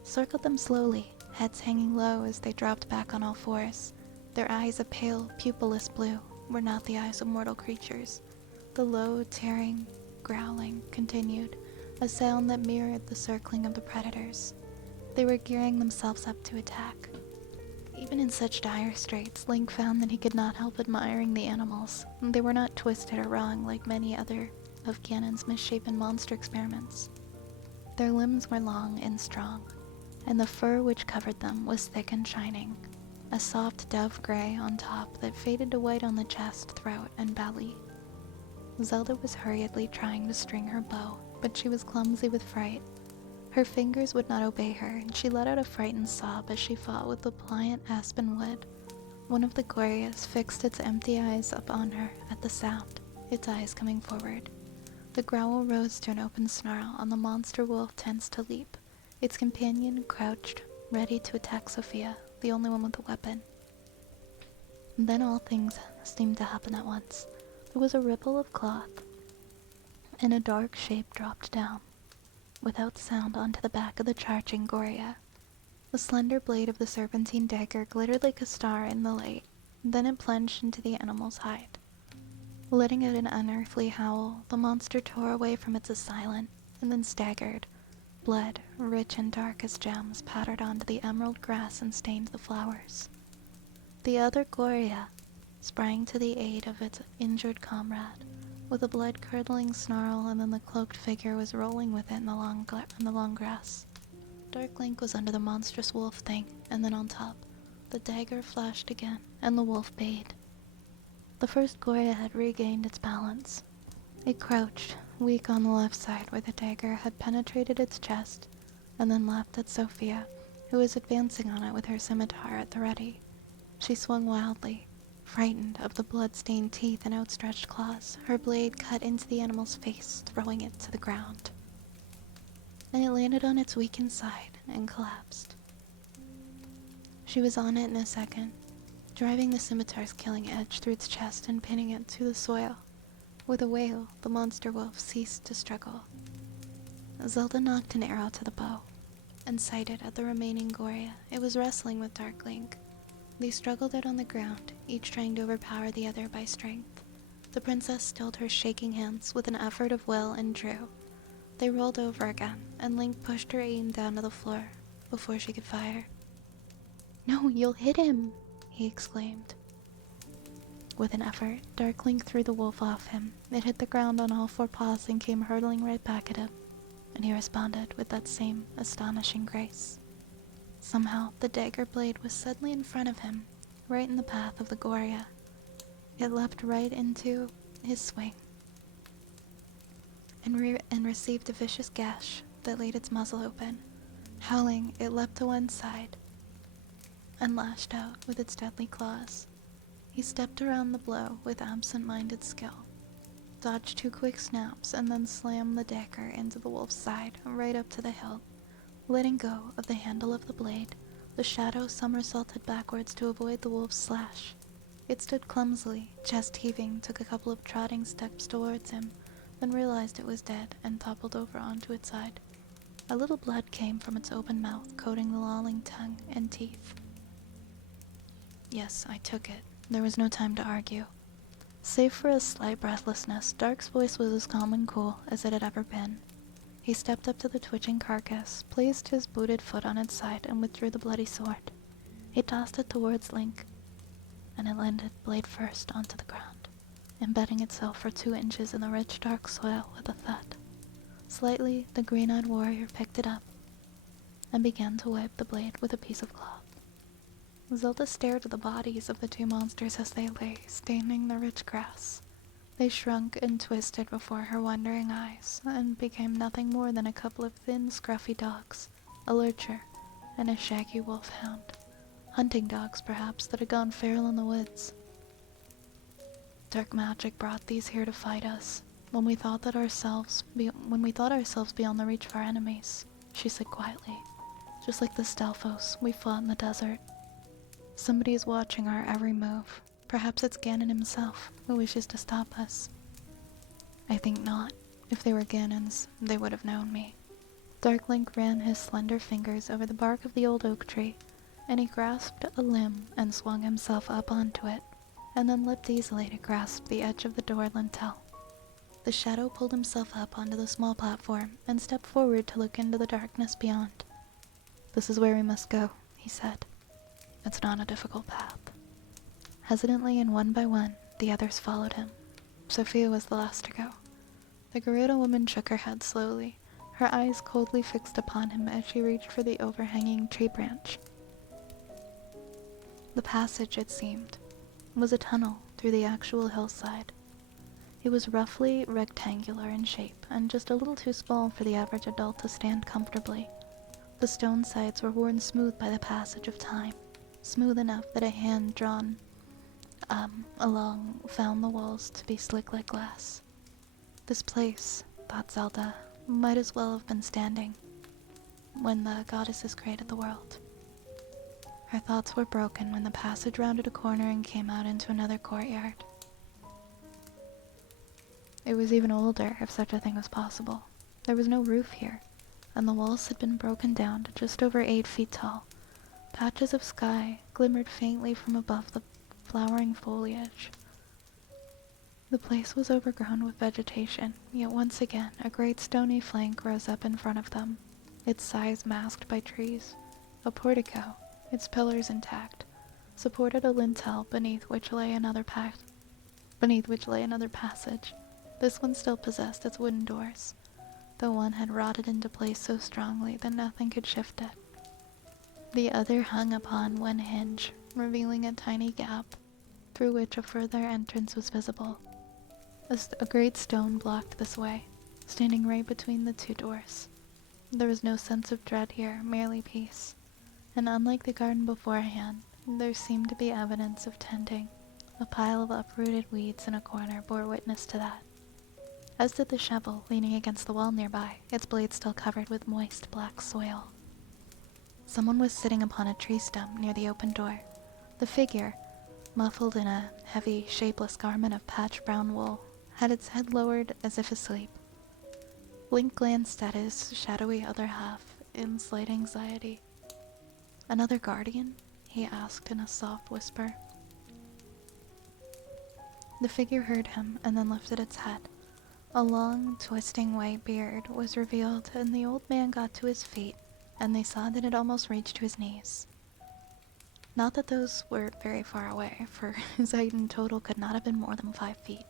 circled them slowly, heads hanging low as they dropped back on all fours. Their eyes, a pale, pupilless blue, were not the eyes of mortal creatures. The low, tearing growling continued, a sound that mirrored the circling of the predators. They were gearing themselves up to attack. Even in such dire straits, Link found that he could not help admiring the animals. They were not twisted or wrong like many other of Ganon's misshapen monster experiments. Their limbs were long and strong, and the fur which covered them was thick and shining, a soft dove gray on top that faded to white on the chest, throat, and belly. Zelda was hurriedly trying to string her bow, but she was clumsy with fright. Her fingers would not obey her, and she let out a frightened sob as she fought with the pliant aspen wood. One of the Glorias fixed its empty eyes upon her at the sound, its eyes coming forward. The growl rose to an open snarl, and the monster wolf tensed to leap. Its companion crouched, ready to attack Sophia, the only one with a weapon. And then all things seemed to happen at once. There was a ripple of cloth, and a dark shape dropped down, without sound, onto the back of the charging Goria. The slender blade of the serpentine dagger glittered like a star in the light. Then it plunged into the animal's hide. Letting out an unearthly howl, the monster tore away from its assailant, and then staggered. Blood, rich and dark as gems, pattered onto the emerald grass and stained the flowers. The other Goria sprang to the aid of its injured comrade, with a blood-curdling snarl, and then the cloaked figure was rolling with it in the long grass. Dark Link was under the monstrous wolf thing, and then on top. The dagger flashed again, and the wolf bayed. The first Goria had regained its balance. It crouched, weak on the left side where the dagger had penetrated its chest, and then laughed at Sophia, who was advancing on it with her scimitar at the ready. She swung wildly, frightened of the blood-stained teeth and outstretched claws. Her blade cut into the animal's face, throwing it to the ground. And it landed on its weakened side and collapsed. She was on it in a second, driving the scimitar's killing edge through its chest and pinning it to the soil. With a wail, the monster wolf ceased to struggle. Zelda knocked an arrow to the bow, and sighted at the remaining Goria. It was wrestling with Dark Link. They struggled out on the ground, each trying to overpower the other by strength. The princess stilled her shaking hands with an effort of will and drew. They rolled over again, and Link pushed her aim down to the floor before she could fire. "No, you'll hit him!" he exclaimed. With an effort, Dark Link threw the wolf off him. It hit the ground on all four paws and came hurtling right back at him, and he responded with that same astonishing grace. Somehow, the dagger blade was suddenly in front of him, right in the path of the Goria. It leapt right into his swing, and received a vicious gash that laid its muzzle open. Howling, it leapt to one side, and lashed out with its deadly claws. He stepped around the blow with absent-minded skill, dodged 2 quick snaps, and then slammed the dagger into the wolf's side, right up to the hilt. Letting go of the handle of the blade, the shadow somersaulted backwards to avoid the wolf's slash. It stood clumsily, chest heaving, took a couple of trotting steps towards him, then realized it was dead and toppled over onto its side. A little blood came from its open mouth, coating the lolling tongue and teeth. Yes, I took it. There was no time to argue. Save for a slight breathlessness, Dark's voice was as calm and cool as it had ever been. He stepped up to the twitching carcass, placed his booted foot on its side, and withdrew the bloody sword. He tossed it towards Link, and it landed blade first onto the ground, embedding itself for 2 inches in the rich dark soil with a thud. Slightly, the green-eyed warrior picked it up, and began to wipe the blade with a piece of cloth. Zelda stared at the bodies of the 2 monsters as they lay, staining the rich grass. They shrunk and twisted before her wondering eyes, and became nothing more than a couple of thin, scruffy dogs, a lurcher, and a shaggy wolfhound. Hunting dogs, perhaps, that had gone feral in the woods. Dark magic brought these here to fight us, when we thought ourselves beyond the reach of our enemies, she said quietly. Just like the Stelphos we fought in the desert. Somebody is watching our every move. Perhaps it's Ganon himself, who wishes to stop us. I think not. If they were Ganons, they would have known me. Dark Link ran his slender fingers over the bark of the old oak tree, and he grasped a limb and swung himself up onto it, and then leapt easily to grasp the edge of the door lintel. The shadow pulled himself up onto the small platform and stepped forward to look into the darkness beyond. "This is where we must go," he said. "It's not a difficult path." Hesitantly and one by one, the others followed him. Sophia was the last to go. The Gerudo woman shook her head slowly, her eyes coldly fixed upon him as she reached for the overhanging tree branch. The passage, it seemed, was a tunnel through the actual hillside. It was roughly rectangular in shape, and just a little too small for the average adult to stand comfortably. The stone sides were worn smooth by the passage of time, smooth enough that a hand drawn along found the walls to be slick like glass. This place, thought Zelda, might as well have been standing when the goddesses created the world. Her thoughts were broken when the passage rounded a corner and came out into another courtyard. It was even older, if such a thing was possible. There was no roof here, and the walls had been broken down to just over 8 feet tall. Patches of sky glimmered faintly from above the flowering foliage. The place was overgrown with vegetation, yet once again a great stony flank rose up in front of them, its sides masked by trees. A portico, its pillars intact, supported a lintel beneath which lay another passage. This one still possessed its wooden doors, though one had rotted into place so strongly that nothing could shift it. The other hung upon one hinge, revealing a tiny gap through which a further entrance was visible. A great stone blocked this way, standing right between the two doors. There was no sense of dread here, merely peace. And unlike the garden beforehand, there seemed to be evidence of tending. A pile of uprooted weeds in a corner bore witness to that, as did the shovel leaning against the wall nearby, its blade still covered with moist black soil. Someone was sitting upon a tree stump near the open door. The figure, muffled in a heavy, shapeless garment of patched brown wool, had its head lowered as if asleep. Link glanced at his shadowy other half in slight anxiety. "Another guardian?" he asked in a soft whisper. The figure heard him and then lifted its head. A long, twisting white beard was revealed, and the old man got to his feet, and they saw that it almost reached to his knees. Not that those were very far away, for his height in total could not have been more than 5 feet.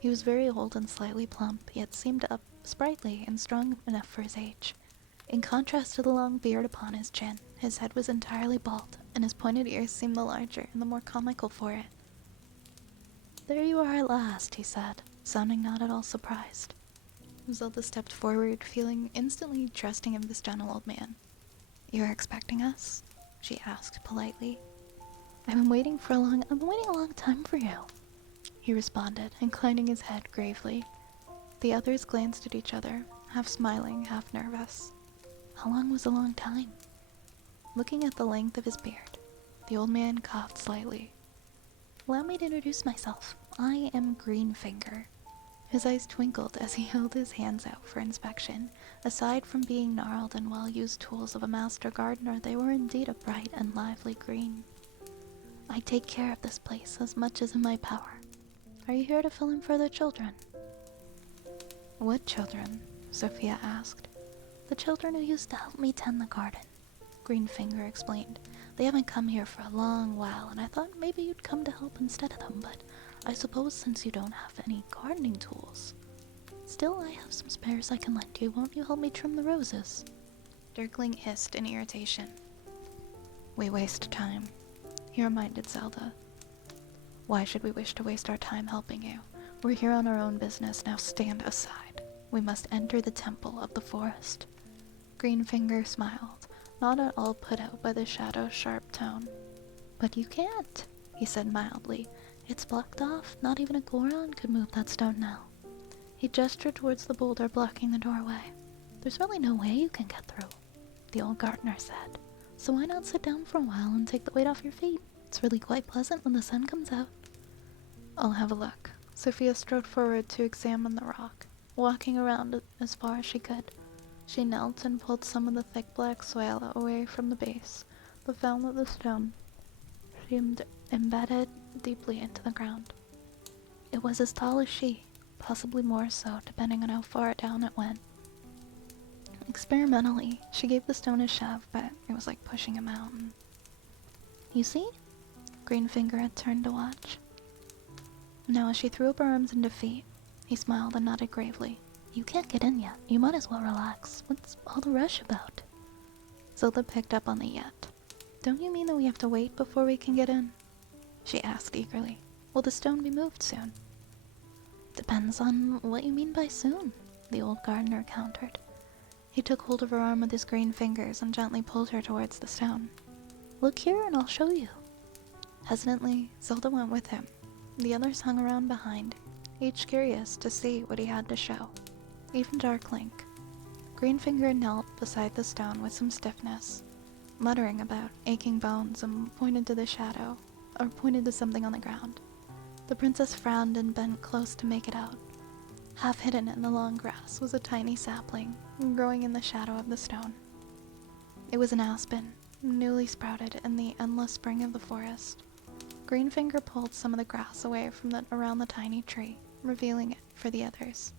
He was very old and slightly plump, yet seemed up sprightly and strong enough for his age. In contrast to the long beard upon his chin, his head was entirely bald, and his pointed ears seemed the larger and the more comical for it. "There you are at last," he said, sounding not at all surprised. Zelda stepped forward, feeling instantly trusting of this gentle old man. "You're expecting us?" she asked politely. I've been waiting a long time for you," he responded, inclining his head gravely. The others glanced at each other, half smiling, half nervous. How long was a long time? Looking at the length of his beard, the old man coughed slightly. "Allow me to introduce myself. I am Greenfinger." His eyes twinkled as he held his hands out for inspection. Aside from being gnarled and well-used tools of a master gardener, they were indeed a bright and lively green. "I take care of this place as much as in my power. Are you here to fill in for the children?" "What children?" Sophia asked. "The children who used to help me tend the garden," Greenfinger explained. "They haven't come here for a long while, and I thought maybe you'd come to help instead of them, but I suppose since you don't have any gardening tools. Still, I have some spares I can lend you. Won't you help me trim the roses?" Dirkling hissed in irritation. "We waste time," he reminded Zelda. "Why should we wish to waste our time helping you? We're here on our own business, now stand aside. We must enter the temple of the forest." Greenfinger smiled, not at all put out by the shadow's sharp tone. "But you can't," he said mildly. "It's blocked off. Not even a Goron could move that stone now." He gestured towards the boulder blocking the doorway. "There's really no way you can get through," the old gardener said. "So why not sit down for a while and take the weight off your feet? It's really quite pleasant when the sun comes out." "I'll have a look." Sophia strode forward to examine the rock, walking around it as far as she could. She knelt and pulled some of the thick black soil away from the base, but found that the stone seemed embedded deeply into the ground. It was as tall as she, possibly more so, depending on how far down it went. Experimentally, she gave the stone a shove, but it was like pushing a mountain. "You see?" Greenfinger had turned to watch. Now, as she threw up her arms in defeat, he smiled and nodded gravely. "You can't get in yet. You might as well relax. What's all the rush about?" Zelda picked up on the yet. "Don't you mean that we have to wait before we can get in?" she asked eagerly. "Will the stone be moved soon?" "Depends on what you mean by soon," the old gardener countered. He took hold of her arm with his green fingers and gently pulled her towards the stone. "Look here and I'll show you." Hesitantly, Zelda went with him. The others hung around behind, each curious to see what he had to show. Even Dark Link. Greenfinger knelt beside the stone with some stiffness. muttering about aching bones, and pointed to the shadow, or pointed to something on the ground. The princess frowned and bent close to make it out. Half hidden in the long grass was a tiny sapling, growing in the shadow of the stone. It was an aspen, newly sprouted in the endless spring of the forest. Greenfinger pulled some of the grass away from around the tiny tree, revealing it for the others.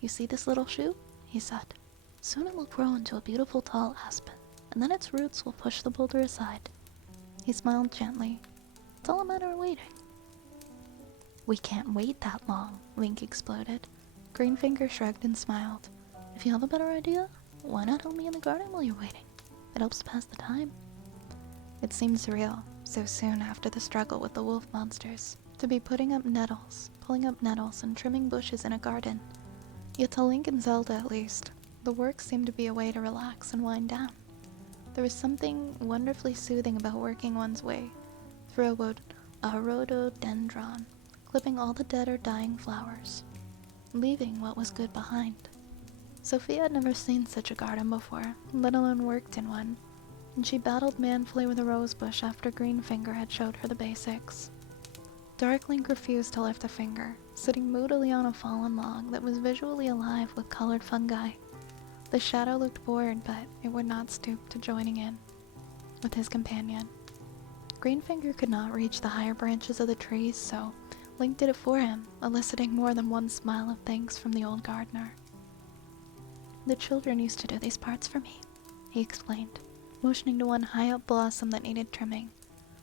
"You see this little shoot?" he said. "Soon it will grow into a beautiful tall aspen, and then its roots will push the boulder aside." He smiled gently. "It's all a matter of waiting." "We can't wait that long," Link exploded. Greenfinger shrugged and smiled. "If you have a better idea, why not help me in the garden while you're waiting? It helps pass the time." It seemed surreal, so soon after the struggle with the wolf monsters, to be pulling up nettles and trimming bushes in a garden. Yet to Link and Zelda at least, the work seemed to be a way to relax and wind down. There was something wonderfully soothing about working one's way through a rhododendron, clipping all the dead or dying flowers, leaving what was good behind. Sophia had never seen such a garden before, let alone worked in one, and she battled manfully with a rosebush after Greenfinger had showed her the basics. Dark Link refused to lift a finger, sitting moodily on a fallen log that was visually alive with colored fungi. The shadow looked bored, but it would not stoop to joining in with his companion. Greenfinger could not reach the higher branches of the trees, so Link did it for him, eliciting more than one smile of thanks from the old gardener. "The children used to do these parts for me," he explained, motioning to one high-up blossom that needed trimming.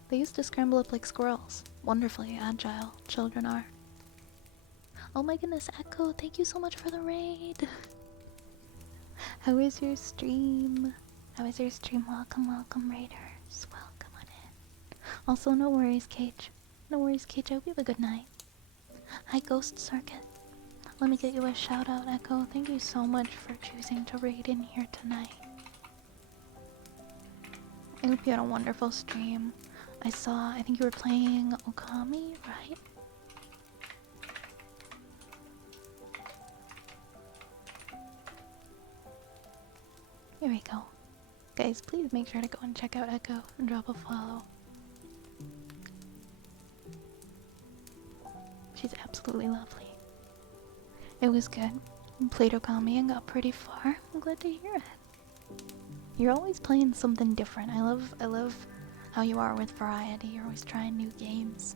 "They used to scramble up like squirrels. Wonderfully agile, children are." "Oh my goodness, Echo, thank you so much for the raid!" How is your stream? Welcome, welcome, raiders. Welcome on in. Also, no worries, Cage. No worries, Cage. I hope you have a good night. Hi, Ghost Circuit. Let me get you a shout out, Echo. Thank you so much for choosing to raid in here tonight. I hope you had a wonderful stream. I think you were playing Okami, right? Here we go. Guys, please make sure to go and check out Echo and drop a follow. She's absolutely lovely. It was good. Played Okami and got pretty far. I'm glad to hear it. You're always playing something different. I love how you are with variety. You're always trying new games.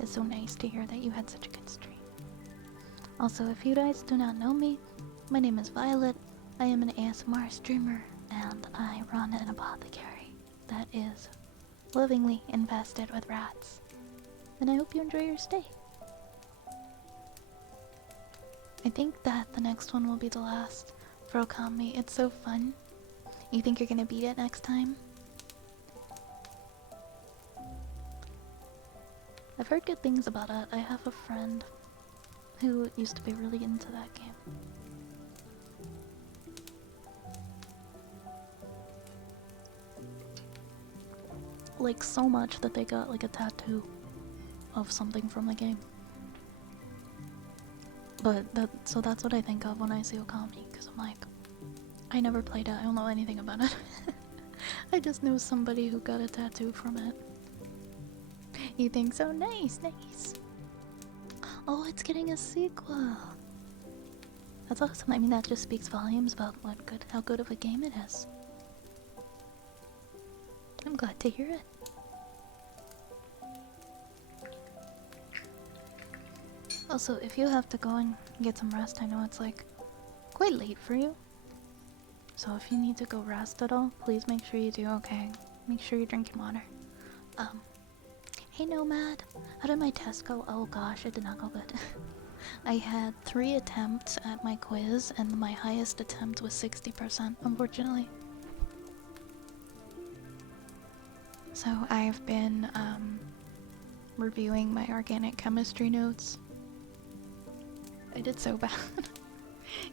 It's so nice to hear that you had such a good stream. Also, if you guys do not know me, my name is Violet. I am an ASMR streamer, and I run an apothecary that is lovingly infested with rats. And I hope you enjoy your stay. I think that the next one will be the last for Okami. It's so fun. You think you're gonna beat it next time? I've heard good things about it. I have a friend who used to be really into that game. Like so much that they got like a tattoo of something from the game. But so that's what I think of when I see Okami, because I'm like, I never played it, I don't know anything about it. I just know somebody who got a tattoo from it. You think so? Nice, nice. Oh, it's getting a sequel. That's awesome. I mean, that just speaks volumes about how good of a game it is. I'm glad to hear it. Also, if you have to go and get some rest, I know it's like quite late for you. So if you need to go rest at all, please make sure you do, okay? Make sure you're drinking water. Hey Nomad, how did my test go? Oh gosh, it did not go good. I had 3 attempts at my quiz, and my highest attempt was 60%, unfortunately. So I've been reviewing my organic chemistry notes. I did so bad.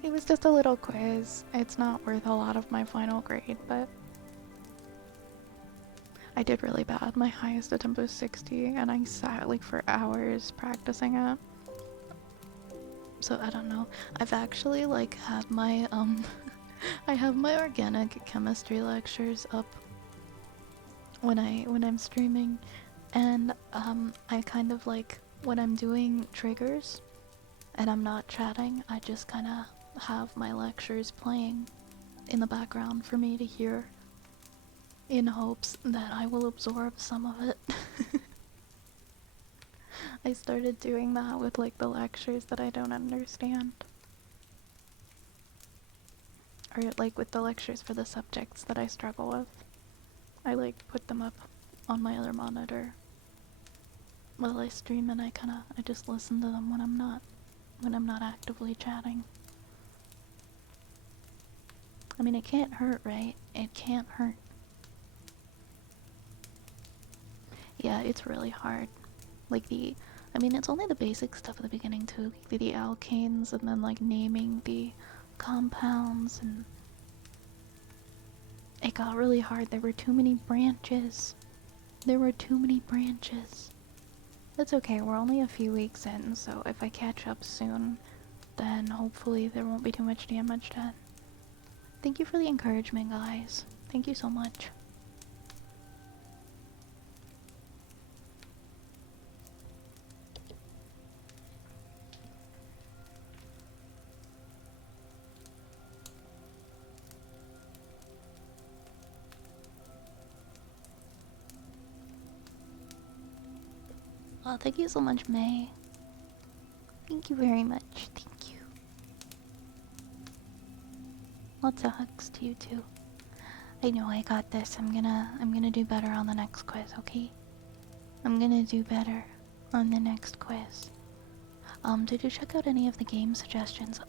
It was just a little quiz. It's not worth a lot of my final grade, but I did really bad. My highest attempt was 60, and I sat like for hours practicing it. So I don't know. I've actually like had my I have my organic chemistry lectures up when I'm streaming, and I kind of like when I'm doing triggers and I'm not chatting, I just kind of have my lectures playing in the background for me to hear in hopes that I will absorb some of it. I started doing that with like the lectures that I don't understand. Or like with the lectures for the subjects that I struggle with. I like put them up on my other monitor while I stream, and I just listen to them when I'm not actively chatting. I mean, it can't hurt, right? It can't hurt. Yeah, it's really hard. Like I mean, it's only the basic stuff at the beginning too, like the alkanes, and then like naming the compounds, and it got really hard. There were too many branches. There were too many branches. It's okay, we're only a few weeks in, so if I catch up soon, then hopefully there won't be too much damage done. Thank you for the encouragement, guys. Thank you so much. Oh, thank you so much, May. Thank you very much. Thank you. Lots of hugs to you too. I know I got this. I'm gonna do better on the next quiz, okay? I'm gonna do better on the next quiz. Did you check out any of the game suggestions?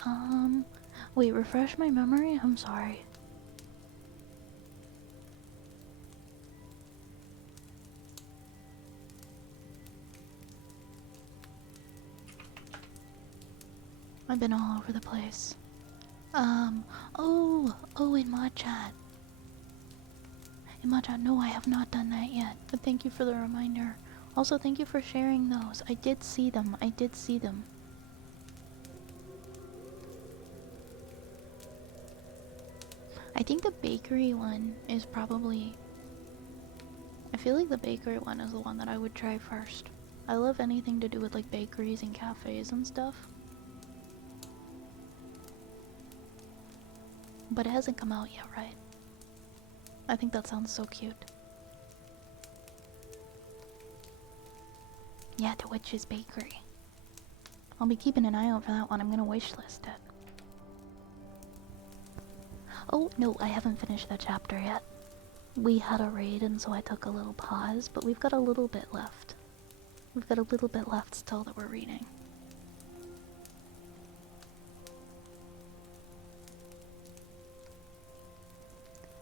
Wait, refresh my memory? I'm sorry. I've been all over the place. In mod chat. In mod chat, no, I have not done that yet, but thank you for the reminder. Also, thank you for sharing those. I did see them. I did see them. I think the bakery one is probably... I feel like the bakery one is the one that I would try first. I love anything to do with like bakeries and cafes and stuff. But it hasn't come out yet, right? I think that sounds so cute. Yeah, the Witch's Bakery. I'll be keeping an eye out for that one. I'm gonna wishlist it. Oh, no, I haven't finished that chapter yet. We had a raid, and so I took a little pause, but we've got a little bit left. We've got a little bit left still that we're reading.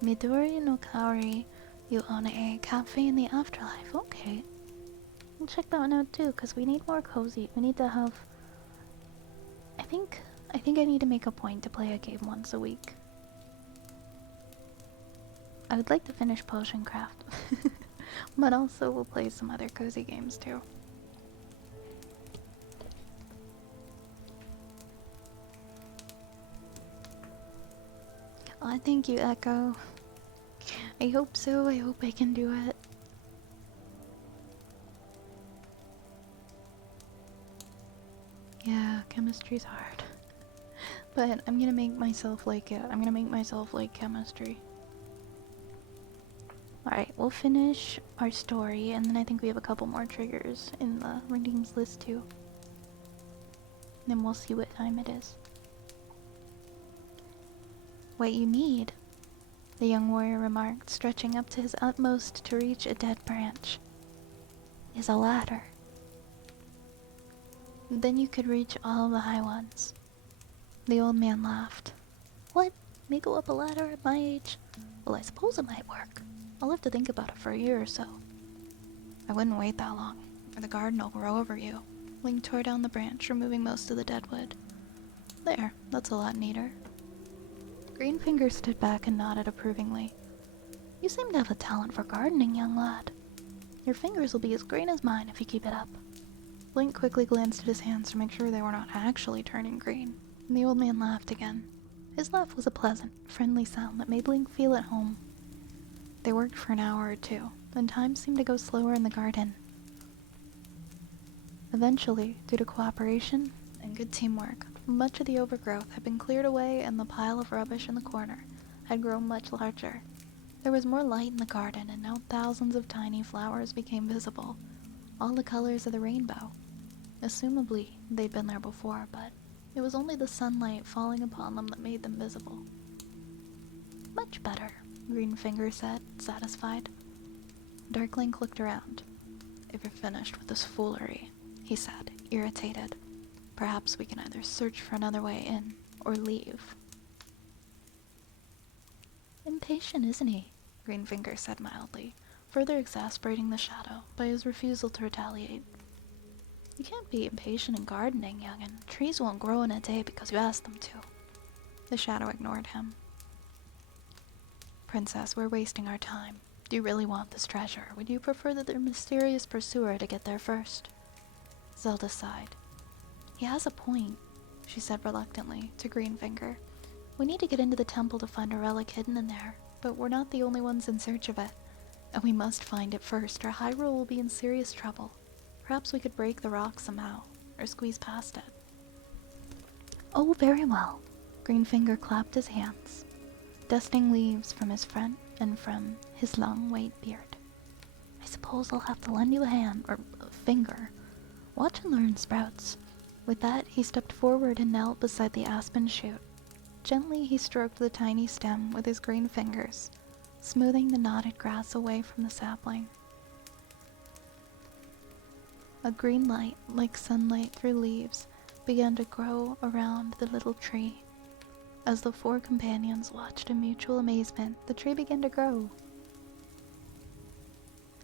Midori no Kaori, you own a cafe in the afterlife. Okay. We'll check that one out too, because we need more cozy. We need to have... I think I need to make a point to play a game once a week. I would like to finish Potion Craft. But also we'll play some other cozy games too. Oh, thank you, Echo. I hope so. I hope I can do it. Yeah, chemistry's hard. But I'm gonna make myself like it. I'm gonna make myself like chemistry. Alright, we'll finish our story, and then I think we have a couple more triggers in the readings list too. Then we'll see what time it is. What you need, the young warrior remarked, stretching up to his utmost to reach a dead branch, is a ladder. Then you could reach all the high ones. The old man laughed. What? Me go up a ladder at my age? Well, I suppose it might work. I'll have to think about it for a year or so. I wouldn't wait that long, or the garden will grow over you. Link tore down the branch, removing most of the dead wood. There, that's a lot neater. Greenfinger stood back and nodded approvingly. You seem to have a talent for gardening, young lad. Your fingers will be as green as mine if you keep it up. Blink quickly glanced at his hands to make sure they were not actually turning green, and the old man laughed again. His laugh was a pleasant, friendly sound that made Blink feel at home. They worked for an hour or two, and time seemed to go slower in the garden. Eventually, due to cooperation and good teamwork, much of the overgrowth had been cleared away and the pile of rubbish in the corner had grown much larger. There was more light in the garden, and now thousands of tiny flowers became visible, all the colors of the rainbow. Assumably, they'd been there before, but it was only the sunlight falling upon them that made them visible. Much better, Greenfinger said, satisfied. Darklink looked around. If you're finished with this foolery, he said, irritated, perhaps we can either search for another way in or leave. Impatient, isn't he? Greenfinger said mildly, further exasperating the shadow by his refusal to retaliate. You can't be impatient in gardening, young'un. Trees won't grow in a day because you ask them to. The shadow ignored him. Princess, we're wasting our time. Do you really want this treasure? Would you prefer that their mysterious pursuer to get there first? Zelda sighed. He has a point, she said reluctantly to Greenfinger. We need to get into the temple to find a relic hidden in there, but we're not the only ones in search of it. And we must find it first, or Hyrule will be in serious trouble. Perhaps we could break the rock somehow, or squeeze past it. Oh, very well. Greenfinger clapped his hands, dusting leaves from his front and from his long white beard. I suppose I'll have to lend you a hand, or a finger. Watch and learn, Sprouts. With that, he stepped forward and knelt beside the aspen shoot. Gently, he stroked the tiny stem with his green fingers, smoothing the knotted grass away from the sapling. A green light, like sunlight through leaves, began to grow around the little tree. As the four companions watched in mutual amazement, the tree began to grow.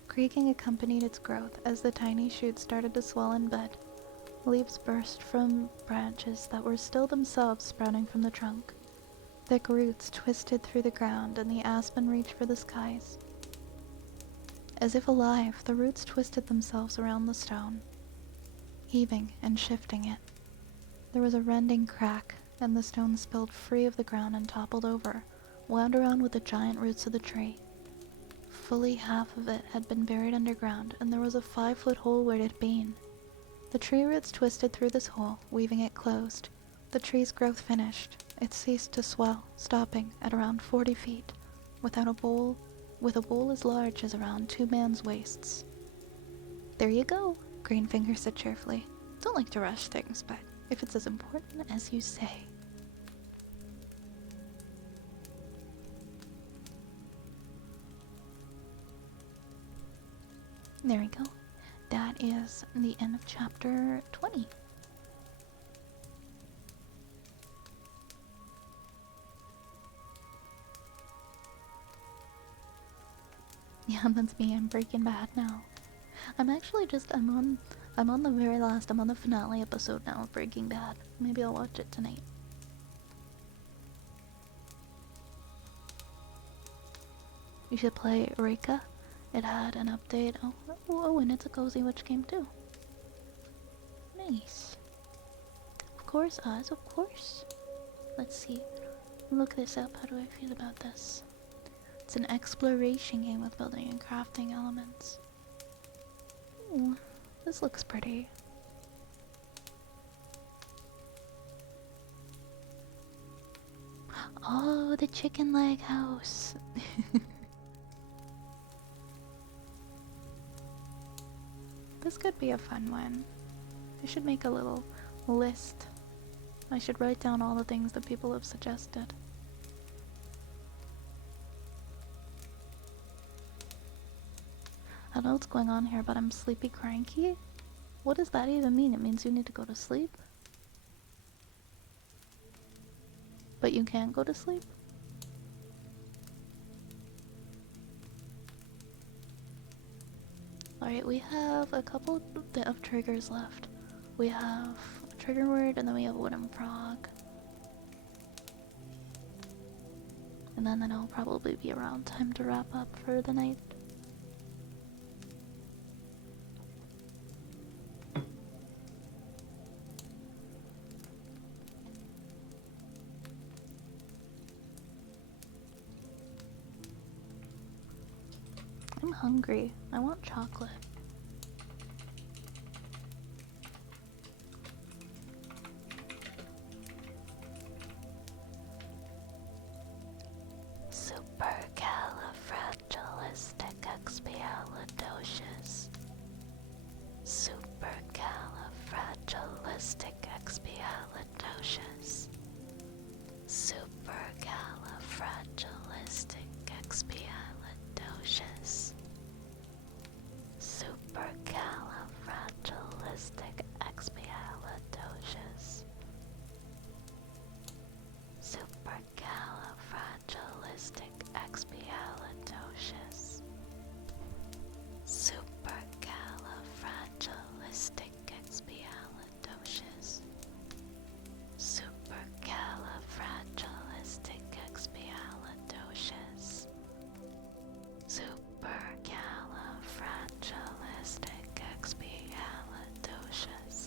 Creaking accompanied its growth as the tiny shoot started to swell and bud. Leaves burst from branches that were still themselves sprouting from the trunk. Thick roots twisted through the ground, and the aspen reached for the skies. As if alive, the roots twisted themselves around the stone, heaving and shifting it. There was a rending crack, and the stone spilled free of the ground and toppled over, wound around with the giant roots of the tree. Fully half of it had been buried underground, and there was a 5-foot hole where it had been. The tree roots twisted through this hole, weaving it closed. The tree's growth finished. It ceased to swell, stopping at around 40 feet, with a bowl as large as around 2 men's waists. There you go, Greenfinger said cheerfully. Don't like to rush things, but if it's as important as you say. There we go. That is the end of chapter 20. Yeah, that's me. I'm Breaking Bad now. I'm on the very last, I'm on the finale episode now of Breaking Bad. Maybe I'll watch it tonight. You should play Eureka. It had an update. Oh, and it's a Cozy Witch game too. Nice. Of course, Oz, of course. Let's see. Look this up. How do I feel about this? It's an exploration game with building and crafting elements. Ooh, this looks pretty. Oh, the chicken leg house. This could be a fun one. I should make a little list. I should write down all the things that people have suggested. I don't know what's going on here, but I'm sleepy cranky? What does that even mean? It means you need to go to sleep? But you can't go to sleep? Alright, we have a couple of triggers left. We have a trigger word, and then we have a wooden frog. And then it'll probably be around time to wrap up for the night. I'm hungry. I want chocolate. Supercalifragilisticexpialidocious. Supercalifragilisticexpialidocious. Supercalifragilisticexpialidocious. Supercalifragilisticexpialidocious. Supercalifragilisticexpialidocious. Supercalifragilisticexpialidocious. Supercalifragilisticexpialidocious. Supercalifragilisticexpialidocious.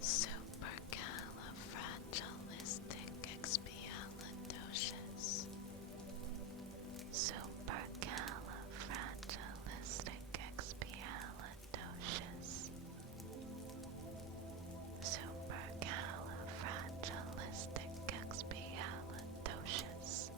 Supercalifragilisticexpialidocious. Supercalifragilisticexpialidocious. Supercalifragilisticexpialidocious.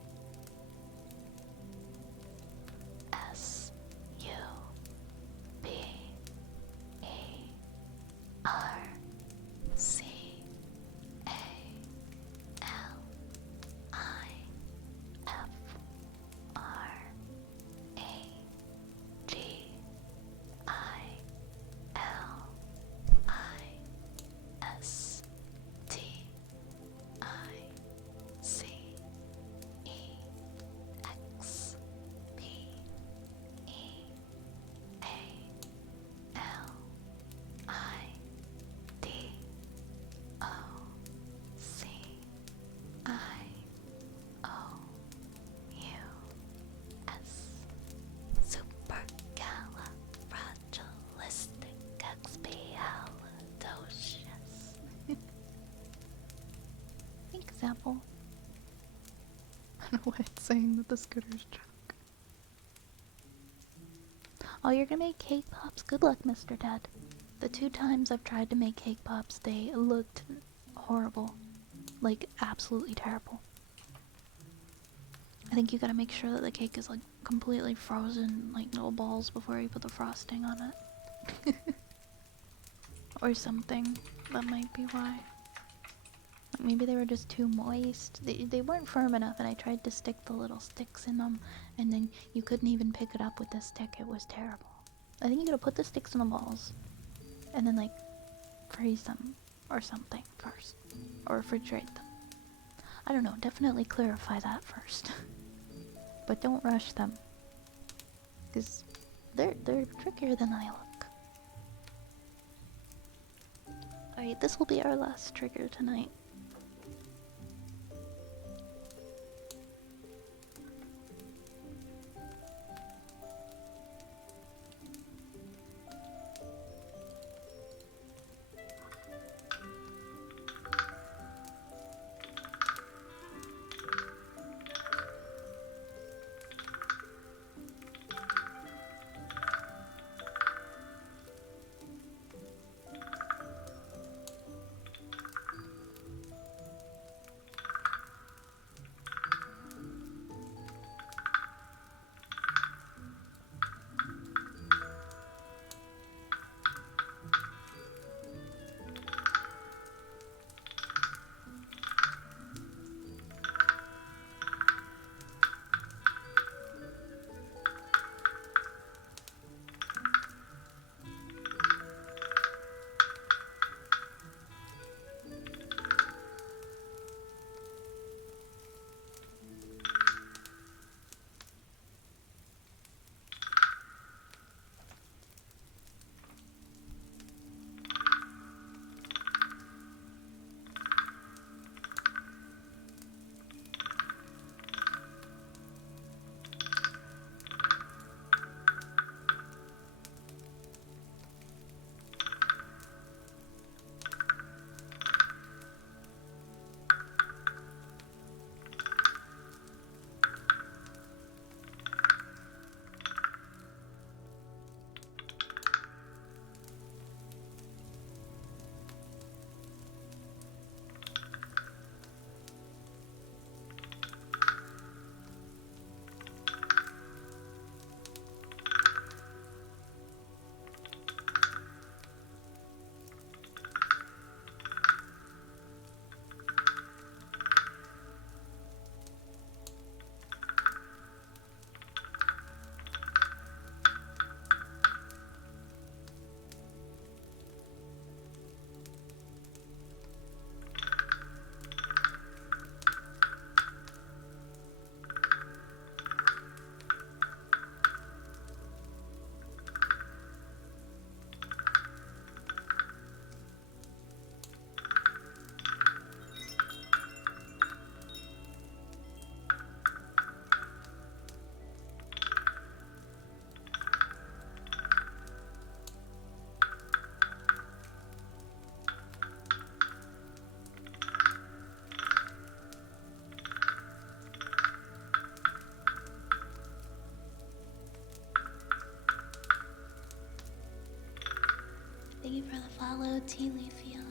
Supercalifragilisticexpialidocious. Thanks, Apple. I don't know why it's saying that the scooter's drunk. Oh, you're gonna make cake pops? Good luck, Mr. Dad. The 2 times I've tried to make cake pops, they looked horrible. Like, absolutely terrible. I think you gotta make sure that the cake is, like, completely frozen, like little balls, before you put the frosting on it. Or something. That might be why. Maybe they were just too moist. They weren't firm enough, and I tried to stick the little sticks in them, and then you couldn't even pick it up with the stick. It was terrible. I think you gotta put the sticks in the balls, and then, like, freeze them or something first. Or refrigerate them. I don't know, definitely clarify that first. But don't rush them. Because they're trickier than they look. Alright, this will be our last trigger tonight. tea leaf yawn.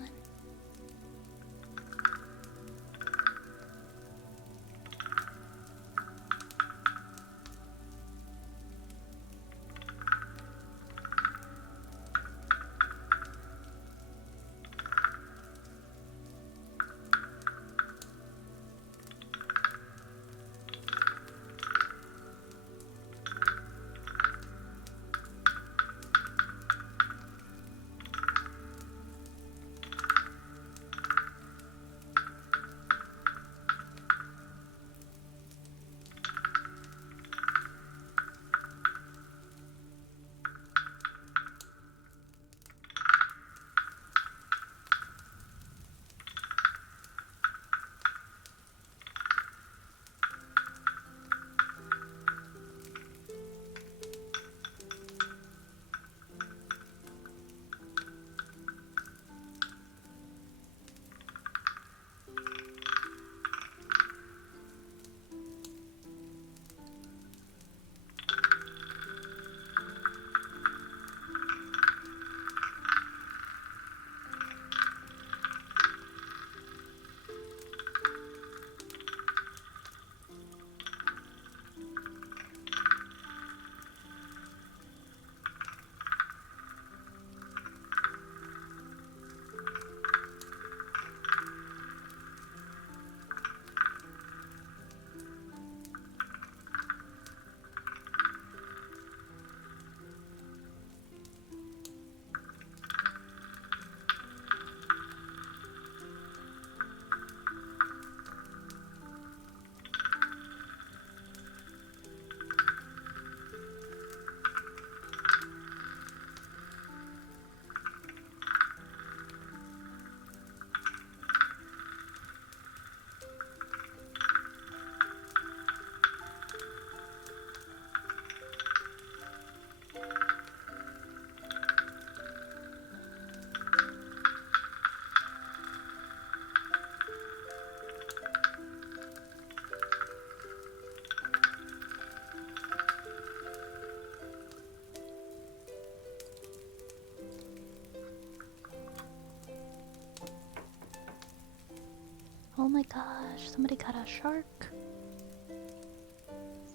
Oh my gosh, somebody got a shark.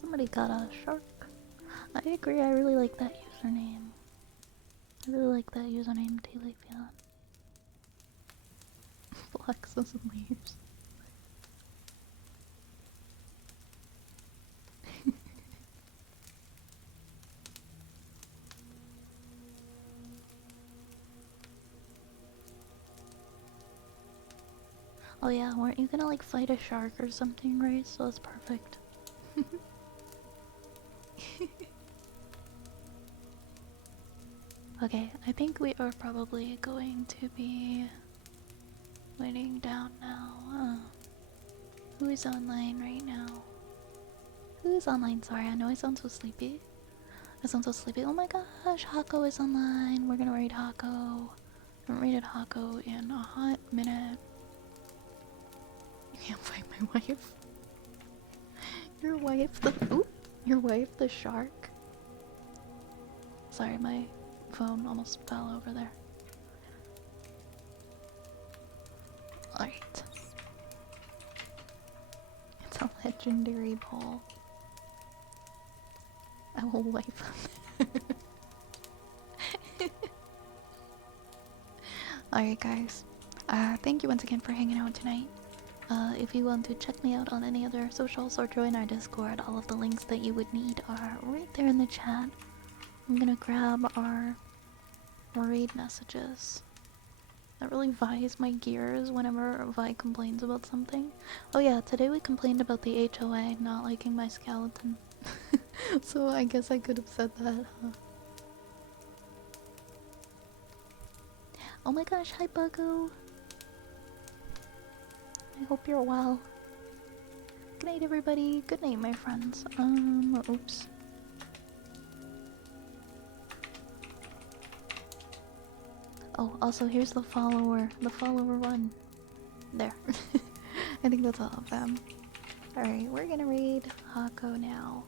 Somebody got a shark. I agree, I really like that username. I really like that username, Telepion. Flexes and leaves. Oh yeah, weren't you gonna like fight a shark or something, right? So that's perfect. Okay, I think we are probably going to be waiting down now. Who is online right now? Who is online? Sorry, I know I sound so sleepy. I sound so sleepy. Oh my gosh, Hako is online. We're gonna raid Hako. I haven't raided Hako in a hot minute. You can't fight my wife. Your wife the oop. Your wife the shark. Sorry, my phone almost fell over there. Alright. It's a legendary ball. I will wipe him. Alright guys. Thank you once again for hanging out tonight. If you want to check me out on any other socials or join our Discord, all of the links that you would need are right there in the chat. I'm gonna grab our raid messages. That really vies my gears whenever Vi complains about something. Oh yeah, today we complained about the HOA not liking my skeleton. So I guess I could have said that, huh? Oh my gosh, hi Buggo! I hope you're well. Good night everybody, good night my friends. Oops. Oh, also here's the follower one. There. I think that's all of them. Alright, we're gonna raid Hako now.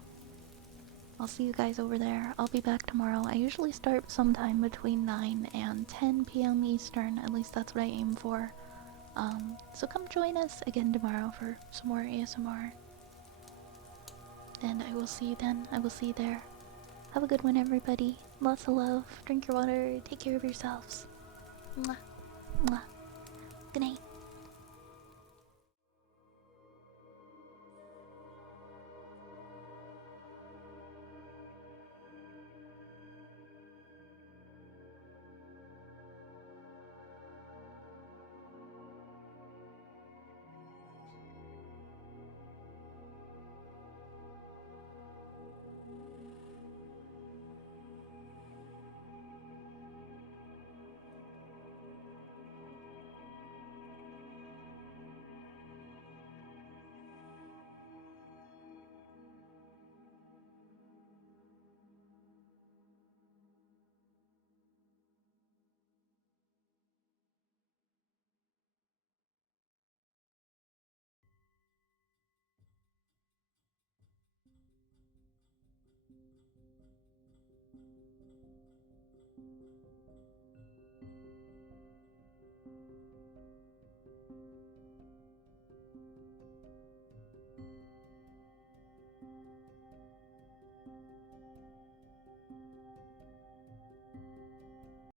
I'll see you guys over there. I'll be back tomorrow. I usually start sometime between 9 and 10 p.m. Eastern. At least that's what I aim for. So come join us again tomorrow for some more ASMR. And I will see you then. I will see you there. Have a good one, everybody. Lots of love. Drink your water. Take care of yourselves. Mwah. Mwah. Good night.